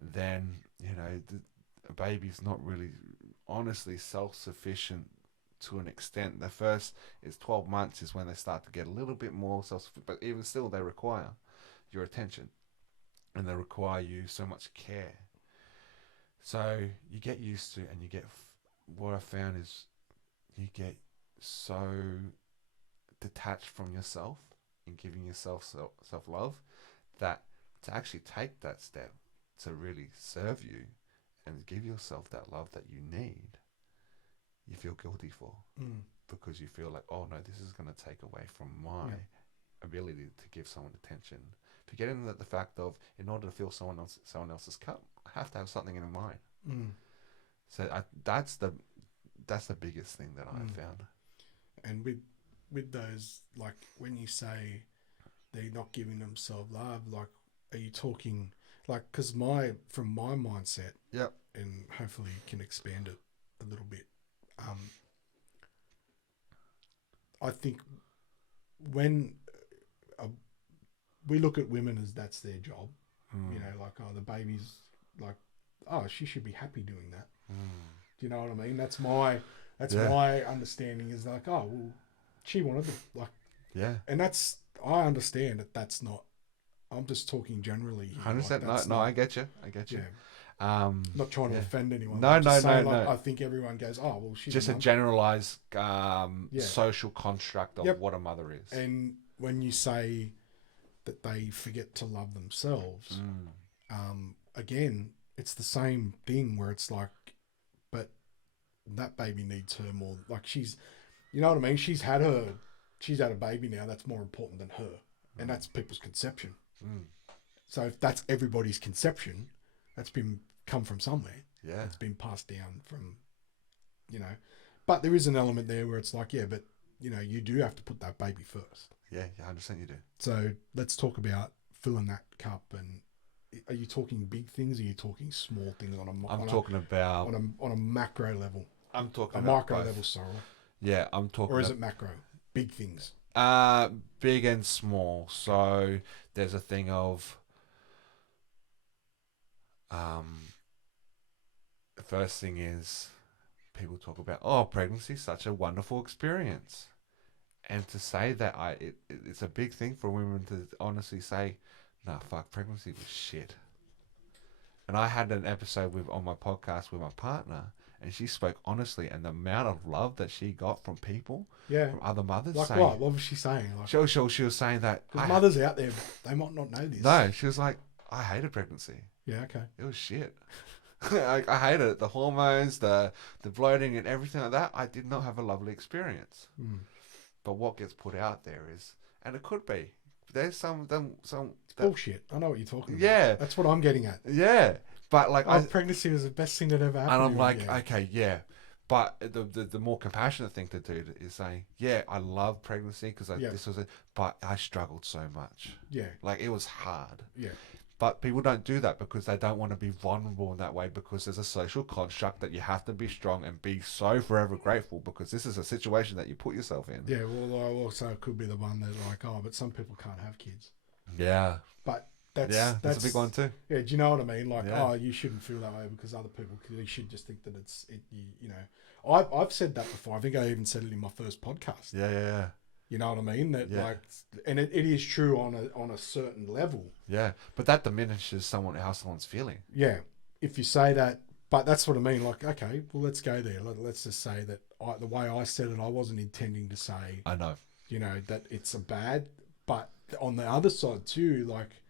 And then, you know, the baby's not really honestly self-sufficient to an extent. The first is 12 months is when they start to get a little bit more self-sufficient, but even still they require your attention, and they require you so much care. So you get used to, and you get, what I found is you get so detached from yourself and giving yourself self-love, that to actually take that step to really serve you and give yourself that love that you need, you feel guilty for, because you feel like, oh no, this is going to take away from my ability to give someone attention, forgetting that the fact of, in order to fill someone else's cup, I have to have something in mind. So that's the biggest thing that I found. And with those, like when you say they're not giving themselves love, like, are you talking like, because from my mindset, and hopefully you can expand it a little bit. I think when we look at women as that's their job, you know, like, oh, the baby's like, oh, she should be happy doing that. Do you know what I mean? That's my understanding, is like, oh, well, she wanted to, like, and I understand that's not, I'm just talking generally. 100%. Like, no, I get you. Yeah. Not trying to offend anyone. No. I think everyone goes, oh, well, she's just a generalized social construct of Yep. what a mother is. And when you say that they forget to love themselves. Mm. Again, it's the same thing where it's like, but that baby needs her more. Like she's, you know what I mean? She's had a baby now. That's more important than her, and that's people's conception. Mm. So if that's everybody's conception, that's been come from somewhere. Yeah. It's been passed down from, you know. But there is an element there where it's like, yeah, but you know, you do have to put that baby first. Yeah, 100% you do. So let's talk about filling that cup. And are you talking big things? Or are you talking small things on a macro level? I'm talking a about micro both. level, sorry. Yeah, I'm talking. Or is it macro? Big things. Big and small. So there's a thing of the first thing is people talk about, pregnancy is such a wonderful experience. And to say that it's a big thing for women to honestly say, nah, fuck, pregnancy was shit. And I had an episode on my podcast with my partner, and she spoke honestly, and the amount of love that she got from people, from other mothers. Like saying, what? What was she saying? Like, she was saying that mothers out there, they might not know this. No, she was like, I hated pregnancy. Yeah, okay. It was shit. I hated it. The hormones, the bloating, and everything like that. I did not have a lovely experience. Mm. But what gets put out there is, and it could be, there's some bullshit. I know what you're talking about. Yeah, that's what I'm getting at. Yeah, but like, pregnancy was the best thing that ever happened. And I'm like, okay, yeah. But the more compassionate thing to do is saying, yeah, I love pregnancy because this was but I struggled so much. Yeah, like it was hard. Yeah. But people don't do that because they don't want to be vulnerable in that way, because there's a social construct that you have to be strong and be so forever grateful because this is a situation that you put yourself in. Yeah, well, also it could be the one that like, but some people can't have kids. Yeah. But that's a big one too. Yeah, do you know what I mean? Like, you shouldn't feel that way because other people should just think that you know. I've said that before. I think I even said it in my first podcast. Yeah. You know what I mean? That like, and it is true on a certain level. Yeah, but that diminishes how someone's feeling. Yeah, if you say that, but that's what I mean. Like, okay, well, let's go there. Let's just say that the way I said it, I wasn't intending to say. I know. You know that it's a bad, but on the other side too, like,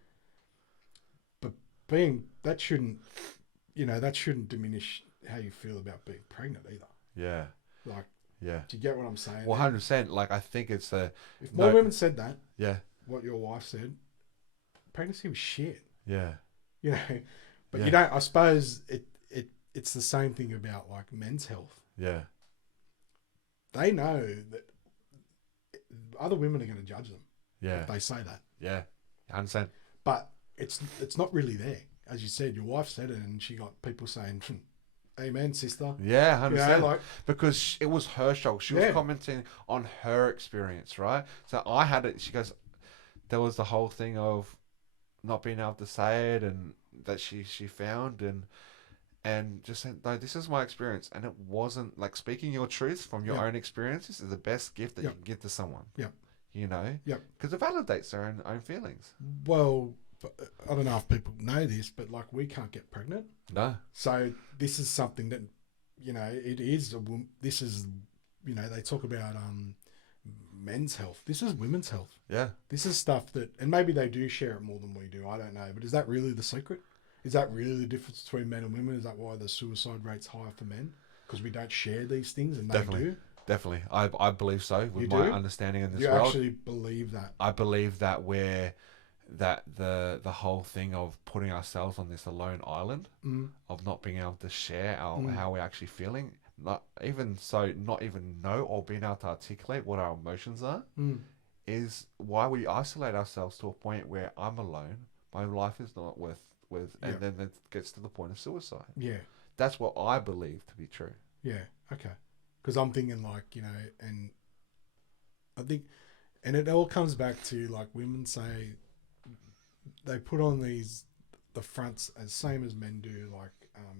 but that shouldn't diminish how you feel about being pregnant either. Yeah. Like. Yeah. Do you get what I'm saying? 100%. Like, I think it's if more women said that, what your wife said, pregnancy was shit. Yeah. You know, but you don't. I suppose it's the same thing about like men's health. Yeah. They know that other women are going to judge them. Yeah. If they say that. Yeah. 100%. But it's not really there. As you said, your wife said it, and she got people saying. Amen, sister. Yeah, 100%. You know, like, because it was her show. She was commenting on her experience, right? So I had it. She goes, there was the whole thing of not being able to say it, and that she found and just said, no, this is my experience, and it wasn't like speaking your truth from your own experiences is the best gift that you can give to someone. Yep. You know. Yep. Because it validates their own feelings. Well, I don't know if people know this, but like we can't get pregnant. No. So this is something that, you know, this is, you know, they talk about men's health. This is women's health. Yeah. This is stuff that, and maybe they do share it more than we do. I don't know. But is that really the secret? Is that really the difference between men and women? Is that why the suicide rate's higher for men? Because we don't share these things and they do? Definitely. I believe so with my understanding in this world. You actually believe that? I believe that the whole thing of putting ourselves on this alone island, of not being able to share how we're actually feeling, not even know or being able to articulate what our emotions are, is why we isolate ourselves to a point where I'm alone, my life is not and then it gets to the point of suicide. Yeah. That's what I believe to be true. Yeah, okay. Because I'm thinking like, you know, and I think, and it all comes back to like women say, they put on the fronts as same as men do, like,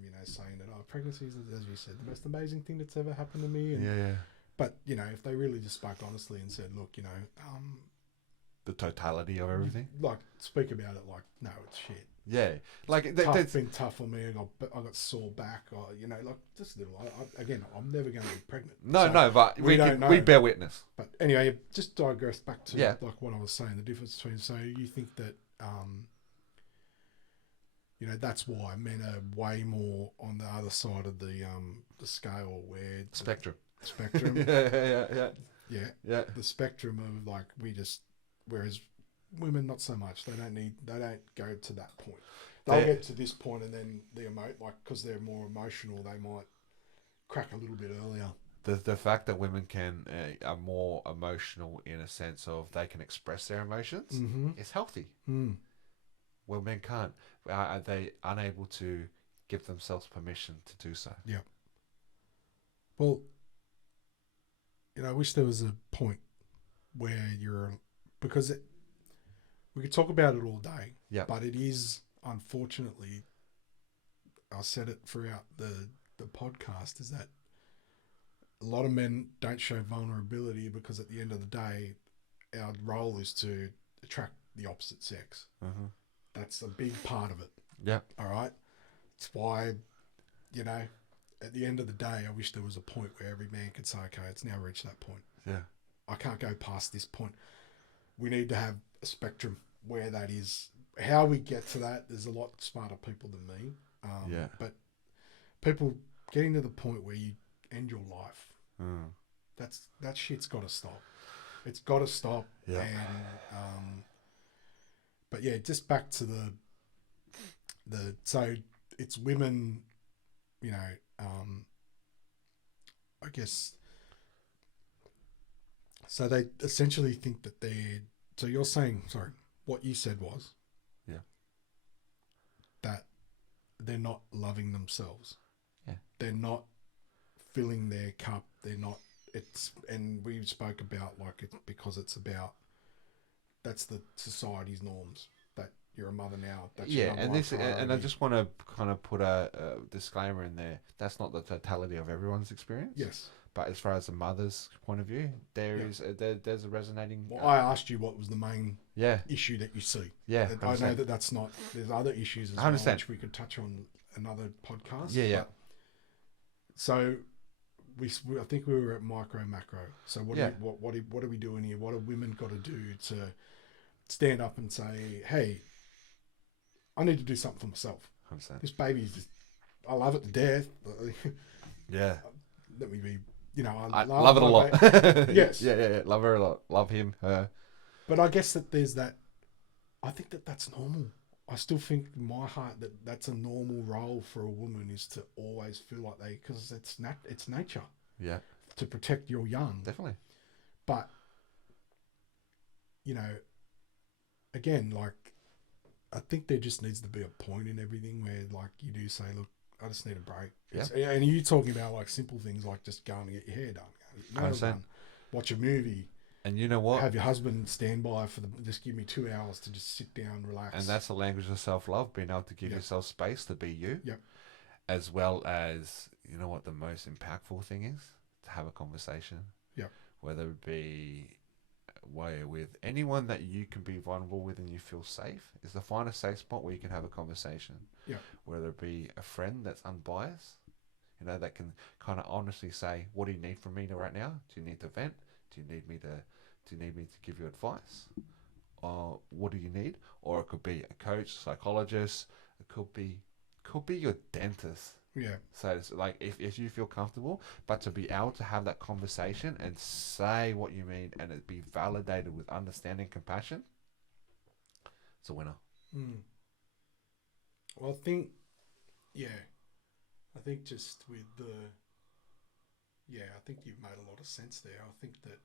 you know, saying that, pregnancy is, as you said, the most amazing thing that's ever happened to me. And, but, you know, if they really just spoke honestly and said, look, you know, the totality of everything, like, speak about it like, no, it's shit. Yeah, like Been tough on me. I got sore back. Or, you know, like just little. Again, I'm never going to be pregnant. no, but we don't know. we bear witness. But anyway, just digress back to Yeah. like what I was saying. The difference between. So you think that, you know, that's why men are way more on the other side of the scale where Spectrum. Yeah. The spectrum of like whereas women not so much. They don't go to that point. They'll get to this point and then because they're more emotional, they might crack a little bit earlier. The fact that women are more emotional in a sense of they can express their emotions is healthy. Well, men can't. Are they unable to give themselves permission to do so? Yeah. Well, you know, I wish there was a point where because we could talk about it all day. Yeah. But it is, unfortunately, I said it throughout the podcast, is that a lot of men don't show vulnerability because at the end of the day, our role is to attract the opposite sex. That's a big part of it. Yeah. All right. It's why, you know, at the end of the day, I wish there was a point where every man could say, okay, it's now reached that point. Yeah. I can't go past this point. We need to have a spectrum where that is. How we get to that, there's a lot smarter people than me. But people getting to the point where you end your life, that shit's got to stop. It's got to stop. Yeah. And but yeah, just back to the so it's women, you know, I guess. So they essentially think that so you're saying, sorry, what you said was, that they're not loving themselves. Yeah. They're not filling their cup. They're not, and we spoke about like it's because it's about, that's the society's norms, that you're a mother now. That's and I just want to kind of put a disclaimer in there. That's not the totality of everyone's experience. Yes. But as far as the mother's point of view, there's a resonating. Well, I asked you what was the main issue that you see. Yeah, I know that's not. There's other issues as well, which we could touch on another podcast. Yeah. So I think we were at micro macro. So what are we doing here? What have women got to do to stand up and say, hey, I need to do something for myself. 100%. This baby I love it to death. Yeah. Let me be. You know, I love it a lot. Yes. Yeah. Love her a lot. Love him, her. But I guess that there's that. I think that's normal. I still think in my heart that's a normal role for a woman, is to always feel like because it's nature. Yeah. To protect your young. Definitely. But, you know, again, like, I think there just needs to be a point in everything where, like, you do say, look, I just need a break. Yeah. And you're talking about like simple things like just going to get your hair done. Watch a movie. And you know what? Have your husband stand by just give me 2 hours to just sit down, relax. And that's the language of self-love, being able to give yourself space to be you. Yep. As well as, you know what the most impactful thing is? To have a conversation. Yep. Whether it be with anyone that you can be vulnerable with and you feel safe, is to find a safe spot where you can have a conversation. Yeah. Whether it be a friend that's unbiased, you know, that can kind of honestly say, what do you need from me right now? Do you need to vent? Do you need me to give you advice? Or what do you need? Or it could be a coach, psychologist, it could be your dentist. Yeah. So it's like if you feel comfortable, but to be able to have that conversation and say what you mean and it be validated with understanding, compassion, it's a winner. Well, I think just with I think you've made a lot of sense there. I think that,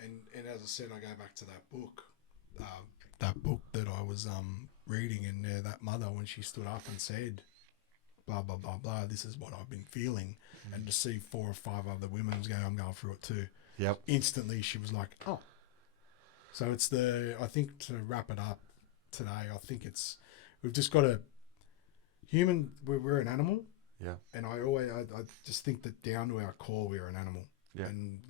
and as I said, I go back to that book that I was reading, and that mother, when she stood up and said, blah, blah, blah, blah, this is what I've been feeling, and to see 4 or 5 other women going, I'm going through it too. Yep. Instantly, she was like, oh. So it's I think to wrap it up today, I think we've just got we're an animal. Yeah. And I just think that down to our core, we're an animal. Yeah. And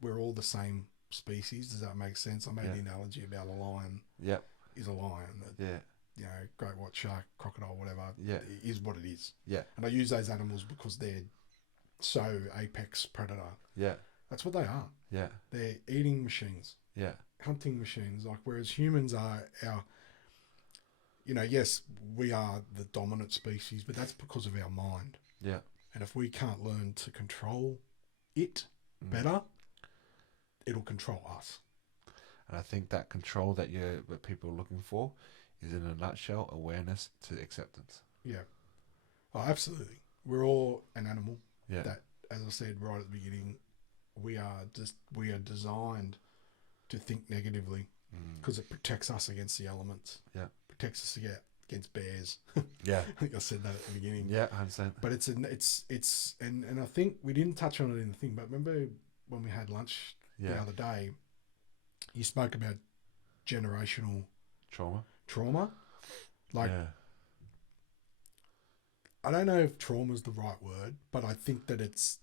we're all the same species. Does that make sense? I made the analogy about a lion. Yeah. is a lion. That, Yeah. you know, great white shark, crocodile, whatever, Yeah. is what it is. Yeah. And I use those animals because they're so apex predator. Yeah. That's what they are. Yeah. They're eating machines, Yeah. hunting machines. Like, whereas humans are our, you know, yes, we are the dominant species, but that's because of our mind. Yeah. And if we can't learn to control it better, it'll control us. And I think that control that people are looking for is, in a nutshell, awareness to acceptance. Yeah. Oh, absolutely. We're all an animal. Yeah. That, as I said right at the beginning, we are designed to think negatively because it protects us against the elements. Yeah. Protects us against bears. Yeah. I think I said that at the beginning. Yeah, I understand. But and I think we didn't touch on it in the thing, but remember when we had lunch the other day, you spoke about generational trauma. Like, I don't know if trauma is the right word, but I think that it's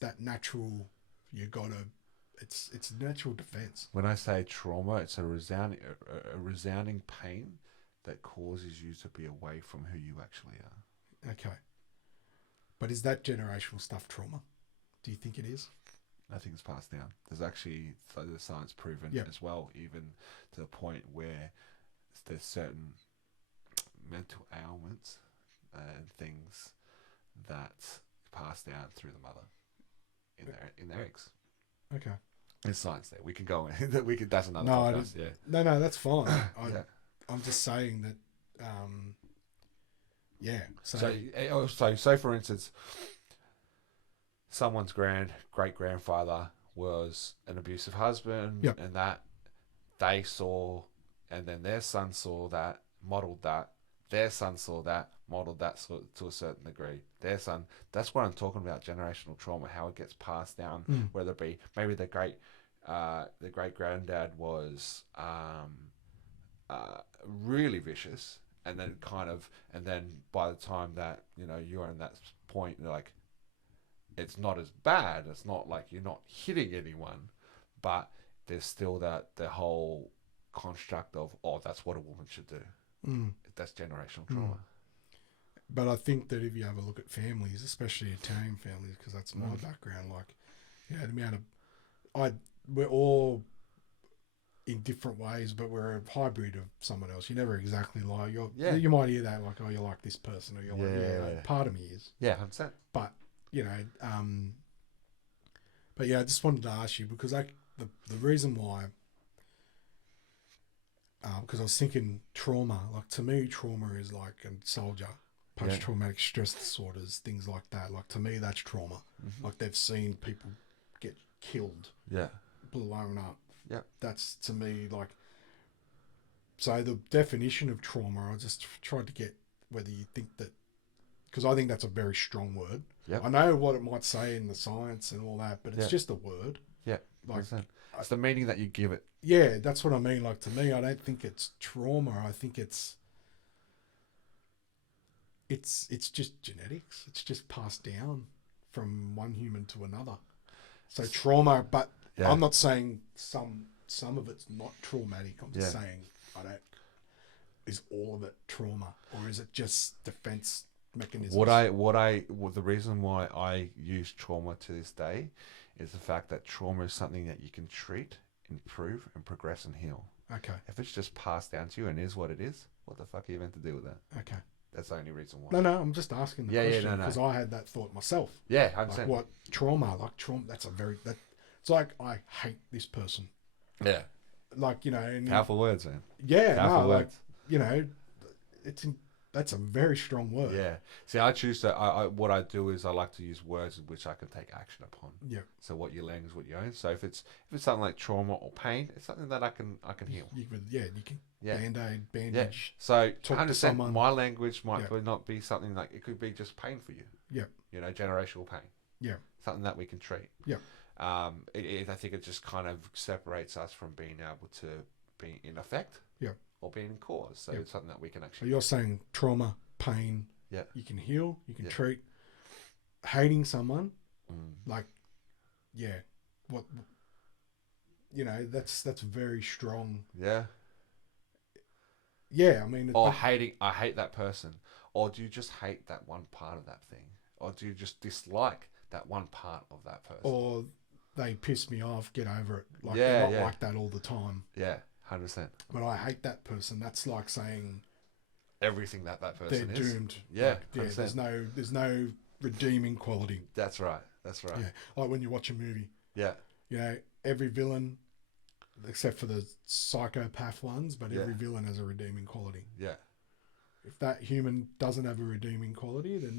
that natural. It's natural defense. When I say trauma, it's a resounding pain that causes you to be away from who you actually are. Okay. But is that generational stuff trauma? Do you think it is? I think it's passed down. There's actually the science proven as well, even to the point where there's certain mental ailments and things that pass down through the mother in their eggs. Okay. There's science there. We can go in. That's another no, podcast. Yeah. No, that's fine. I'm just saying that. So for instance, someone's great grandfather was an abusive husband, and that they saw, and then their son saw that, modeled that. Their son saw that, modeled that to a certain degree. Their son. That's what I'm talking about. Generational trauma, how it gets passed down. Whether it be maybe the great granddad was really vicious, and then by the time that you're in that point, you're like, it's not as bad. It's not like you're not hitting anyone, but there's still the whole construct of, that's what a woman should do. That's generational trauma. But I think that if you have a look at families, especially Italian families, because that's my background, like, the amount of, we're all in different ways, but we're a hybrid of someone else. You're never exactly like, you might hear that, like, oh, you're like this person, or you're like, part of me is. Yeah, 100%. But, I just wanted to ask you, because the reason why, because I was thinking trauma, like, to me, trauma is like a soldier, post-traumatic stress disorders, things like that. Like, to me, that's trauma. Like, they've seen people get killed, blown up. Yeah. That's, to me, like, so the definition of trauma, I just tried to get whether you think that, because I think that's a very strong word. Yeah. I know what it might say in the science and all that, but it's just a word. Yeah. Like, it's the meaning that you give it. Yeah, that's what I mean. Like, to me, I don't think it's trauma. I think it's just genetics. It's just passed down from one human to another. So trauma, but I'm not saying some of it's not traumatic. I'm just saying is all of it trauma, or is it just defense mechanisms? The reason why I use trauma to this day is the fact that trauma is something that you can treat, improve, and progress and heal. Okay. If it's just passed down to you and is what it is, what the fuck are you meant to do with that? Okay. That's the only reason why. No, I'm just asking the question because I had that thought myself. Yeah, I'm like, saying. What trauma? Like, trauma. It's like, I hate this person. Yeah. Like, and powerful words, man. Yeah. Powerful words. That's a very strong word. Yeah. See, I choose to. What I do is I like to use words in which I can take action upon. Yeah. So what you learn is what you own. So if it's something like trauma or pain, it's something that I can heal. You can band-aid, bandage. Yeah. So talk 100%. to someone. My language might not be something like, it could be just pain for you. Yeah. Generational pain. Yeah. Something that we can treat. Yeah. I think it just kind of separates us from being able to be in effect. Yeah. Or being in cause. So it's something that we can actually. So you're saying trauma, pain. Yeah. You can heal. You can treat. Hating someone, like, what? you know, that's very strong. Yeah. Yeah, I mean, Or I hate that person. Or do you just hate that one part of that thing? Or do you just dislike that one part of that person? or they piss me off, get over it. Like, Yeah, they're not yeah. like that all the time. Yeah, 100%. But I hate that person. That's like saying Everything that they're person is. doomed. Yeah, Like, yeah, 100%. there's no redeeming quality. That's right. That's right. Yeah, like when you watch a movie, Yeah. you know, every villain, except for the psychopath ones, but every villain has a redeeming quality. Yeah. If that human doesn't have a redeeming quality, then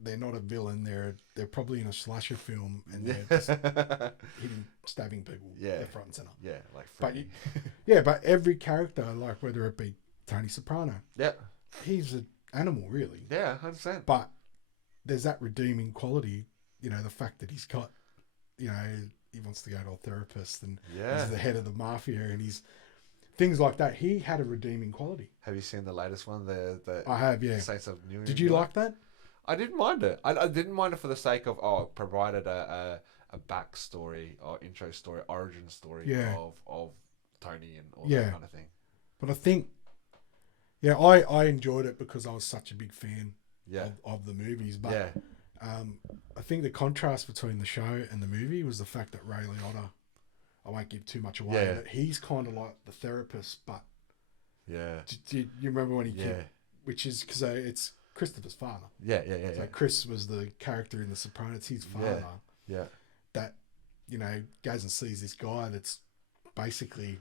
they're not a villain. They're probably in a slasher film and they're just stabbing people left, right, and center. Yeah, like But Freddy. but every character, like whether it be Tony Soprano, Yeah. he's an animal, really. Yeah, 100%. But there's that redeeming quality. You know, the fact that he's got, you know, he wants to go to a therapist and he's the head of the mafia and he's things like that. He had a redeeming quality. Have you seen the latest one? The I have, yeah. Saints of New Did you like that? I didn't mind it. I didn't mind it for the sake of it provided a backstory or intro story, origin story of Tony and all that kind of thing. But I think, I enjoyed it because I was such a big fan of the movies. But I think the contrast between the show and the movie was the fact that Ray Liotta, I won't give too much away, but he's kind of like the therapist. But do you remember when he came, which is because it's Christopher's father. So Chris was the character in The Soprano. It's his father. That, you know, goes and sees this guy that's basically,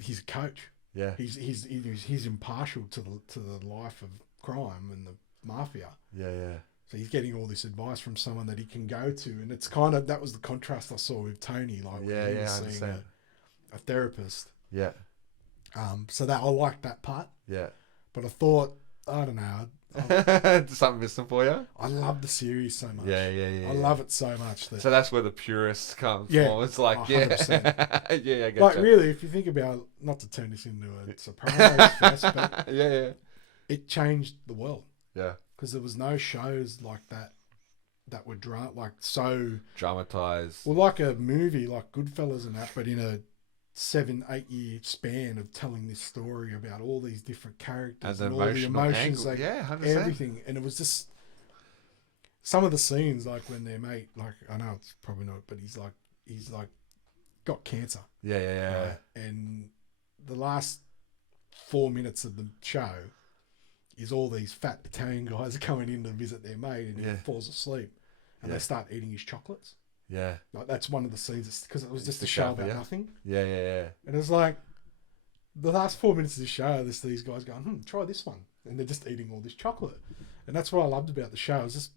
he's a coach. Yeah. He's impartial to the life of crime and the mafia. Yeah. So he's getting all this advice from someone that he can go to, and it's kind of, that was the contrast I saw with Tony, like when he was seeing a therapist. Yeah. So that I liked that part. Yeah. But I thought, I don't know. Something missing for you? I love the series so much. Yeah. I love it so much. So that's where the purists come from. It's like, 100%. I get like, really, if you think about, not to turn this into a Sopranos fest, but it changed the world. Yeah. Because there was no shows like that were so dramatized. Well, like a movie like Goodfellas and that, but in a 7-8 year span of telling this story about all these different characters and all the emotions, like everything. And it was just some of the scenes, like when their mate, like, I know it's probably not, but he's like got cancer. Yeah. And the last 4 minutes of the show is all these fat Italian guys coming in to visit their mate, and he falls asleep, and they start eating his chocolates. Yeah. Like, that's one of the scenes, because it was just a show about nothing. Yeah. And it's like, the last 4 minutes of the show, these guys going, try this one. And they're just eating all this chocolate. And that's what I loved about the show. It was just,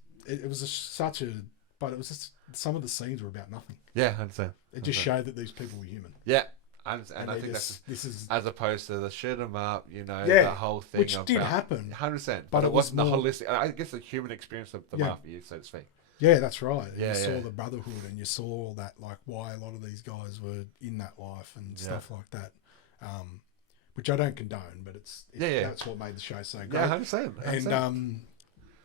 but it was just, some of the scenes were about nothing. Yeah, I understand. It just showed that these people were human. Yeah. And I think this is as opposed to the shoot 'em up, you know, the whole thing, which did happen, 100%. But it wasn't the holistic. I guess the human experience of the mafia, so to speak. Yeah, that's right. You saw the brotherhood, and you saw all that, like why a lot of these guys were in that life and stuff like that. Which I don't condone, but that's what made the show so great. Yeah, 100%. And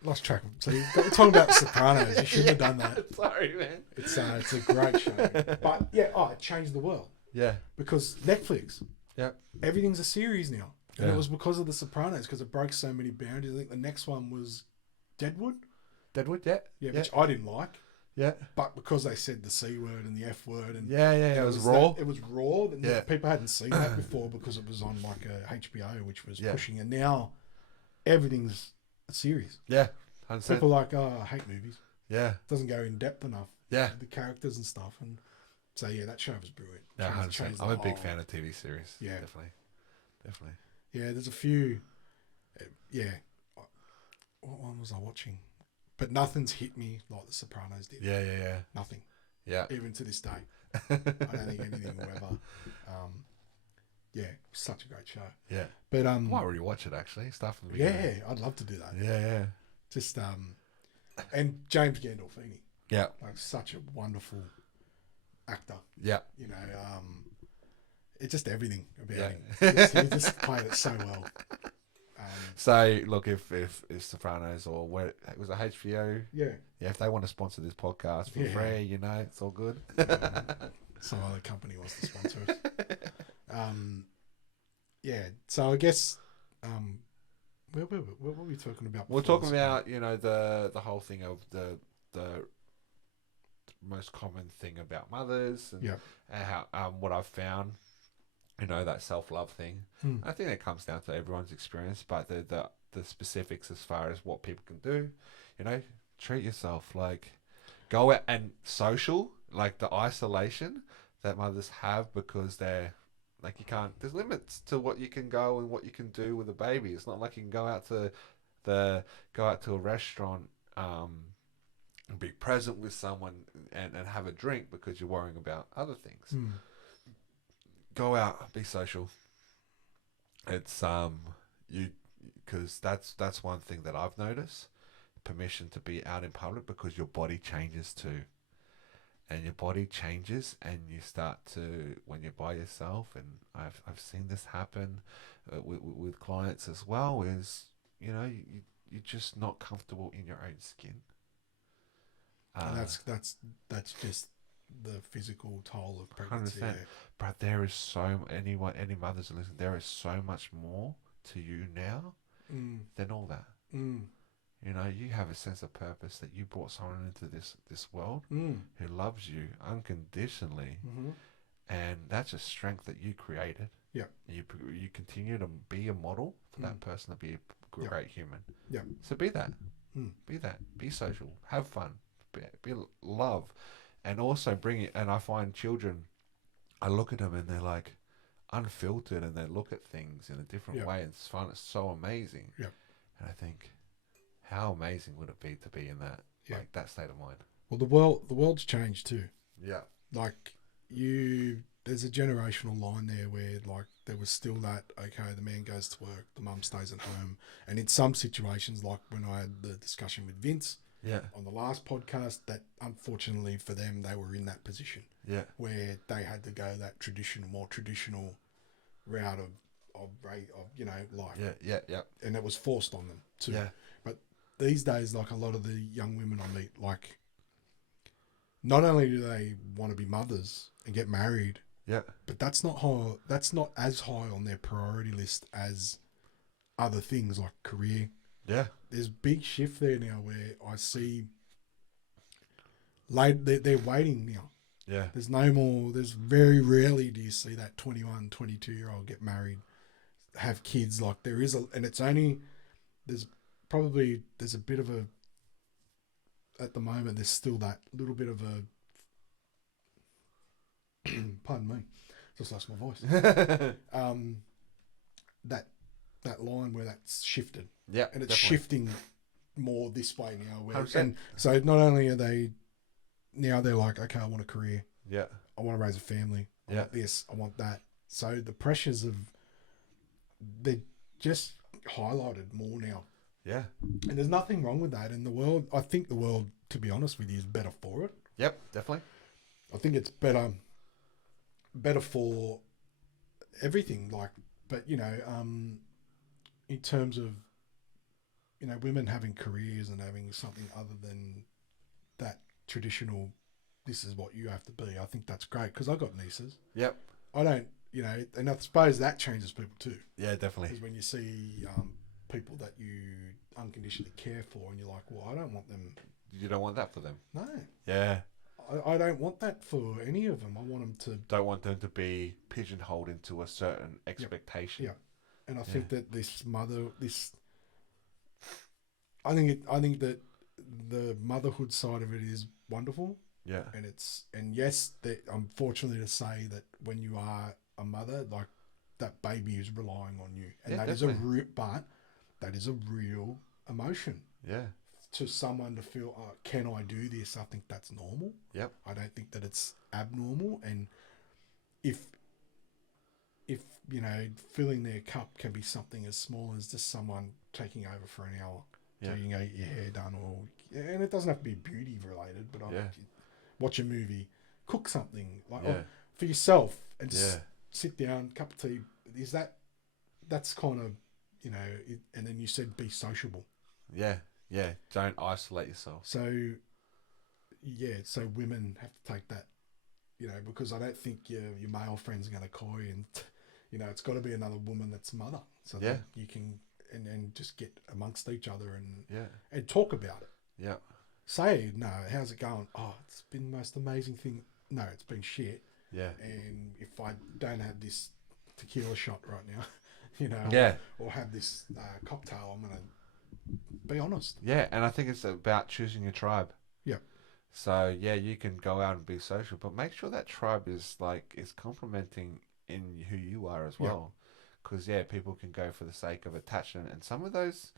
lost track of. So we're talking about The Sopranos. You shouldn't have done that. Sorry, man. It's a great show, but it changed the world. Yeah. Because Netflix. Yeah. Everything's a series now. And it was because of The Sopranos, because it broke so many boundaries. I think the next one was Deadwood. Yeah, which I didn't like. Yeah. But because they said the C word and the F word, and it was raw. It was raw. And people hadn't seen that before because it was on like a HBO, which was pushing. And now everything's a series. Yeah. 100%. People are like, I hate movies. Yeah. It doesn't go in depth enough. Yeah. The characters and stuff. And so that show was brilliant. Yeah, 100%. I'm a big fan of TV series. Yeah. Definitely. Yeah, there's a few. Yeah. What one was I watching? But nothing's hit me like The Sopranos did. Yeah. Nothing. Yeah. Even to this day. I don't think anything will ever. Such a great show. Yeah. But I might rewatch it actually. Start from the beginning. Yeah, I'd love to do that. Yeah. Just and James Gandolfini. Yeah. Like such a wonderful actor. Yeah. You know, it's just everything about him. He just played it so well. So look, if Sopranos or where it was a HBO, if they want to sponsor this podcast for free, you know, it's all good. some other company wants to sponsor us. Yeah. So I guess what were we talking about? We're before talking this about the whole thing of the most common thing about mothers and, Yeah. and how what I've found, that self-love thing. Mm. I think that comes down to everyone's experience, but the specifics as far as what people can do, treat yourself, like go out and social, like the isolation that mothers have because they're like you can't. There's limits to what you can go and what you can do with a baby. It's not like you can go out to a restaurant, and be present with someone and have a drink because you're worrying about other things. Mm. Go out, be social. It's you because that's one thing that I've noticed. Permission to be out in public because your body changes too. And your body changes, and you start to when you're by yourself. And I've seen this happen with clients as well. Is you're just not comfortable in your own skin. And that's just the physical toll of pregnancy. 100%. Yeah. But there is any mothers listening, there is so much more to you now than all that. Mm. You have a sense of purpose that you brought someone into this world Mm. who loves you unconditionally, Mm-hmm. and that's a strength that you created. Yeah. And you continue to be a model for that person to be a great human. Yeah. So be that. Mm. Be that. Be social. Have fun. Be love, and also bring it. And I find children, I look at them and they're like unfiltered, and they look at things in a different way, and find it so amazing. Yeah. And I think, how amazing would it be to be in that, like that state of mind? Well, the world's changed too. Yeah. Like there's a generational line there where like there was still that, okay, the man goes to work, the mum stays at home. And in some situations, like when I had the discussion with Vince on the last podcast, that unfortunately for them, they were in that position where they had to go that more traditional route of life. Yeah. And it was forced on them too. Yeah. But these days, like a lot of the young women I meet, like not only do they want to be mothers and get married, but that's not as high on their priority list as other things like career. Yeah. There's big shift there now where I see they're waiting now. Yeah. There's very rarely do you see that 21, 22-year-old get married, have kids. Like there is and it's only, there's a bit of a, at the moment, there's still that little bit of a, pardon me, just lost my voice. That line where that's shifted. Yeah. And it's definitely. shifting more this way now. 100%. And so not only are they, now they're like, okay, I want a career. Yeah. I want to raise a family. I want this. I want that. So the pressures they're just highlighted more now. Yeah. And there's nothing wrong with that. And I think the world, to be honest with you, is better for it. Yep, definitely. I think it's better for everything. Like, but in terms of, women having careers and having something other than that traditional, this is what you have to be. I think that's great because I've got nieces. Yep. I don't, and I suppose that changes people too. Yeah, definitely. Because when you see people that you unconditionally care for and you're like, well, I don't want them. You don't want that for them. No. Yeah. I don't want that for any of them. I want them to. Don't want them to be pigeonholed into a certain expectation. Yeah. And I think that I think that the motherhood side of it is wonderful. Yeah. And yes, unfortunately to say that when you are a mother, like that baby is relying on you. And that is a real emotion. Yeah. To someone to feel, can I do this? I think that's normal. Yep. I don't think that it's abnormal. And if filling their cup can be something as small as just someone taking over for an hour, so you can get your hair done, and it doesn't have to be beauty related, but watch a movie, cook something for yourself, and just sit down, cup of tea. That's kind of, and then you said be sociable. Yeah. Yeah. Don't isolate yourself. So women have to take that because I don't think your male friends are going to call you and, it's got to be another woman that's mother. So that you can, and just get amongst each other and talk about it. Yeah. Say, no, how's it going? Oh, it's been the most amazing thing. No, it's been shit. Yeah. And if I don't have this tequila shot right now, or have this cocktail, I'm going to be honest. Yeah, and I think it's about choosing your tribe. Yeah. So, yeah, you can go out and be social, but make sure that tribe is complementing in who you are as well. Because, people can go for the sake of attachment. And some of those,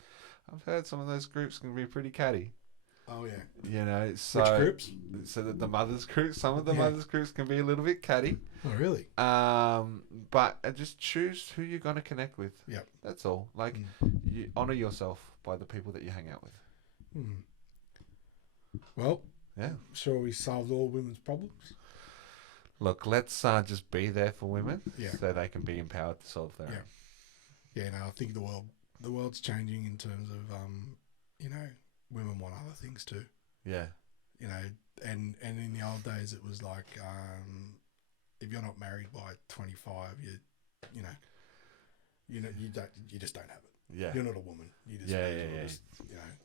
I've heard some of those groups can be pretty catty. Oh, yeah. So... Which groups? So that the mothers groups, some of the mothers groups can be a little bit catty. Oh, really? But just choose who you're going to connect with. Yep. That's all. You honour yourself by the people that you hang out with. Well, yeah. Sure, we solved all women's problems. Look, let's just be there for women, so they can be empowered to solve their own. Yeah. No, I think the world's changing in terms of women want other things too. Yeah. And in the old days it was like if you're not married by 25, you just don't have it. Yeah. You're not a woman. You just just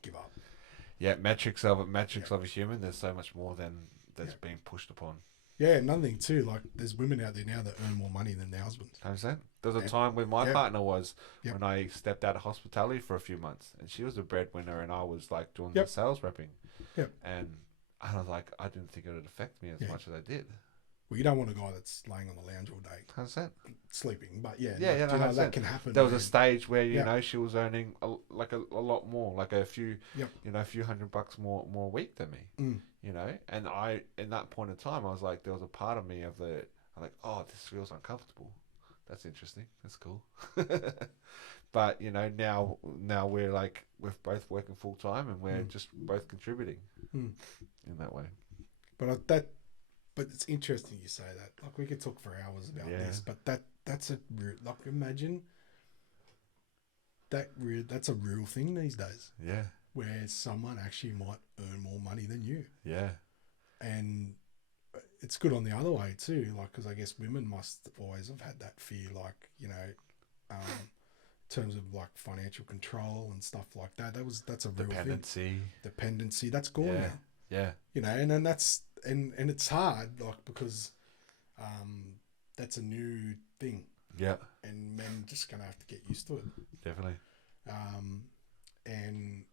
give up. Yeah, metrics of a human. There's so much more than that's being pushed upon. Yeah, another thing too, like there's women out there now that earn more money than their husbands. 100%. There was a time when my partner was when I stepped out of hospitality for a few months, and she was the breadwinner, and I was like doing the sales repping. Yep. And I was like, I didn't think it would affect me as much as I did. Well, you don't want a guy that's laying on the lounge all day, 100%. Sleeping. But that can happen. There was a stage where she was earning a lot more, like a few, a few $100 more a week than me. And I, in that point in time, I was like, there was a part of me I'm like, oh, this feels uncomfortable. That's interesting. That's cool. But now we're both working full time, and we're just both contributing in that way. But it's interesting you say that. Like, we could talk for hours about this, but that's imagine that's a real thing these days. Yeah. Where someone actually might earn more money than you. Yeah. And it's good on the other way too, because I guess women must always have had that fear, in terms of financial control and stuff like that. That's a real thing. Dependency. That's gone now. Yeah. And then that's and it's hard, because that's a new thing. Yeah. And men just gonna have to get used to it. Definitely. And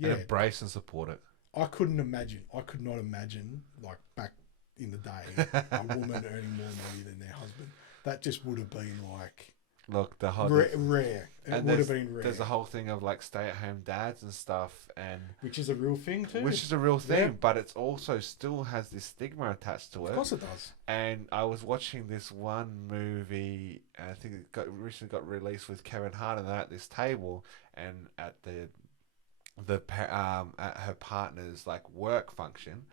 embrace and support it. I could not imagine back in the day a woman earning more money than their husband. That just would have been look, the whole rare. It would have been rare. There's a whole thing of stay-at-home dads and stuff, and which is a real thing too. Which is a real thing, but it's also still has this stigma attached to it. Of course it does. And I was watching this one movie, and I think it recently got released with Kevin Hart, and they're at this table, and at at her partner's work function,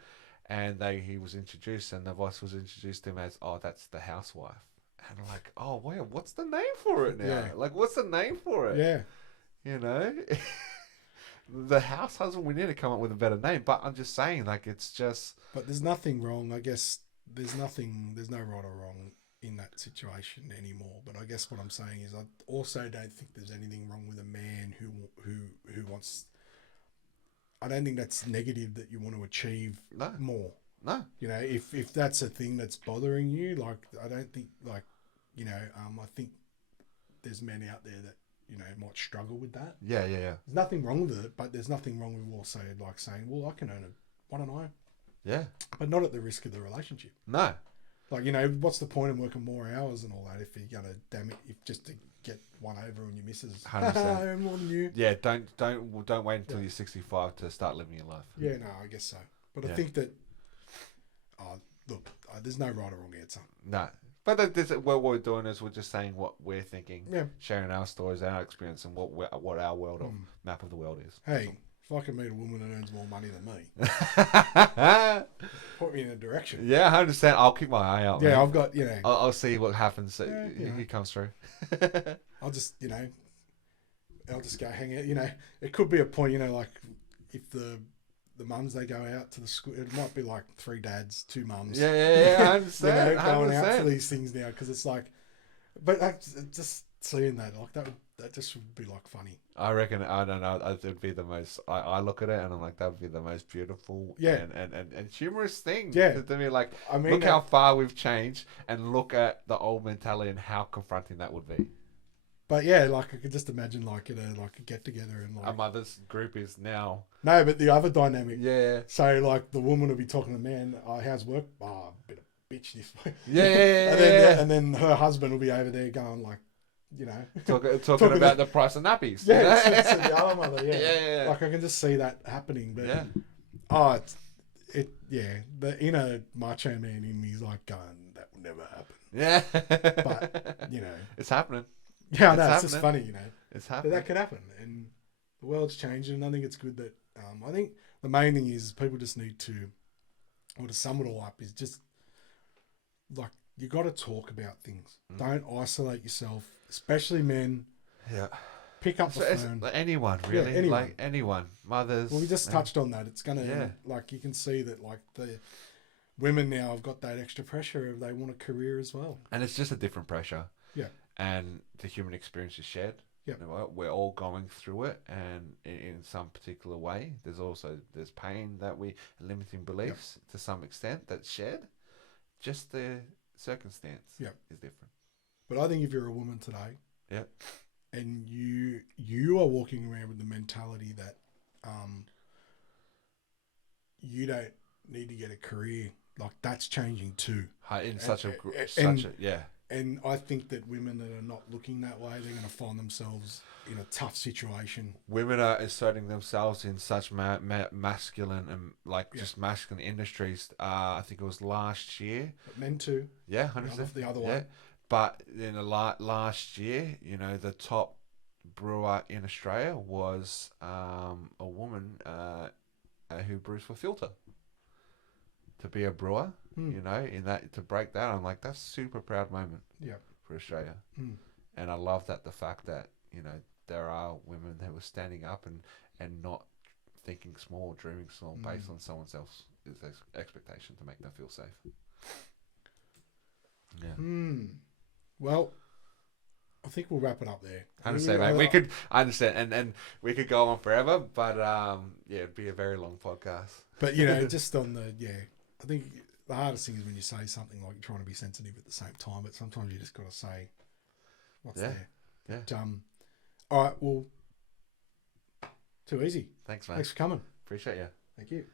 and he was introduced, and the boss was introduced to him as, oh, that's the housewife. And I'm like, oh, wow, what's the name for it now? Yeah. What's the name for it? Yeah. The house husband, we need to come up with a better name. But I'm just saying, it's just... But there's nothing wrong. I guess there's no right or wrong in that situation anymore. But I guess what I'm saying is I also don't think there's anything wrong with a man who wants... I don't think that's negative that you want to achieve more. No. If that's a thing that's bothering you, I don't think, I think there's men out there that, might struggle with that. Yeah. There's nothing wrong with it, but there's nothing wrong with also, saying, well, I can earn it. Why don't I? Yeah. But not at the risk of the relationship. No. What's the point of working more hours and all that if you're going to, if just to get one over on your missus 100%. earn more than you. Yeah, don't wait until you're 65 to start living your life. Yeah, no, I guess so. But I think that, there's no right or wrong answer. No. But what we're doing is we're just saying what we're thinking, sharing our stories, our experience, and what our world of map of the world is. Hey, if I can meet a woman that earns more money than me, put me in a direction. Yeah, 100%. I'll keep my eye out. Yeah, man. I've got, I'll see what happens. He comes through. I'll just, I'll just go hang out. It could be a point, if the the mums, they go out to the school. It might be like 3 dads, 2 mums. Yeah, I understand. Going out 100%. for these things now because it's like, but just seeing that, like that just would be like funny. I reckon, I don't know, it would be the most, I look at it and I'm like, that would be the most beautiful and humorous thing to be like, I mean, look how far we've changed and look at the old mentality and how confronting that would be. But yeah, like I could just imagine like a get together and like our mother's group is now. No, but the other dynamic. Yeah. So like the woman will be talking to the man, how's work? Oh, bit of bitch this way. Yeah. And then her husband will be over there going like, you know, talking about the price of nappies. Yeah, it's the other mother. Yeah. Yeah. Like I can just see that happening. But yeah. The inner macho man in me is like going, that will never happen. Yeah. But you know, it's happening. Yeah, no, it's just funny, you know. It's happening. But that could happen, and the world's changing, and I think it's good that. I think the main thing is people just need to, or to sum it all up, is just like you got to talk about things. Don't isolate yourself, especially men. Yeah. Pick up the phone. Anyone, really. Yeah, anyone. Like anyone. Mothers. Well, we just touched on that. It's gonna like you can see that like the women now have got that extra pressure if they want a career as well. And it's just a different pressure. Yeah. And the human experience is shared. Yeah. You know, we're all going through it, and in some particular way, there's pain that we limiting beliefs to some extent that's shared. Just the circumstance is different. But I think if you're a woman today, and you are walking around with the mentality that you don't need to get a career, like that's changing too. And I think that women that are not looking that way, they're going to find themselves in a tough situation. Women are asserting themselves in such masculine and just masculine industries. I think it was last year. But men too. Yeah, 100%. The other way. But in the last year, you know, the top brewer in Australia was a woman who brews for filter. To be a brewer, you know, to break that, I'm like, that's a super proud moment for Australia. And I love the fact that, you know, there are women that were standing up and not thinking small, dreaming small, based on someone else's expectation to make them feel safe. Yeah. Well, I think we'll wrap it up there. I understand, mate. I understand, and we could go on forever, but it'd be a very long podcast. But you know, just on I think the hardest thing is when you say something like you're trying to be sensitive at the same time, but sometimes you just got to say what's there. Yeah. But, all right. Well, too easy. Thanks, man. Thanks for coming. Appreciate you. Thank you.